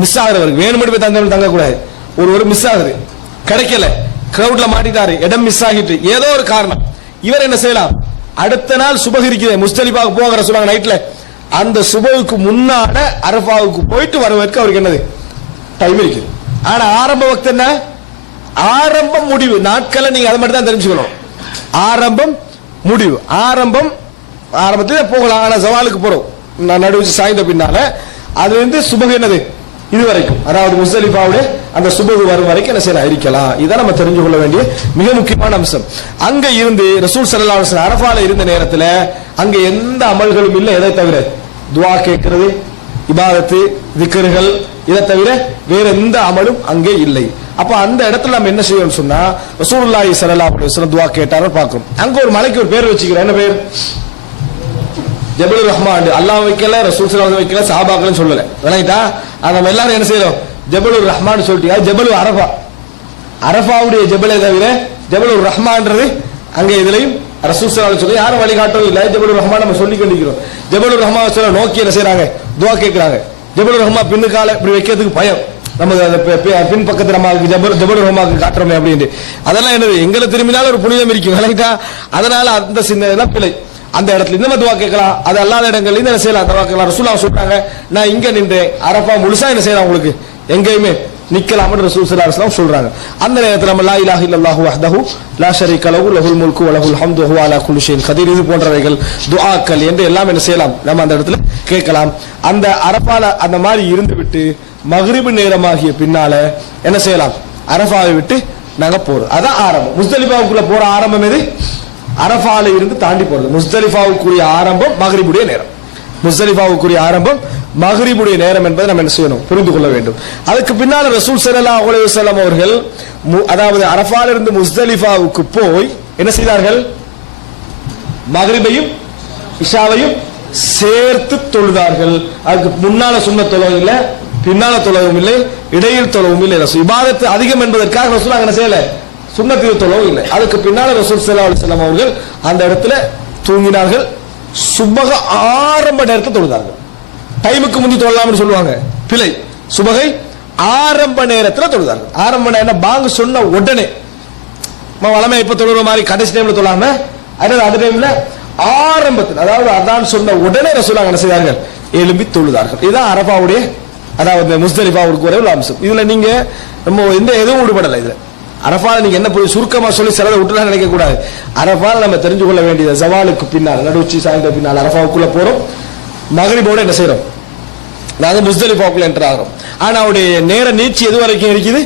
மிஸ் ஆகிறவருக்கு வேணுமென்று போய் தங்க கூடாது. ஒருவர் மிஸ் ஆகுது, கிடைக்கல, கிரௌட்ல மாட்டிட்டாரு, இடம் மிஸ் ஆகிட்டு, ஏதோ ஒரு காரணம், இவர் என்ன செய்யலாம்? அடுத்த நாள் சுபஹ் இருக்குது, முஸ்தலிஃபாவுக்கு போகிற சொல்லுவாங்க நைட்ல, அந்த சுபஹுக்கு முன்னாட அரஃபாவுக்கு போயிட்டு வரவருக்கு அவருக்கு என்னது? டைம் இருக்குது. ஆனா ஆரம்ப வக்து என்ன? ஆரம்பம் முடிவு நாட்களை நீங்க அதை மட்டும் தான் தெரிஞ்சுக்கணும். ஆரம்பம் முடிவு. ஆரம்பத்துல போகலாம். ஆனா ஜவாலுக்கு போறோம், நடுவு சாய்ந்த பின்னால அது வந்து சுபஹ் என்னது? இது வரைக்கும், அதாவது முஸ்தலிஃபாவுடைய அந்த சுபஹ் வரும் வரைக்கும் என்ன செய்யலாம்? இருக்கலாம். இதான் நம்ம தெரிஞ்சு கொள்ள வேண்டிய மிக முக்கியமான அம்சம். அங்க இருந்து ரசூல் ஸல்லல்லாஹு அலைஹி வஸல்லம் அரஃபால இருந்த நேரத்துல அங்க எந்த அமல்களும் இல்லை. எதை தவிர? துஆ கேட்கிறது, இபாதத்து, திக்ருகள், இதை தவிர வேற எந்த அமலும் அங்கே இல்லை. அப்ப அந்த இடத்துல நம்ம என்ன செய்யணும் சொன்னா, ரசூலுல்லாஹி ஸல்லல்லாஹு அலைஹி வஸல்லம் துஆ கேட்டாரு பார்க்கிறோம். அங்க ஒரு மலைக்கு ஒரு பேர் வச்சுக்கிறோம். என்ன பேர்? ஜபலுர் ரஹ்மான். அல்லாஹ் வைக்கல, ரசூல் ஸல்லல்லாஹு அலைஹி வஸல்லம் வைக்கல, சஹாபாக்களும் சொல்லல. விளங்கிட்டா? நம்ம எல்லாரும் என்ன செய்யறோம்? ஜபலுர் ரஹ்மான் சொல்லிட்டீங்க. ஜபலு அரஃபா, அரஃபாவுடைய ஜபலை தவிர ஜபலுர் ரஹ்மான்றது அங்க இதுலயும் ரசூல் ஸல்லல்லாஹு அலைஹி வஸல்லம் யாரும் வழிகாட்டவும் இல்லை. ஜபலுர் ரஹ்மான் நம்ம சொல்லி கொண்டிருக்கிறோம். ஜபலுர் ரஹ்மான் சொல்ல நோக்கி என்ன செய்யறாங்க? துஆ கேட்கிறாங்க. ஜபலுர் ரஹ்மான் பின்னுக்கால இப்படி வைக்கிறதுக்கு பயம், நம்ம பின் பக்கத்துல நம்ம ஜபலுர் ரஹ்மானுக்கு காட்டுறோமே அப்படின்னு. அதெல்லாம் என்னது? எங்களை திரும்பினாலும் ஒரு புனிதம் இருக்கும். விளங்கிட்டா? அதனால அந்த சின்ன பிழை. அந்த இடத்துல இந்த துவா கேட்கலாம், அது அல்லாத இடங்கள்ல என்ன செய்யலாம்? துவா கேட்கலாம். ரசூலுல்லாஹ் சொல்றாங்க, நான் இங்க நின்றேன், அரஃபா முழுசா என்ன செய்யலாம்? உங்களுக்கு எங்கேயுமே நிக்கலாம் ரசூல் ஸல்லல்லாஹு அலைஹி வஸல்லம் சொல்றாங்க. அந்த நேரத்தில் நம்ம லா இலாஹ இல்லல்லாஹு வஹ்தஹு லா ஷரீக லஹு லஹுல் முல்கு வ லஹுல் ஹம்து வஹுவ அலா குல்லி ஷைஇன் கதீர், இது போன்றவைகள் துஆக்கள் என்று எல்லாம் என்ன செய்யலாம்? நம்ம அந்த இடத்துல கேட்கலாம். அந்த அரஃபால அந்த மாதிரி இருந்து விட்டு மக்ரிப் நேரமாகிய பின்னால என்ன செய்யலாம்? அரஃபாவை விட்டு நாங்க போறோம். அதான் ஆரம்பம். முஸ்தலிஃபாவுக்குள்ள போற ஆரம்பம் எது? அரஃபால இருந்து தாண்டி போறது. முஸ்தலிஃபாவுக்குரிய ஆரம்பம் மக்ரிபுடைய நேரம். முஸ்தலிஃபாவுக்குரிய ஆரம்பம் மக்ரிபுடைய நேரம் என்பதை நம்ம என்ன செய்யணும்? புரிந்து கொள்ள வேண்டும். அதுக்கு பின்னால ரசூல் ஸல்லல்லாஹு அலைஹி வஸல்லம் அவர்கள் அதாவது அரஃபால இருந்து முஸ்தலிஃபாவுக்கு போய் என்ன செய்தார்கள்? மக்ரிபையும் இஷாவையும் சேர்த்து தொழுதார்கள். அதுக்கு முன்னால சுன்னத் தொழுவும் இல்லை, பின்னால தொழவும் இல்லை, இடையில் தொழவும் இல்லை. இபாதத்து அதிகம் என்பதற்காக ரசூல் என்ன செய்யல? சுன்னத்தில் தொழவும் இல்லை. அதுக்கு பின்னால ரசூல் ஸல்லல்லாஹு அலைஹி வஸல்லம் அவர்கள் அந்த இடத்துல தூங்கினார்கள். சுபஹ ஆரம்ப நேரத்தில் தொழுதார்கள். டைமுக்கு முந்தி தொழலாம்னு சொல்லுவாங்க, பிழை. சுபஹை ஆரம்ப நேரத்தில் தொழுதார்கள். ஆரம்ப நேரம் பாங்கு சொன்ன உடனே வளமை இப்ப தொழுற மாதிரி கடைசி டைம்ல தொழாம அதாவது அந்த டைம்ல ஆரம்பத்தில் அதாவது அதான் சொன்ன உடனே ரசூலுல்லாஹ் என்ன செய்தார்கள் எழும்பி தொழுதார்கள். இதுதான் அரபாவுடைய அதாவது முஸ்தலிஃபாவுக்கு ஒரே ஒரு அம்சம். இதுல நீங்க நம்ம எந்த எதுவும் ஈடுபடல. இதுல அரபால நீங்க என்ன போய் சுருக்கமா சொல்லி சிலதை விட்டுலாம் நினைக்க கூடாது. அரபால நம்ம தெரிஞ்சு கொள்ள வேண்டியது ஜவாலுக்கு பின்னால் நடுச்சி சாயந்தரம் பின்னால் அரபாவுக்குள்ள போறோம், மகரிபோட என்ன செய்யறோம், அதாவது முஸ்தலிஃபாவுக்குள்ள என்டர் ஆகிறோம். ஆனா அவருடைய நேர நீட்சி எது வரைக்கும் இருக்குது,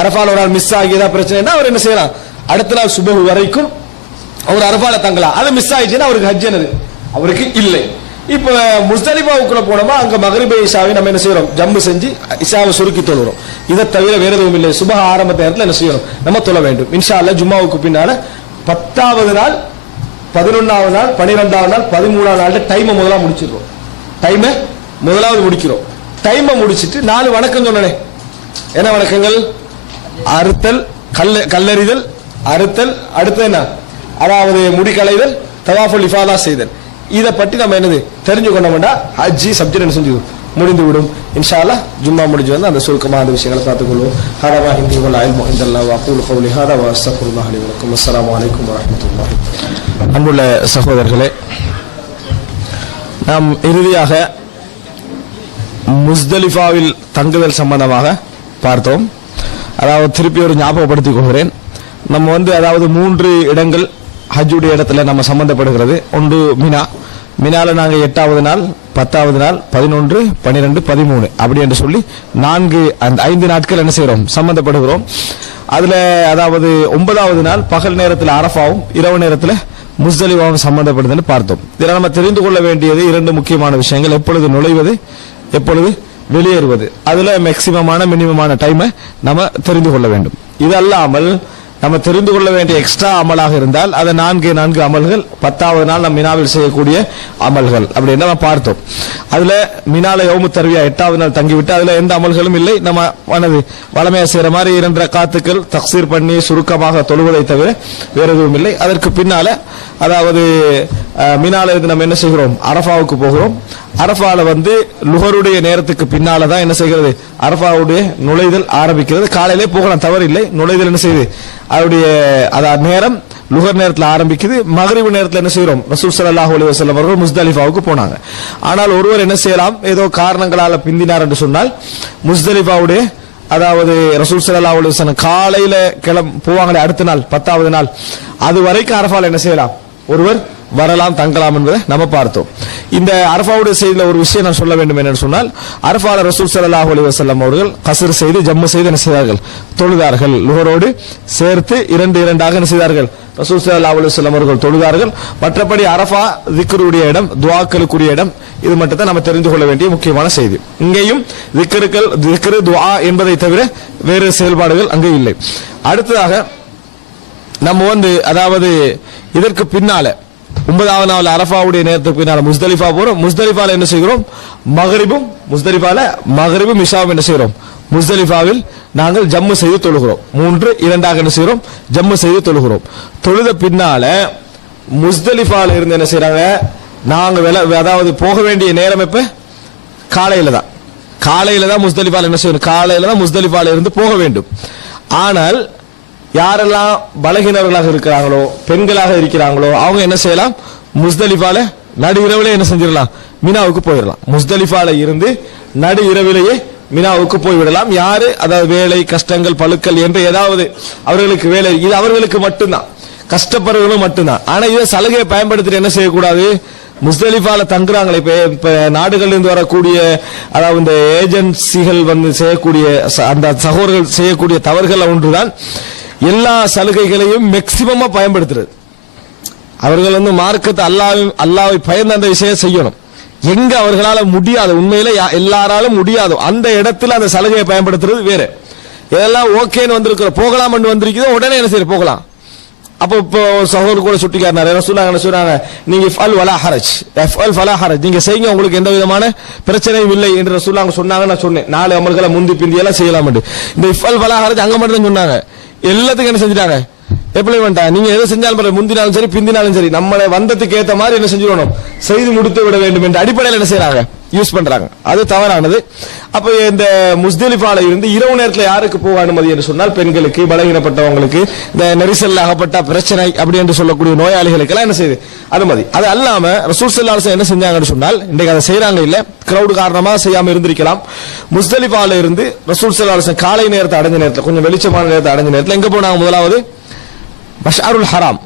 அரபால ஒரு நாள் மிஸ் ஆகி ஏதாவது பிரச்சனைனா அவர் என்ன செய்யலாம், அடுத்த நாள் சுபஹ் வரைக்கும் அவர் அரபால தங்கலாம். அது மிஸ் ஆயிடுச்சுன்னா அவருக்கு ஹஜ் என்னது அவருக்கு இல்லை. இப்ப முஸ்தலிஃபாவுக்குள்ள போனோமா அங்க மகரிபை இஷாவை நம்ம என்ன செய்யறோம், ஜம்பு செஞ்சு இஷாவை சுருக்கி தொழுறோம். இதை தவிர வேற எதுவும் இல்லை. சுபஹ் ஆரம்ப நேரத்தில் என்ன செய்யணும், நம்ம தொழ வேண்டும். இன்ஷா அல்லாஹ் ஜும்மாவுக்கு பின்னால 10வது நாள் 11வது நாள் 12வது நாள் 13வது நாள் டைமை முதலாவது முடிச்சிடுறோம். டைமை முதலாவது முடிக்கிறோம். டைமை முடிச்சிட்டு 4 வணக்கம் சொன்னனே, என்ன வணக்கங்கள், அறுத்தல், கல்லறிதல், அறுத்தல், அடுத்து என்ன, அதாவது முடிக்கலைதல், தவாஃபுல் இஃபாதா செய்தல். இதை பற்றி நம்ம என்னது தெரிஞ்சு கொண்டோம்னா ஹஜ்ஜி சப்ஜெக்ட் என்ன செஞ்சு முடிந்து விடும். இன்ஷா அல்லாஹ் ஜும்மா முடிஞ்சு வந்து அந்த சுருக்கமான அந்த விஷயங்களை பார்த்துக்கொள்வோம். ஹாதா ஹிந்தி வல் இல்மு இன்தல்லாஹ் வ அகூலு கௌலி ஹாதா வ அஸ்தக்ஃபிருல்லாஹ் லி வ லக்கும். அஸ்ஸலாமு அலைக்கும் வ ரஹ்மத்துல்லாஹி. அன்புள்ள சகோதரர்களே, நாம் இறுதியாக முஸ்தலிஃபாவில் தங்குதல் சம்பந்தமாக பார்த்தோம். அதாவது திருப்பி ஒரு ஞாபகப்படுத்திக் கொள்கிறேன். நம்ம வந்து அதாவது 3 இடங்கள் ஹஜ்ஜுடைய இடத்துல நம்ம சம்பந்தப்படுகிறது. ஒன்று மினா, மினால நாங்க 8வது நாள் 10வது நாள் 11 12 13 அப்படி என்று சொல்லி 5 நாட்கள் என்ன செய்யறோம், சம்பந்தப்படுகிறோம். அதுல அதாவது 9வது நாள் பகல் நேரத்தில் அரஃபாவும் இரவு நேரத்தில் முஸ்தலிஃபாவும் சம்பந்தப்படுதுன்னு பார்த்தோம். இதில் நம்ம தெரிந்து கொள்ள வேண்டியது 2 முக்கியமான விஷயங்கள். எப்பொழுது நுழைவது, எப்பொழுது வெளியேறுவது. அதுல மேக்சிமமான மினிமமான டைமை நம்ம தெரிந்து கொள்ள வேண்டும். இது அல்லாமல் நம்ம தெரிந்து கொள்ள வேண்டிய எக்ஸ்ட்ரா அமலாக இருந்தால் அது 4 அமல்கள் 10வது நாள் நம்ம மினாவில் செய்யக்கூடிய அமல்கள் அப்படின்னு நம்ம பார்த்தோம். அதுல மினால யௌமு தர்வியா 8வது நாள் தங்கிவிட்டு அதுல எந்த அமல்களும் இல்லை. நம்ம வளமையா செய்யற மாதிரி 2 ரக்காத்துக்கள் தக்சீர் பண்ணி சுருக்கமாக தொழுவதை தவிர வேற எதுவும் இல்லை. அதற்கு பின்னால அதாவது மினால இருந்து நம்ம என்ன செய்கிறோம், அரஃபாவுக்கு போகிறோம். அரஃபால வந்து லுஹருடைய நேரத்துக்கு பின்னால தான் என்ன செய்கிறது, அரஃபாவுடைய நுழைதல் ஆரம்பிக்கிறது. காலையிலே போகலாம், தவறில்லை. நுழைதல் என்ன செய்யுது, அவருடைய அதாவது நேரம் லுஹர் நேரத்தில் ஆரம்பிக்குது. மகரிபு நேரத்தில் என்ன செய்யறோம், ரசூல் ஸல்லல்லாஹு அலைஹி வஸல்லம் அவர்கள் முஸ்தலிஃபாவுக்கு போனாங்க. ஆனால் ஒருவர் என்ன செய்யலாம், ஏதோ காரணங்களால பிந்தினார் என்று சொன்னால் முஸ்தலிஃபாவுடைய அதாவது ரசூல் ஸல்லல்லாஹு அலைஹி வஸல்லம் காலையில போவாங்களே அடுத்த நாள் 10வது நாள், அது வரைக்கும் அரஃபால என்ன செய்யலாம், ஒருவர் வரலாம், தங்கலாம் என்பதை நம்ம பார்த்தோம். இந்த அரஃபாவுடைய செய்தியில ஒரு விஷயம் நான் சொல்ல வேண்டும் என்னன்னு சொன்னால், அரஃபால ரசூல் ஸல்லல்லாஹு அலைஹி வஸல்லம் அவர்கள் கஸ்ர் செய்து ஜம்மு செய்து என்ன செய்தார்கள், தொழுதார்கள். லுஹரோடு சேர்த்து 2 என்ன செய்தார்கள், ரசூல் ஸல்லல்லாஹு அலைஹி வஸல்லம் அவர்கள் தொழுதார்கள். மற்றபடி அரஃபா திக்ருடைய இடம், துஆக்களுக்குரிய இடம். இது மட்டும் தான் நம்ம தெரிந்து கொள்ள வேண்டிய முக்கியமான செய்தி. இங்கேயும் திக்ரு துஆ என்பதை தவிர வேறு செயல்பாடுகள் அங்கே இல்லை. அடுத்ததாக நம்ம வந்து அதாவது இதற்கு பின்னால 9வது நாள் அரஃபாவுடைய நேரத்துக்கு பின்னால முஸ்தலிஃபா போறோம். முஸ்தலிஃபால என்ன செய்கிறோம், மகரிபும் இஷாவும் என்ன செய்கிறோம், முஸ்தலிஃபாவில் நாங்கள் ஜம்மு செய்து தொழுகிறோம். 3 2 என்ன செய்கிறோம், ஜம்மு செய்து தொழுகிறோம். தொழுத பின்னால முஸ்தலிஃபால இருந்து என்ன செய்யறாங்க, நாங்க அதாவது போக வேண்டிய நேரம் எப்ப, காலையில தான் முஸ்தலிஃபால என்ன செய்யணும், காலையில தான் முஸ்தலிஃபால இருந்து போக வேண்டும். ஆனால் யாரெல்லாம் பலகீனர்களாக இருக்கிறாங்களோ, பெண்களாக இருக்கிறாங்களோ, அவங்க என்ன செய்யலாம், முஸ்தலிஃபால நடு இரவிலே என்ன செஞ்சிடலாம், மினாவுக்கு போயிடலாம். முஸ்தலிஃபால இருந்து நடு இரவிலேயே மினாவுக்கு போய்விடலாம். யாரு அதாவது வேலை கஷ்டங்கள் பழுக்கள் என்று ஏதாவது அவர்களுக்கு வேலை, இது அவர்களுக்கு மட்டும்தான், கஷ்டப்படுறவர்களும் மட்டும்தான். ஆனா இதை சலுகையை பயன்படுத்திட்டு என்ன செய்யக்கூடாது, முஸ்தலிஃபால தங்குறாங்களே இப்ப நாடுகளில் இருந்து வரக்கூடிய அதாவது இந்த ஏஜென்சிகள் வந்து செய்யக்கூடிய அந்த சகோதரர்கள் செய்யக்கூடிய தவறுகள் ஒன்றுதான் எல்லா சலுகைகளையும் மேக்சிமமா பயன்படுத்துறது. அவர்கள் வந்து மார்க்கத்தை அல்லாவை பயந்து அந்த விஷயம் செய்யணும். எங்க அவர்களால முடியாது, உண்மையில எல்லாராலும் முடியாது அந்த இடத்துல அந்த சலுகையை பயன்படுத்துறது வேற. இதெல்லாம் ஓகேன்னு வந்திருக்கிற போகலாம் என்று வந்திருக்கிறோம், உடனே என்ன செய்ய போகலாம். அப்போ இப்போ சகோதரர் கூட சுட்டி காட்டினார், என்ன சொன்னாங்க, நீங்க இஃப்அல் வலா ஹரஜ், இஃப்அல் ஃபலா ஹரஜ், நீங்க செய்யுங்க, உங்களுக்கு எந்த விதமான பிரச்சனையும் இல்லை என்று ரசூலுல்லாஹ் சொன்னாங்க. நான் சொன்னேன் 4 அமல்களை முந்தி பிந்தி எல்லாம் செய்யலாம் என்று. இந்த இஃப்அல் ஃபலா ஹரஜ் அங்க மட்டும் தான் சொன்னாங்க, எல்லாத்துக்கும் என்ன செஞ்சுட்டாங்க, எம்ப்ளாய்மெண்டா நீங்க எதை செஞ்சாலும் முந்தினாலும் சரி பிந்தினாலும் சரி நம்மளை வந்ததுக்கு ஏத்த மாதிரி என்ன செஞ்சிடணும், செய்து முடித்து விட வேண்டும் என்ற அடிப்படையில் என்ன செய்யறாங்க, யூஸ் பண்றாங்க. அது தவறானது. அப்ப இந்த முஸ்தலிஃபால இருந்து இரவு நேரத்தில் யாருக்கு போக அனுமதி என்று சொன்னால் பெண்களுக்கு, பலகீனப்பட்டவங்களுக்கு, இந்த நெரிசல் ஆகப்பட்ட பிரச்சனை அப்படி என்று சொல்லக்கூடிய நோயாளிகளுக்கு எல்லாம் என்ன செய்யுது அனுமதி. அது அல்லாம ரசூல் ஸல்லல்லாஹு அலைஹி வஸல்லம் என்ன செஞ்சாங்கன்னு சொன்னால், இன்றைக்கு அதை செய்யறாங்க இல்ல, கிரௌட் காரணமா செய்யாம இருந்திருக்கலாம். முஸ்தலிஃபால இருந்து ரசூல் ஸல்லல்லாஹு அலைஹி வஸல்லம் காலை நேரத்தை அடைஞ்ச நேரத்தில், கொஞ்சம் வெளிச்சமான நேரத்தை அடைஞ்ச நேரத்தில் எங்க போனாங்க? முதலாவது மஷ்அருல் ஹராம்,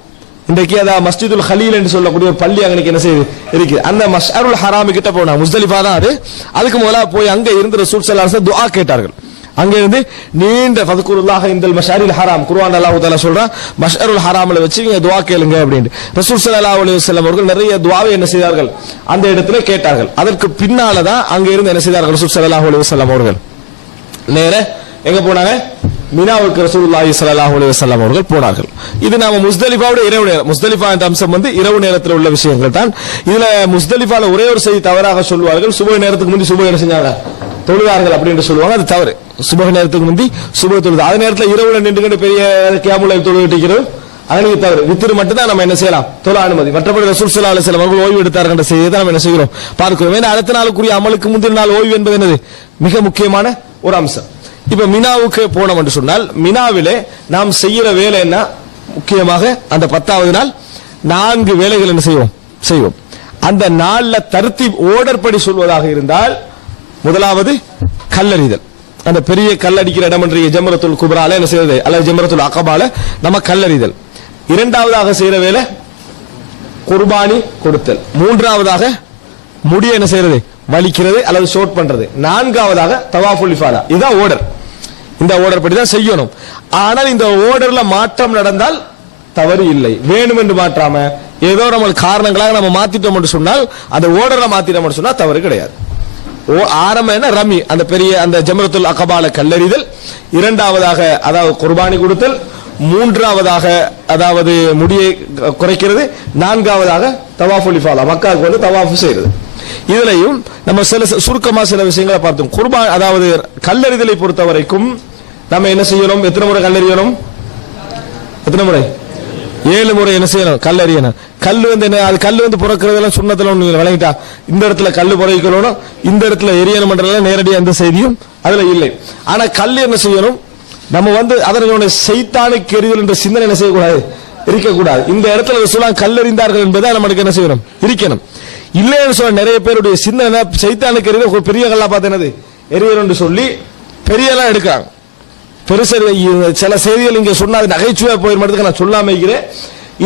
இன்றைக்கு அதாவது மஸ்ஜிதுல் ஹலீல் என்று சொல்லக்கூடிய ஒரு பள்ளி அங்கே என்ன செய்யுது இருக்கு, அந்த மஷ்அருல் ஹராம் கிட்ட போனா முஸ்தலிஃபா தான் அது. அதுக்கு முதல்ல போய் அங்க இருந்து ரசூல் ஸல்லல்லாஹு அலைஹி வஸல்லம் துஆ கேட்டார்கள். அங்க இருந்து நீண்ட ஃபதுகுருல்லாஹ இந்தல் மஷாரில் ஹராம், குர்ஆன் அல்லாஹ் தஆலா சொல்றான் மஷ்அருல் ஹராம்ல வச்சு நீங்க துஆ கேளுங்க அப்படினு. ரசூல் ஸல்லல்லாஹு அலைஹி வஸல்லம் அவர்கள் நிறைய துஆவை என்ன செய்தார்கள், அந்த இடத்துல கேட்டார்கள். அதற்கு பின்னால தான் அங்க இருந்து என்ன செய்தார்கள் ரசூல் ஸல்லல்லாஹு அலைஹி வஸல்லம் அவர்கள் நேரே எங்க போனாங்க, மினாவுக்கு ரசூலுல்லாஹி ஸல்லல்லாஹு அலைஹி வஸல்லம் அவர்கள் போனார்கள். இது நாம முஸ்தலிஃபாவோட இரவு நேரம், முஸ்தலிஃபா என்ற அம்சம் இரவு நேரத்தில் உள்ள விஷயங்கள் தான். இதுல முஸ்தலிஃபால ஒரே ஒரு செய்தி தவறாக சொல்வார்கள், சுபஹ் நேரத்துக்கு முந்தி சுபஹ் என்ன செஞ்சாங்க, தொழுதார்கள் அப்படின்னு சொல்லுவாங்க. அது தவறு. சுபஹ் நேரத்துக்கு முந்தி சுபஹ் தொழுது, அதே நேரத்தில் இரவுல நின்று பெரிய கியாமுல் லைல் தொழுவிட்டிருக்கிறது, அதற்கு தவறு. வித்திரு மட்டும் தான் நம்ம என்ன செய்யலாம், தொழ அனுமதி. மற்றபடி ரசூல் ஸல்லல்லாஹு அலைஹி வஸல்லம் அவர்கள் ஓய்வு எடுத்தார்கள் என்ற செய்தியை தான் நம்ம என்ன செய்கிறோம், பார்க்கிறோம். ஏன்னா அடுத்த நாளுக்குரிய அமலுக்கு முந்தின நாள் ஓய்வு என்பது என்னது, மிக முக்கியமான ஒரு அம்சம். இப்ப மினாவுக்கு போனோம் என்று சொன்னால், மினாவிலே நாம் செய்யற வேலை என்ன, முக்கியமாக அந்த 10வது நாள் 4 வேலைகள் என்ன செய்வோம். அந்த நாள்ல தர்த்தீப் ஆர்டர் படி சொல்வதாக இருந்தால், முதலாவது கல்லறிதல், அந்த பெரிய கல்லடிக்கிற இடம் என்ற ஜம்ரத்துல் குப்ரால என்ன செய்யறது, அல்லது ஜம்ரத்துல் அகபால நம்ம கல்லறிதல். இரண்டாவதாக செய்யற வேலை குர்பானி கொடுத்தல். மூன்றாவதாக முடிய என்ன செய்யறது, வலிக்கிறது அல்லது ஷோட் பண்றது. நான்காவதாக தவாஃபுல் இஃபாதா. இதுதான் ஆர்டர். இந்த ஆர்டர் படி தான் செய்யணும். ஆனால் இந்த ஆர்டர்ல மாற்றம் நடந்தால் தவறு இல்லை. வேணும் என்று மாற்றாம ஏதோ நம்ம காரணங்களாக நம்ம மாத்திட்டோம் என்று சொன்னால், அந்த ஆர்டர்ல மாத்திட்டோம் என்று சொன்னால் தவறு கிடையாது. ஆரம்பம் என்ன, ரமி, அந்த பெரிய அந்த ஜம்ரத்துல் அகபால கல்லறிதல். இரண்டாவதாக அதாவது குர்பானி கொடுத்தல். மூன்றாவதாக அதாவது முடியை குறைக்கிறது. நான்காவதாக தவாஃபுல் இஃபாதா, மக்காவுக்கு வந்து தவாஃப் செய்யறது. இதுலயும் நம்ம சில சுருக்கமா சில விஷயங்களை பார்த்தோம். குர்பான் அதாவது கல்லறிதலை பொறுத்த வரைக்கும் நம்ம என்ன செய்யணும், எத்தனை முறை கல்லறியணும், எத்தனை முறை, 7 முறை என்ன செய்யணும், கல்லறியணும். கல்லு வந்து என்ன, அது கல்லு வந்து புறக்கிறதெல்லாம் சுண்ணத்துல ஒண்ணு விளங்கிட்டா, இந்த இடத்துல கல்லு புறக்கணும், இந்த இடத்துல எரியணும் நேரடியாக எந்த செய்தியும் அதுல இல்லை. ஆனா கல்லு என்ன செய்யணும், நம்ம வந்து அதனுடைய சைத்தானுக்கு எரிதல் என்ற சிந்தனை என்ன செய்யக்கூடாது, இருக்கக்கூடாது. இந்த இடத்துல ரசூலுல்லாஹ் கல்லறிந்தார்கள் என்பதை நமக்கு என்ன செய்யணும், இருக்கணும். இல்லைன்னு சொல்ல நிறைய பேருடைய சிந்தனை சைத்தானுக்கு எரிதல் ஒரு பெரிய கல்லா பார்த்து என்னது எரியணும் சொல்லி பெரியெல்லாம் எடுக்கிறாங்க. பெருசு சில செய்திகள் இங்க சொன்னா அது நகைச்சுவை போயிருமதுக்கு நான் சொல்லாம இருக்கிறேன்.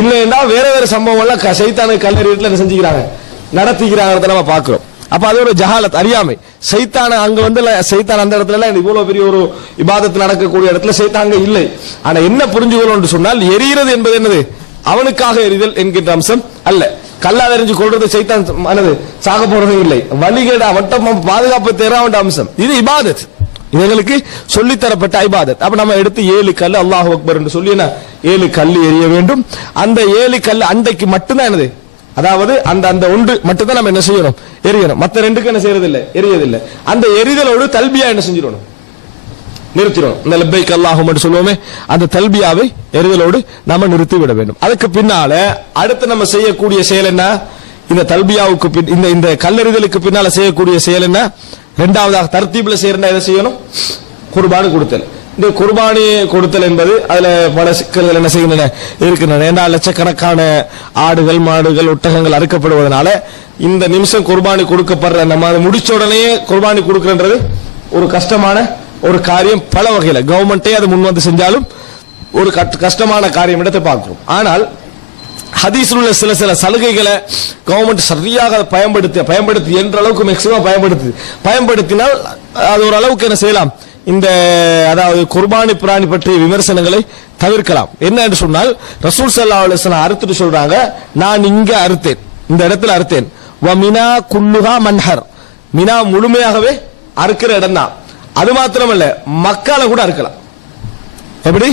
இல்லைன்னா வேற வேற சம்பவம் எல்லாம் சைத்தானுக்கு கல்லறியத்துல என்ன செஞ்சுக்கிறாங்க, நடத்திக்கிறாங்க நம்ம பாக்குறோம். அப்ப அது ஒரு ஜஹாலத், அறியாமை. சைத்தான அங்க வந்து சைத்தான் அந்த இடத்துல இவ்வளவு பெரிய ஒரு இபாதத்து நடக்கக்கூடிய இடத்துல சைத்தான் இல்லை. ஆனா என்ன புரிஞ்சுக்கணும் சொன்னால், எரிகிறது என்பது என்னது, அவனுக்காக எரிதல் என்கின்ற அம்சம் அல்ல. கல்லால் எரிஞ்சு கொள்றது சைத்தான் மனது சாக போறது இல்லை. வழிகேடா வட்டம் பாதுகாப்பு தேராவண்ட அம்சம். இது இபாதத், இவங்களுக்கு சொல்லித்தரப்பட்ட இபாதத். அப்ப நம்ம எடுத்து 7 கல் அல்லாஹு அக்பர் என்று சொல்லி 7 கல் எரிய வேண்டும். அந்த 7 கல் அண்டைக்கு மட்டும்தான் என்னது, அதாவது அந்த அந்த ஒன்று மட்டும்தான் நம்ம என்ன செய்யணும், எரியணும். மற்ற 2க்கு என்ன செய்யறது இல்லை, எரியதில்லை. அந்த எரிதலோடு தல்பியா என்ன செஞ்சிடணும், நிறுத்திடணும். இந்த லப்பைக் அல்லாஹும் என்று சொல்லுவோமே, அந்த தல்பியாவை எரிதலோடு நாம நிறுத்தி விட வேண்டும். அதுக்கு பின்னால அடுத்து நம்ம செய்யக்கூடிய செயல் என்ன, இந்த தல்பியாவுக்கு இந்த இந்த கல்லெறிதலுக்கு பின்னால செய்யக்கூடிய செயல் என்ன, இரண்டாவதாக தர்த்தீப்ல செய்யறா எதை செய்யணும், குர்பானி கொடுத்தல். இந்த குர்பானி கொடுத்தல் என்பது அதுல பல சிக்கல்கள் என்ன செய்கின்றன இருக்கின்றன. ஏன்னா லட்சக்கணக்கான ஆடுகள், மாடுகள், ஒட்டகங்கள் அறுக்கப்படுவதனால இந்த நிமிஷம் குர்பானி கொடுக்கப்படுற நம்ம முடிச்ச உடனே குர்பானி கொடுக்கிறது ஒரு கஷ்டமான ஒரு காரியம். பல வகையில கவர்மெண்டே அது முன் வந்து செஞ்சாலும் ஒரு கஷ்டமான காரியம் இடத்தை பார்க்கிறோம். ஆனால் ஹதீஸில் உள்ள சில சில சலுகைகளை கவர்மெண்ட் சரியாக பயன்படுத்தி என்ற அளவுக்கு மேக்சிமம் பயன்படுத்தினால் அது ஒரு அளவுக்கு என்ன செய்யலாம், இந்த அதாவது குர்பானி பிராணி பற்றிய விமர்சனங்களை தவிர்க்கலாம். என்ன என்று சொன்னால், ரசூல் ஸல்லல்லாஹு அலைஹி வஸல்லம் அறுத்துட்டு சொல்றாங்க, நான் இங்க அறுத்தேன், இந்த இடத்துல அறுத்தேன். வ மினா குல்லுஹா மன்ஹர், மினா முழுமையாகவே அறுக்கிற இடம் தான். அது மாத்திரமல்ல, மக்கால கூட அறுக்கலாம். எப்படி,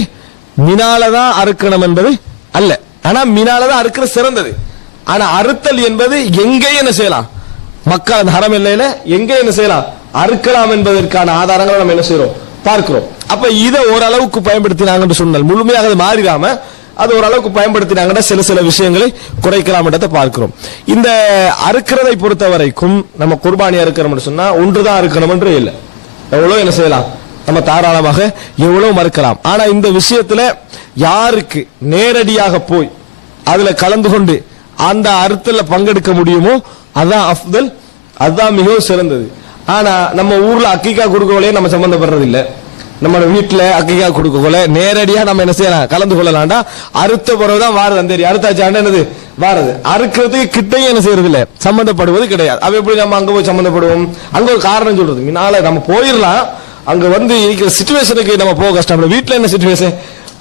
மினாலதான் அறுக்கணும் என்பது அல்ல, ஆனா மினாலதான் அறுக்கிற சிறந்தது. ஆனா அறுத்தல் என்பது எங்கேயும் என்ன செய்யலாம், மக்கள் ஹரம் எல்லையில எங்கே என்ன செய்யலாம், அறுக்கலாம் என்பதற்கான ஆதாரங்களை நம்ம என்ன செய்யறோம் பார்க்கிறோம். அப்ப இதை ஓரளவுக்கு பயன்படுத்தினாங்கன்னு சொன்னால் முழுமையாக அது மாறிடாம அது ஓரளவுக்கு பயன்படுத்தினாங்கன்னா சில விஷயங்களை குறைக்கலாம் என்றதை பார்க்கிறோம். இந்த அறுக்கிறதை பொறுத்த வரைக்கும் நம்ம குர்பானி அறுக்கிறோம்னு சொன்னா ஒன்றுதான் அறுக்கணும் என்று இல்லை, எவ்வளவு என்ன செய்யலாம், நம்ம தாராளமாக எவ்வளவு மறுக்கலாம். ஆனா இந்த விஷயத்துல யாருக்கு நேரடியாக போய் அதுல கலந்து கொண்டு அந்த அறுத்தல பங்கெடுக்க முடியுமோ அதான் அஃதல், அதுதான் மிகவும் சிறந்தது. ஆனா நம்ம ஊர்ல அக்கிகா கொடுக்கவளையே நம்ம சம்பந்தப்படுறது இல்ல, நம்ம வீட்டுல அக்கிகா கொடுக்கல நேரடியா நம்ம என்ன செய்யலாம், கலந்து கொள்ளலாம்டா. அறுத்த பிறகுதான் வாரது, அந்த அறுத்தாச்சாண்ட என்னது வாரது, அறுக்கிறதுக்கு கிட்டையும் என்ன செய்யறது இல்ல, சம்பந்தப்படுவது கிடையாது. அவ எப்படி நம்ம அங்க போய் சம்பந்தப்படுவோம், அங்க ஒரு காரணம் சொல்றது, முன்னால நம்ம போயிடலாம், அங்க வந்து இருக்கிற சிச்சுவேஷனுக்கு நம்ம போக கஷ்டம். வீட்டுல என்ன சிச்சுவேஷன்,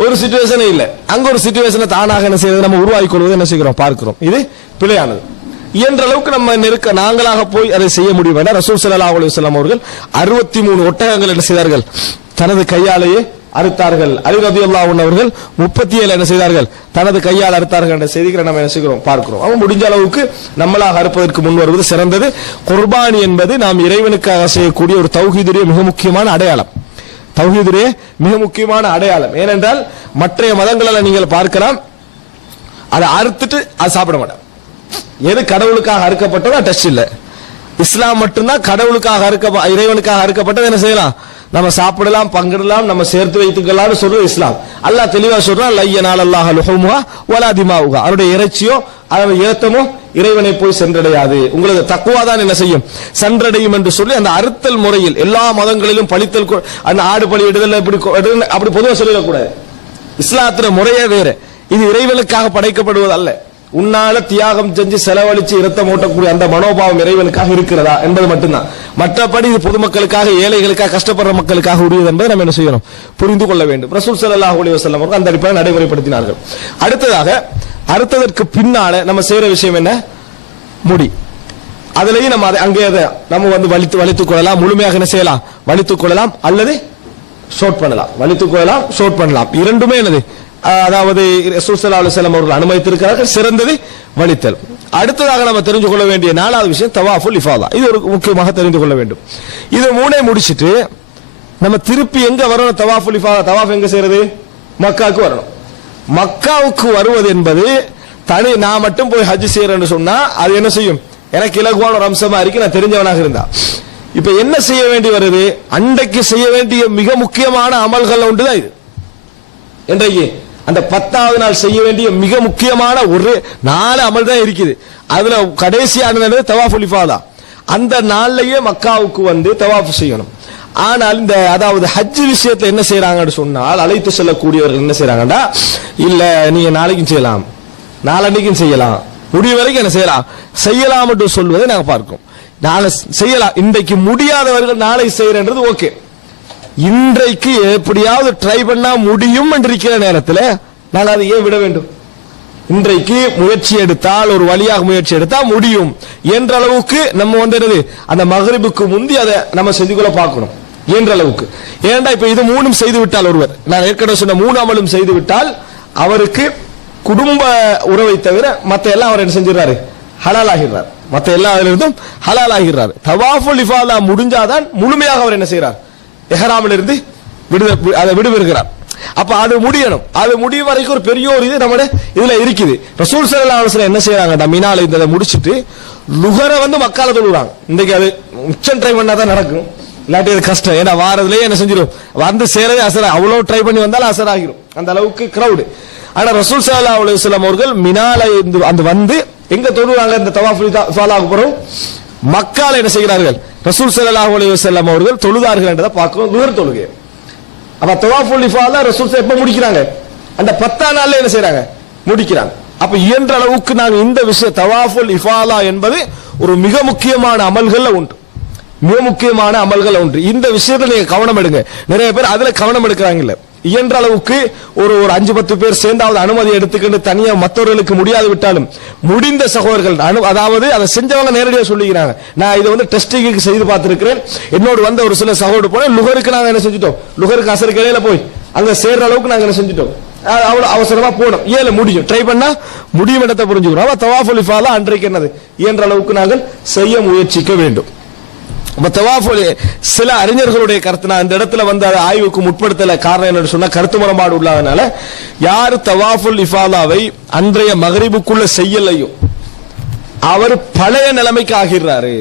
ஒரு சிச்சுவேஷனே இல்ல, அங்க ஒரு சிச்சுவேஷனை தானாக என்ன செய்யறது, நம்ம உருவாக்கி கொள்வது என்ன செய்கிறோம் பார்க்கிறோம். இது பிழையானது. இயன்ற அளவுக்கு நம்ம நாங்களாக போய் அதை செய்ய முடியும் என ரசூல் ஸல்லல்லாஹு அலைஹி வஸல்லம் அவர்கள் 63 ஒட்டகங்கள் என்ன செய்தார்கள், தனது கையாலேயே அறுத்தார்கள். அலி ரலியல்லாஹு அன்ஹு அவர்கள் 37 என்ன செய்தார்கள், தனது கையால் அறுத்தார்கள் என்ற செய்திகளை நம்ம என்ன செய்கிறோம் பார்க்கிறோம். அவங்க முடிஞ்ச அளவுக்கு நம்மளாக அறுப்பதற்கு முன் வருவது சிறந்தது. குர்பானி என்பது நாம் இறைவனுக்காக செய்யக்கூடிய ஒரு தௌஹீதுடைய மிக முக்கியமான அடையாளம், தௌஹீதுடைய மிக முக்கியமான அடையாளம். ஏனென்றால் மற்ற மதங்களில் நீங்கள் பார்க்கலாம், அதை அறுத்துட்டு அது சாப்பிட மாட்டாங்க. எது கடவுளுக்காக அறுக்கப்பட்டதோ டச் இல்ல. இஸ்லாம் மட்டும்தான் கடவுளுக்காக இறைவனுக்காக அறுக்கப்பட்டது என்ன செய்யலாம், நம்ம சாப்பிடலாம், பங்கிடலாம், நம்ம சேர்த்து வைத்துக்கலாம்னு சொல்றது இஸ்லாம். அல்லாஹ் தெளிவா சொல்றான், லய்யனால் அல்லாஹ் லுஹுமுஹா வலா திமாவுஹா, அவருடைய இறைச்சியோ அதனுடைய இரத்தமோ இறைவனை போய் சென்றடையாது, உங்களுக்கு தக்வா தான் என்ன செய்யும், சென்றடையும் என்று சொல்லி அந்த அறுத்தல் முறையில் எல்லா மதங்களிலும் பழித்தல், அந்த ஆடு பலியிடுதல் அப்படி பொதுவாக சொல்லிடக்கூடாது. இஸ்லாத்திர முறையே வேறு, இது இறைவனுக்காக படைக்கப்படுவது அல்ல. உன்னால தியாகம் செஞ்சு செலவழிச்சு இரத்தம் ஓட்டக்கூடிய அந்த மனோபாவம் இறைவனுக்காக இருக்கிறதா என்பது மட்டும்தான். மற்றபடி இது பொதுமக்களுக்காக, ஏழைகளுக்காக, கஷ்டப்படுற மக்களுக்காக உரியது என்பதை நம்ம என்ன செய்யணும், புரிந்து கொள்ள வேண்டும். ரசூல் ஸல்லல்லாஹு அலைஹி வஸல்லம் அவர்கள் அந்த அடிப்படையில் நடைமுறைப்படுத்தினார்கள். அடுத்ததாக அறுத்ததற்கு பின்னால நம்ம செய்யற விஷயம் என்ன, முடி. அதுலயும் நம்ம அங்கே நம்ம வந்து வலித்துக் கொள்ளலாம், முழுமையாக என்ன செய்யலாம், வலித்துக் கொள்ளலாம், அல்லது ஷோட் பண்ணலாம். வலித்துக் கொள்ளலாம், ஷோட் பண்ணலாம், இரண்டுமே என்னது, அதாவது ரசூல் ஸல்லல்லாஹு அலைஹி வஸல்லம் அவர்கள் அனுமதித்திருக்கிறார்கள். சிறந்தது வலித்தல். அடுத்ததாக நம்ம தெரிந்து கொள்ள வேண்டிய 4வது விஷயம் தவாஃபுல் இஃபாதா. இது ஒரு முக்கியமாக தெரிந்து கொள்ள வேண்டும். இது மூணே முடிச்சிட்டு நம்ம திருப்பி எங்க வரணும், தவாஃபுல் இஃபாதா, தவாஃப் எங்க செய்யறது, மக்காவுக்கு வரணும். மக்காவுக்கு வருவது என்பது தனி நான் மட்டும் போய் ஹஜ் செய்யறேன்னு சொன்னா அது என்ன செய்யும், எனக்கு இலகுவான ஒரு அம்சமா இருக்கு, நான் தெரிஞ்சவனாக இருந்தா. இப்ப என்ன செய்ய வேண்டி வருது, அன்றைக்கு செய்ய வேண்டிய மிக முக்கியமான அமல்கள் ஒன்றுதான் இது. இன்றைக்கு அந்த 10வது நாள் செய்ய வேண்டிய மிக முக்கியமான ஒரு 4 அமல் தான் இருக்குது. அதுல கடைசியான தவாஃபுல் இஃபாதா. அந்த நாள்லயே மக்காவுக்கு வந்து தவாஃப் செய்யணும். ஆனால் இந்த அதாவது ஹஜ் விஷயத்துல என்ன செய்யறாங்கன்னு சொன்னால், அழைத்து செல்லக்கூடியவர்கள் என்ன செய்யறாங்கடா, இல்ல நீங்க நாளைக்கும் செய்யலாம், நாளன்னைக்கும் செய்யலாம், முடிவு வரைக்கும் என்ன செய்யலாம் என்று சொல்வதை நாங்க பார்க்கிறோம். நாளை செய்யலாம், இன்றைக்கு முடியாதவர்கள் நாளை செய்யறது ஓகே, இன்றைக்கு எப்படியாவது ட்ரை பண்ணா முடியும் என்றிருக்கிற நேரத்தில் நாங்கள் அதை ஏன் விட வேண்டும்? இன்றைக்கு முயற்சி எடுத்தால், ஒரு வழியாக முயற்சி எடுத்தால் முடியும் என்ற அளவுக்கு நம்ம வந்து அந்த மகரிபுக்கு முந்தி அதை நம்ம செஞ்சு கொள்ள பார்க்கணும் என்ற அளவுக்கு. ஏன்டா இப்ப இது 3 செய்து விட்டால், ஒருவர் நான் ஏற்கனவே சொன்ன 3 அமலும் செய்து விட்டால் அவருக்கு குடும்ப உறவை தவிர மத்த எல்லாம் அவர் என்ன செஞ்சிடறாரு, ஹலால் ஆகிறார். மத்த எல்லா அதிலிருந்தும் ஹலால் ஆகிறார். தவாஃபுல் இஃபாதா முடிஞ்சாதான் முழுமையாக அவர் என்ன செய்யறார், எஹ்ராமில் இருந்து விடுபெறுகிறார். அப்ப அது முடியணும். அது முடியும் வரைக்கும் ஒரு பெரிய ஒரு இது நம்ம இதுல இருக்குது. ரசூல் ஸல்லல்லாஹு அலைஹி வஸல்லம் என்ன செய்யறாங்க, மினால இந்த முடிச்சிட்டு லுஹரை வந்து மக்கால தொழுறாங்க. இன்றைக்கு அது உச்சம் ட்ரை பண்ணாதான் நடக்கும், இல்லாட்டி அது கஷ்டம். ஏன்னா வாரதுலயே என்ன செஞ்சிடும், வந்து சேரவே அசரா, அவ்வளவு ட்ரை பண்ணி வந்தாலும் அசர் ஆகிரும், அந்த அளவுக்கு கிரௌடு. ஆனா ரசூல் ஸல்லல்லாஹு அலைஹி வஸல்லம் அவர்கள் மினால அந்த வந்து எங்க தொழுறாங்க, இந்த தவாஃபுல் இஃபாதாக்கு பிறகு மக்கால என்ன செய்கிறார்கள், ரசூல் ஸல்லல்லாஹு அலைஹி வஸல்லம் அவர்கள் தொழுதார்கள் என்றதை பார்க்கிறோம். லுஹர் தொழுகை. அப்ப தவாஃபுல் இஃபாதா ரசூல் எப்ப முடிக்கிறாங்க, அந்த 10ஆம் நாள்ல என்ன செய்யறாங்க, முடிக்கிறாங்க. அப்ப இயன்ற அளவுக்கு நாங்க இந்த விஷயம் தவாஃபுல் இஃபாதா என்பது ஒரு மிக முக்கியமான அமல்கள்ல உண்டு, மிக முக்கியமான அமல்கள் ஒன்று. இந்த விஷயத்துல நீங்க கவனம் எடுங்க. நிறைய பேர் அதுல கவனம் எடுக்கிறாங்க இல்ல. இயன்ற அளவுக்கு ஒரு 5-10 பேர் சேர்ந்தாவது அனுமதி எடுத்துக்கிட்டு தனியா மற்றவர்களுக்கு முடியாது விட்டாலும் முடிந்த சகோதரர்கள் அதாவது அதை செஞ்சவங்க நேரடியாக சொல்லிக்கிறாங்க. நான் இதை வந்து டெஸ்டிங்க்கு செய்து பார்த்திருக்கிறேன். என்னோடு வந்த ஒரு சில சகோதரர் போன லுகருக்கு நாங்க என்ன செஞ்சுட்டோம், லுகருக்கு அசருக்கு இடையில போய் அங்க சேர்ற அளவுக்கு நாங்க என்ன செஞ்சுட்டோம், அவ்வளவு அவசரமா போனோம். ஏழு முடியும், ட்ரை பண்ணா முடியும் இடத்தை புரிஞ்சுக்கிறோம். தவாஃபுல் இஃபாதா அன்றைக்கு என்னது இயன்ற அளவுக்கு நாங்கள் செய்ய முயற்சிக்க வேண்டும். சில அறிஞர்களுடைய கருத்து, நான் இந்த இடத்துல வந்து அதை ஆய்வுக்கு முற்படுத்தல, காரணம் என்னன்னு சொன்னா கருத்து முரண்பாடு உள்ளதுனால, யாரு தவாஃபுல் இஃபாதாவை அன்றைய மகரிபுக்குள்ள செய்யலையோ அவர் பழைய நிலைமைக்கு ஆகிறாரு.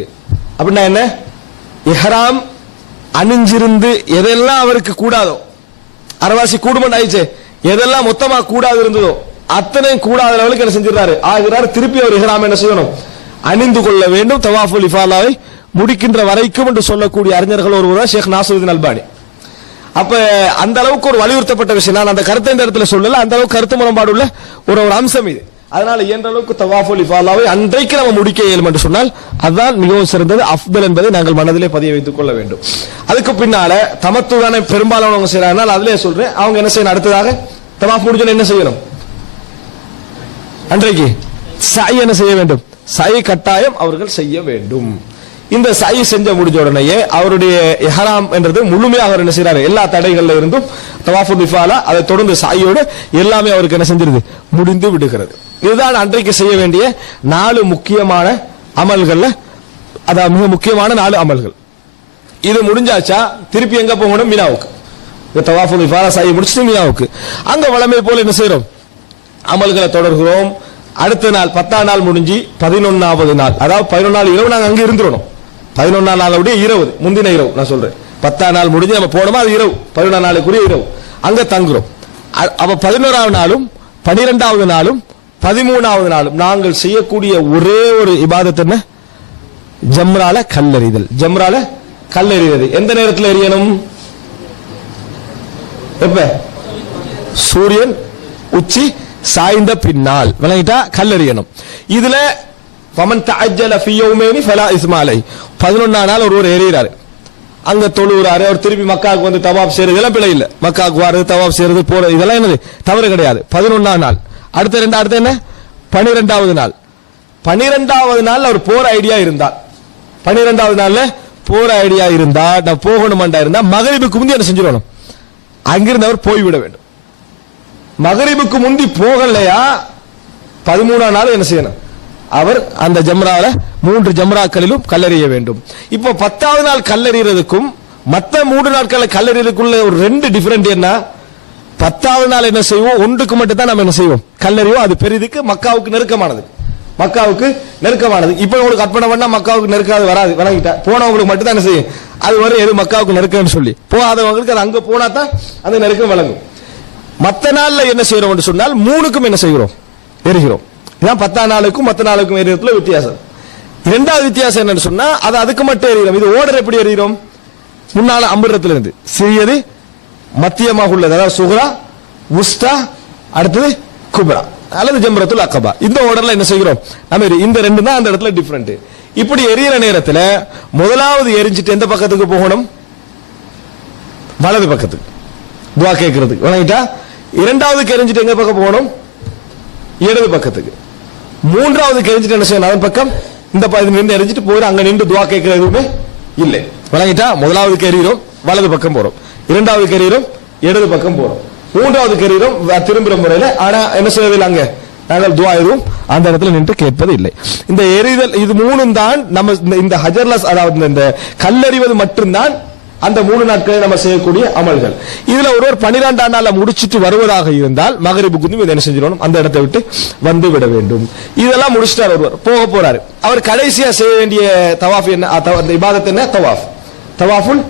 அப்படின்னா என்ன, இஹ்ராம் அணிஞ்சிருந்து எதெல்லாம் அவருக்கு கூடாதோ, அரவாசி கூடுமன் ஆயிடுச்சு, எதெல்லாம் மொத்தமா கூடாது இருந்ததோ அத்தனையும் கூடாத லெவலுக்கு என்ன செஞ்சிடறாரு ஆகிறாரு. திருப்பி அவர் இஹ்ராம் என்ன செய்யணும், அணிந்து கொள்ள வேண்டும் தவாஃபுல் இஃபாதாவை முடிக்கின்ற வரைக்கும் என்று சொல்லக்கூடிய அறிஞர்கள் ஒருவர் ஷேக் நாசருதீன் அல்பானி. அப்ப அந்த அளவுக்கு ஒரு வலியுறுத்தப்பட்ட விஷயம், நான் அந்த கருத்தை இந்த இடத்துல சொல்லல, அந்த அளவுக்கு கருத்து முரண்பாடு உள்ள ஒரு அம்சம் இது. அதனால இயன்ற அளவுக்கு தவாஃபுல் இஃபாதாவை அன்றைக்கு நம்ம முடிக்க இயலும் என்று சொன்னால் அதுதான் மிகவும் சிறந்தது, அஃதல் என்பதை நாங்கள் மனதிலே பதிய வைத்துக் கொள்ள வேண்டும். அதுக்கு பின்னால தமத்துதானே பெரும்பாலானவங்க செய்யறாங்க, அதிலே சொல்றேன், அவங்க என்ன செய்யணும், அடுத்ததாக தவாஃப் முடிஞ்சோன்னு என்ன செய்யணும், அன்றைக்கு சை என்ன செய்ய வேண்டும், சை கட்டாயம் அவர்கள் செய்ய வேண்டும். இந்த சை செஞ்ச முடிஞ்ச உடனேயே அவருடைய இஹ்ராம் என்றது முழுமையாக அவர் என்ன செய்யறாரு, எல்லா தடைகள்ல இருந்தும் தவாஃபுல் இஃபாதா அதை தொடர்ந்து சாயோடு எல்லாமே அவருக்கு என்ன செஞ்சிருது, முடிந்து விடுகிறது. இதுதான் அன்றைக்கு செய்ய வேண்டிய 4 முக்கியமான அமல்கள்ல, அதாவது மிக முக்கியமான 4 அமல்கள். இது முடிஞ்சாச்சா திருப்பி எங்க போகணும், மினாவுக்கு. தவாஃபுல் இஃபாதா சாயை முடிச்சுட்டு மினாவுக்கு, அங்க வளமை போல என்ன செய்யறோம், அமல்களை தொடர்கிறோம். அடுத்த நாள் 10ஆம் நாள் முடிஞ்சு 11வது நாள், அதாவது 11 நாள் இரவு நாங்க அங்க இருந்துடணும். 11ஆம் நாளுடைய இரவு, முந்தின இரவு நான் சொல்றேன். 10ஆம் நாள் முடிஞ்சு நம்ம போனோமா அது இரவு, 11ஆம் நாளுக்குரிய இரவு அங்க தங்குறோம். அப்ப 11வது நாளும் 12வது நாளும் 13வது நாளும் நாங்கள் செய்யக்கூடிய ஒரே ஒரு இபாதத் என்ன, ஜம்ரால கல்லெறிதல். ஜம்ரால கல்லெறிவது எந்த நேரத்தில் எறியணும், எப்ப, சூரியன் உச்சி சாய்ந்த பின்னால் விளங்கிட்டா கல்லெறியணும். இதுல ஃபமன் தஅஜ்ஜல ஃபீ யௌமைனி ஃபலா இஸ்ம அலைஹி, 11ஆம் நாள் ஒருவர் எறிகிறாரு, அங்க தொழுகிறாரு, அவர் திருப்பி மக்காவுக்கு வந்து தவாப் செய்யறது இதெல்லாம் பிழை இல்ல, மக்காவுக்கு வர்றது தவாப் செய்யறது போறது இதெல்லாம் என்னது தவறு கிடையாது. 11ஆம் நாள் அடுத்த என்ன 12வது நாள். 12வது நாள் அவர் போற ஐடியா இருந்தால், 12வது நாள்ல போற ஐடியா இருந்தா, நான் போகணுமாண்டா இருந்தா மகரிபுக்கு முந்தி என்ன செஞ்சிடணும், அங்கிருந்து அவர் போய்விட வேண்டும். மகரிபுக்கு முந்தி போகலையா 13ஆம் நாள் என்ன செய்யணும், அவர் அந்த ஜம்ரால 3 ஜம்ராக்களிலும் கல்லெறிய வேண்டும். இப்போ 10வது நாள் கல்லெறியறதுக்கும் மற்ற 3 நாட்கள் கல்லெறியறதுக்குள்ள ஒரு 2 டிஃபரெண்ட் என்ன, 10வது நாள் என்ன செய்வோம், ஒன்றுக்கு மட்டும் தான் நம்ம என்ன செய்வோம், கல்லெறிவோம். அது பெரிதுக்கு மக்காவுக்கு நெருக்கமானது, மக்காவுக்கு நெருக்கமானது. இப்ப உங்களுக்கு கற்பனை பண்ணா மக்காவுக்கு நெருக்காது வராது, வணங்கிட்டா போனவங்களுக்கு மட்டும் தான் என்ன செய்யும், அது வரும் எது மக்காவுக்கு நெருக்கம்னு சொல்லி, போகாதவங்களுக்கு அது அங்க போனா தான் அந்த நெருக்கம் வழங்கும். மற்ற நாள்ல என்ன செய்யறோம் என்று சொன்னால் 3க்கும் என்ன செய்கிறோம், எரிகிறோம். இதான் 10ஆம் நாளுக்கும் மற்ற நாளுக்கும் எரியறதுல வித்தியாசம். 2வது வித்தியாசம் என்னன்னு சொன்னா அது அதுக்கு மட்டும் எறிகிறோம். இது ஓர்டர் எப்படி எறிகிறோம், முன்னால அம்புறத்துல இருந்து சிறியது மத்தியமாக உள்ளது, அதாவது சுக்ரா உஸ்தா அடுத்தது குப்ரா அல்லது ஜம்ரத்துல் அக்கபா, இந்த ஆர்டர்ல என்ன செய்கிறோம் நம்ம, இந்த 2 தான் அந்த இடத்துல டிஃபரெண்ட். இப்படி எரியற நேரத்துல முதலாவது எரிஞ்சிட்டு எந்த பக்கத்துக்கு போகணும், வலது பக்கத்துக்கு துஆ கேட்கிறதுக்கு வணங்கிட்டா. 2வது எரிஞ்சிட்டு எங்க பக்கம் போகணும், இடது பக்கத்துக்கு. 3வது எரிஞ்சிட்டு என்ன செய்யணும், அதன் பக்கம் இந்த பக்கம் நின்று எரிஞ்சிட்டு போயிடும், அங்க நின்று துஆ கேட்கிற எதுவுமே இல்லை வணங்கிட்டா. முதலாவது எறிகிறோம் வலது பக்கம் போறோம், 2வது எறிகிறோம் இடது பக்கம் போறோம், 3வது எறிகிறோம் திரும்புற முறையில. ஆனா என்ன செய்வதில்லை, அங்க நாங்கள் துஆ எதுவும் அந்த இடத்துல நின்று கேட்பது இல்லை. இந்த எறிதல் இது 3ம் தான் நம்ம இந்த ஹஜர்லஸ், அதாவது இந்த கல்லெறிவது மட்டும்தான் அந்த 3 நாட்களில் நம்ம செய்யக்கூடிய அமல்கள். இதுல ஒருவர் 12ஆம் நாள்ல முடிச்சிட்டு வருவதாக இருந்தால் மகரிபுக்கு என்ன செஞ்சிடணும், அந்த இடத்தை விட்டு வந்து விட வேண்டும். இதெல்லாம் முடிச்சிட்டார், ஒருவர் போக போறாரு, அவர் கடைசியா செய்ய வேண்டிய தவாஃப் என்ன, அந்த இபாதத் என்ன, தவாஃபுல்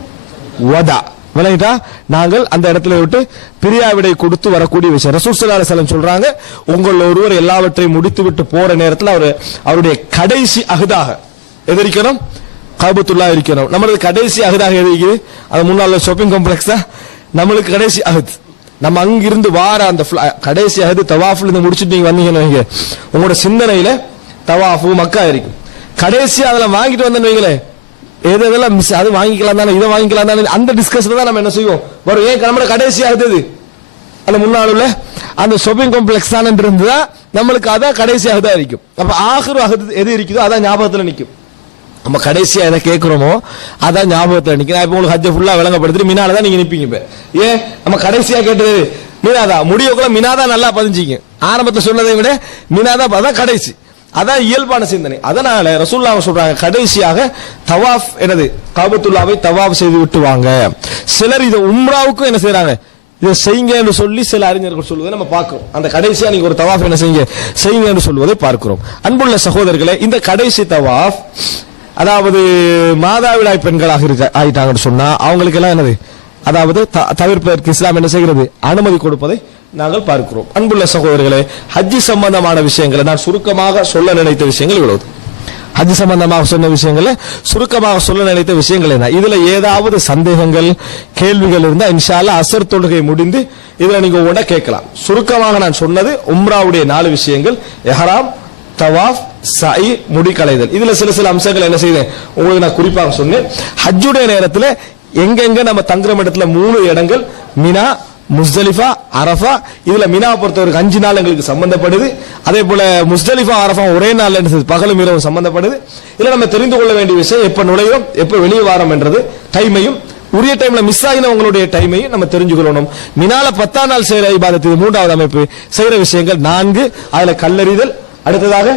வதா விளங்கிட்டா. நாங்கள் அந்த இடத்துல விட்டு பிரியாவிடை கொடுத்து வரக்கூடிய விஷயம். ரசூல் ஸல்லல்லாஹு அலைஹி வஸல்லம் சொல்றாங்க, உங்கள் ஒருவர் எல்லாவற்றையும் முடித்து விட்டு போற நேரத்தில் அவருடைய கடைசி அஹதாக எதிரிக்கணும், காபத்துல்லா இருக்கணும். நம்மளுக்கு கடைசி அகதாக எதிரிக்குது, அது முன்னாள் ஷாப்பிங் காம்ப்ளெக்ஸ் தான் நம்மளுக்கு கடைசி அகத். நம்ம அங்கிருந்து வார அந்த கடைசி அகது தவாஃபுல் இருந்து முடிச்சுட்டு நீங்க வந்தீங்கன்னு உங்களோட சிந்தனையில தவாஃபு மக்கா இருக்கும். கடைசி அதெல்லாம் வாங்கிட்டு வந்தேன்னு வைங்களேன், எதெல்லாம் மிஸ், அது வாங்கிக்கலாம் தானே, இதை வாங்கிக்கலாம் தானே, அந்த டிஸ்கஷன் தான் நம்ம என்ன செய்வோம் வரும். ஏன் நம்மளோட கடைசி ஆகுது அந்த முன்னாள் உள்ள அந்த ஷாப்பிங் காம்ப்ளெக்ஸ் தான் இருந்தா நம்மளுக்கு அதான் கடைசி ஆகுதா இருக்கும். அப்ப ஆகிரு அகது எது இருக்குதோ அதான் ஞாபகத்துல நிற்கும். நம்ம கடைசியா எதை கேட்கிறோமோ அதான் ஞாபகத்தில் நிற்கும். இப்ப உங்களுக்கு ஹஜ்ஜை ஃபுல்லா விளங்கப்படுத்தி மினால தான் நீங்க நிப்பீங்க. இப்ப ஏன் நம்ம கடைசியா கேட்டது மினாதா, முடியக்குள்ள மினாதா நல்லா பதிஞ்சிங்க. ஆரம்பத்தில் சொன்னதை விட மினாதா அதான் கடைசி. அதான் இயல்பான சிந்தனை. அதனால ரசூலுல்லாஹ் சொல்றாங்க கடைசியாக தவாஃப் எனது காபத்துல்லாவை தவாஃப் செய்து விட்டு வாங்க. சிலர் இதை உம்ராவுக்கும் என்ன செய்யறாங்க, இதை செய்யுங்க என்று சொல்லி சில அறிஞர்கள் சொல்வதை நம்ம பார்க்கிறோம். அந்த கடைசியா நீங்க ஒரு தவாஃப் என்ன செய்யுங்க என்று சொல்வதை பார்க்கிறோம். அன்புள்ள சகோதரர்களே, இந்த கடைசி தவாஃப் அதாவது மாதாவிடாய் பெண்களாக ஆயிட்டாங்கன்னு சொன்னா அவங்களுக்கு எல்லாம் என்னது, அதாவது தவிர்ப்பதற்கு இஸ்லாம் என்ன செய்கிறது, அனுமதி கொடுப்பதை நாங்கள் பார்க்கிறோம். அன்புள்ள சகோதரர்களே, ஹஜ்ஜி சம்பந்தமான விஷயங்களை நான் சுருக்கமாக சொல்ல நினைத்த விஷயங்கள் இவ்வளவு. ஹஜ் சம்பந்தமாக சொன்ன விஷயங்களை சுருக்கமாக சொல்ல நினைத்த விஷயங்கள் என்ன, இதுல ஏதாவது சந்தேகங்கள் கேள்விகள் இருந்தா இன்ஷா அல்லாஹ் அஸ்ர் தொழுகை முடிந்து இதுல நீங்க ஒவ்வொன்றா கேட்கலாம். சுருக்கமாக நான் சொன்னது உம்ராவுடைய 4 விஷயங்கள்: இஹ்ராம், தவாஃப், சை, முடி களைதல். இதுல சில அம்சங்கள் என்ன செய்தேன் உங்களுக்கு நான் குறிப்பாக சொன்னேன். ஹஜ்ஜுடைய நேரத்தில் எங்கெங்க நம்ம தங்குற இடத்துல 3 இடங்கள், மினா, முஸ்தலிஃபா, அரஃபா. இதுல மினா பொறுத்தவரைக்கும் 5 நாள் எங்களுக்கு சம்பந்தப்படுது. அதே போல முஸ்தலிஃபா, அரஃபா ஒரே நாள் பகலும் இரவும் சம்பந்தப்படுது. இதுல நம்ம தெரிந்து கொள்ள வேண்டிய விஷயம் எப்ப நுழையும் எப்ப வெளியே வாரம் என்றது டைமையும், உரிய டைம்ல மிஸ் ஆகினவங்களுடைய டைமையும் நம்ம தெரிஞ்சுக்கணும். மினால 10ஆம் நாள் செய்யற இபாதத்து 3வது அமைப்பு, செய்யற விஷயங்கள் 4. அதுல கல்லறிதல், அடுத்ததாக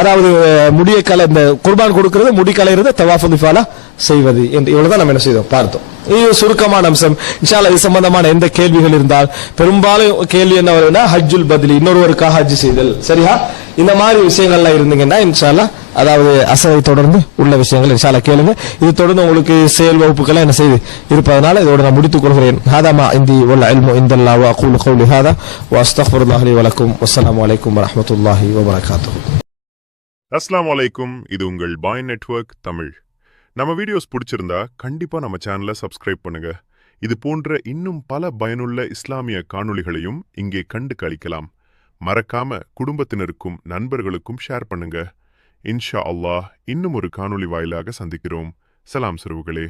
அதாவது முடிய கலை, இந்த குர்பான் கொடுக்கிறது, முடி கலைறது, தவாஃபுல் இஃபாலா செய்வது என்று இவ்வளவுதான் நம்ம என்ன செய்தோம் பார்த்தோம். இது சுருக்கமான அம்சம். இன்ஷா அல்லாஹ் இது சம்பந்தமான எந்த கேள்விகள் இருந்தால், பெரும்பாலும் கேள்வி என்ன வருதுன்னா ஹஜ்ஜுல் பத்லி, இன்னொருவருக்காக ஹஜ் செய்தல், சரியா, இந்த மாதிரி விஷயங்கள்லாம் இருந்தீங்கன்னா இன்ஷா அல்லாஹ் அதாவது அசரை தொடர்ந்து உள்ள விஷயங்கள் இன்ஷா அல்லாஹ் கேளுங்க. இது தொடர்ந்து உங்களுக்கு செயல் வகுப்புகள் என்ன செய்து இருப்பதனால இதோட நான் முடித்துக் கொள்கிறேன். ஹாதா மா இந்தி வல் இல்மு இந்தல்லாஹ் வ அகூலு கௌலி ஹாதா வ அஸ்தக்ஃபிருல்லாஹ் லி வ லக்கும். வஸ்ஸலாமு அலைக்கும் வ ரஹ்மத்துல்லாஹி வ பரகாத்துஹு. அஸ்ஸலாமு அலைக்கும். இது உங்கள் பாய் நெட்வொர்க் தமிழ். நம்ம வீடியோஸ் பிடிச்சிருந்தா கண்டிப்பா நம்ம சேனலை சப்ஸ்கிரைப் பண்ணுங்க. இது போன்ற இன்னும் பல பயனுள்ள இஸ்லாமிய காணொளிகளையும் இங்கே கண்டு களிக்கலாம். மறக்காம குடும்பத்தினருக்கும் நண்பர்களுக்கும் ஷேர் பண்ணுங்க. இன்ஷா அல்லாஹ் இன்னும் ஒரு காணொளி வாயிலாக சந்திக்கிறோம். சலாம் சிறுவுகளே.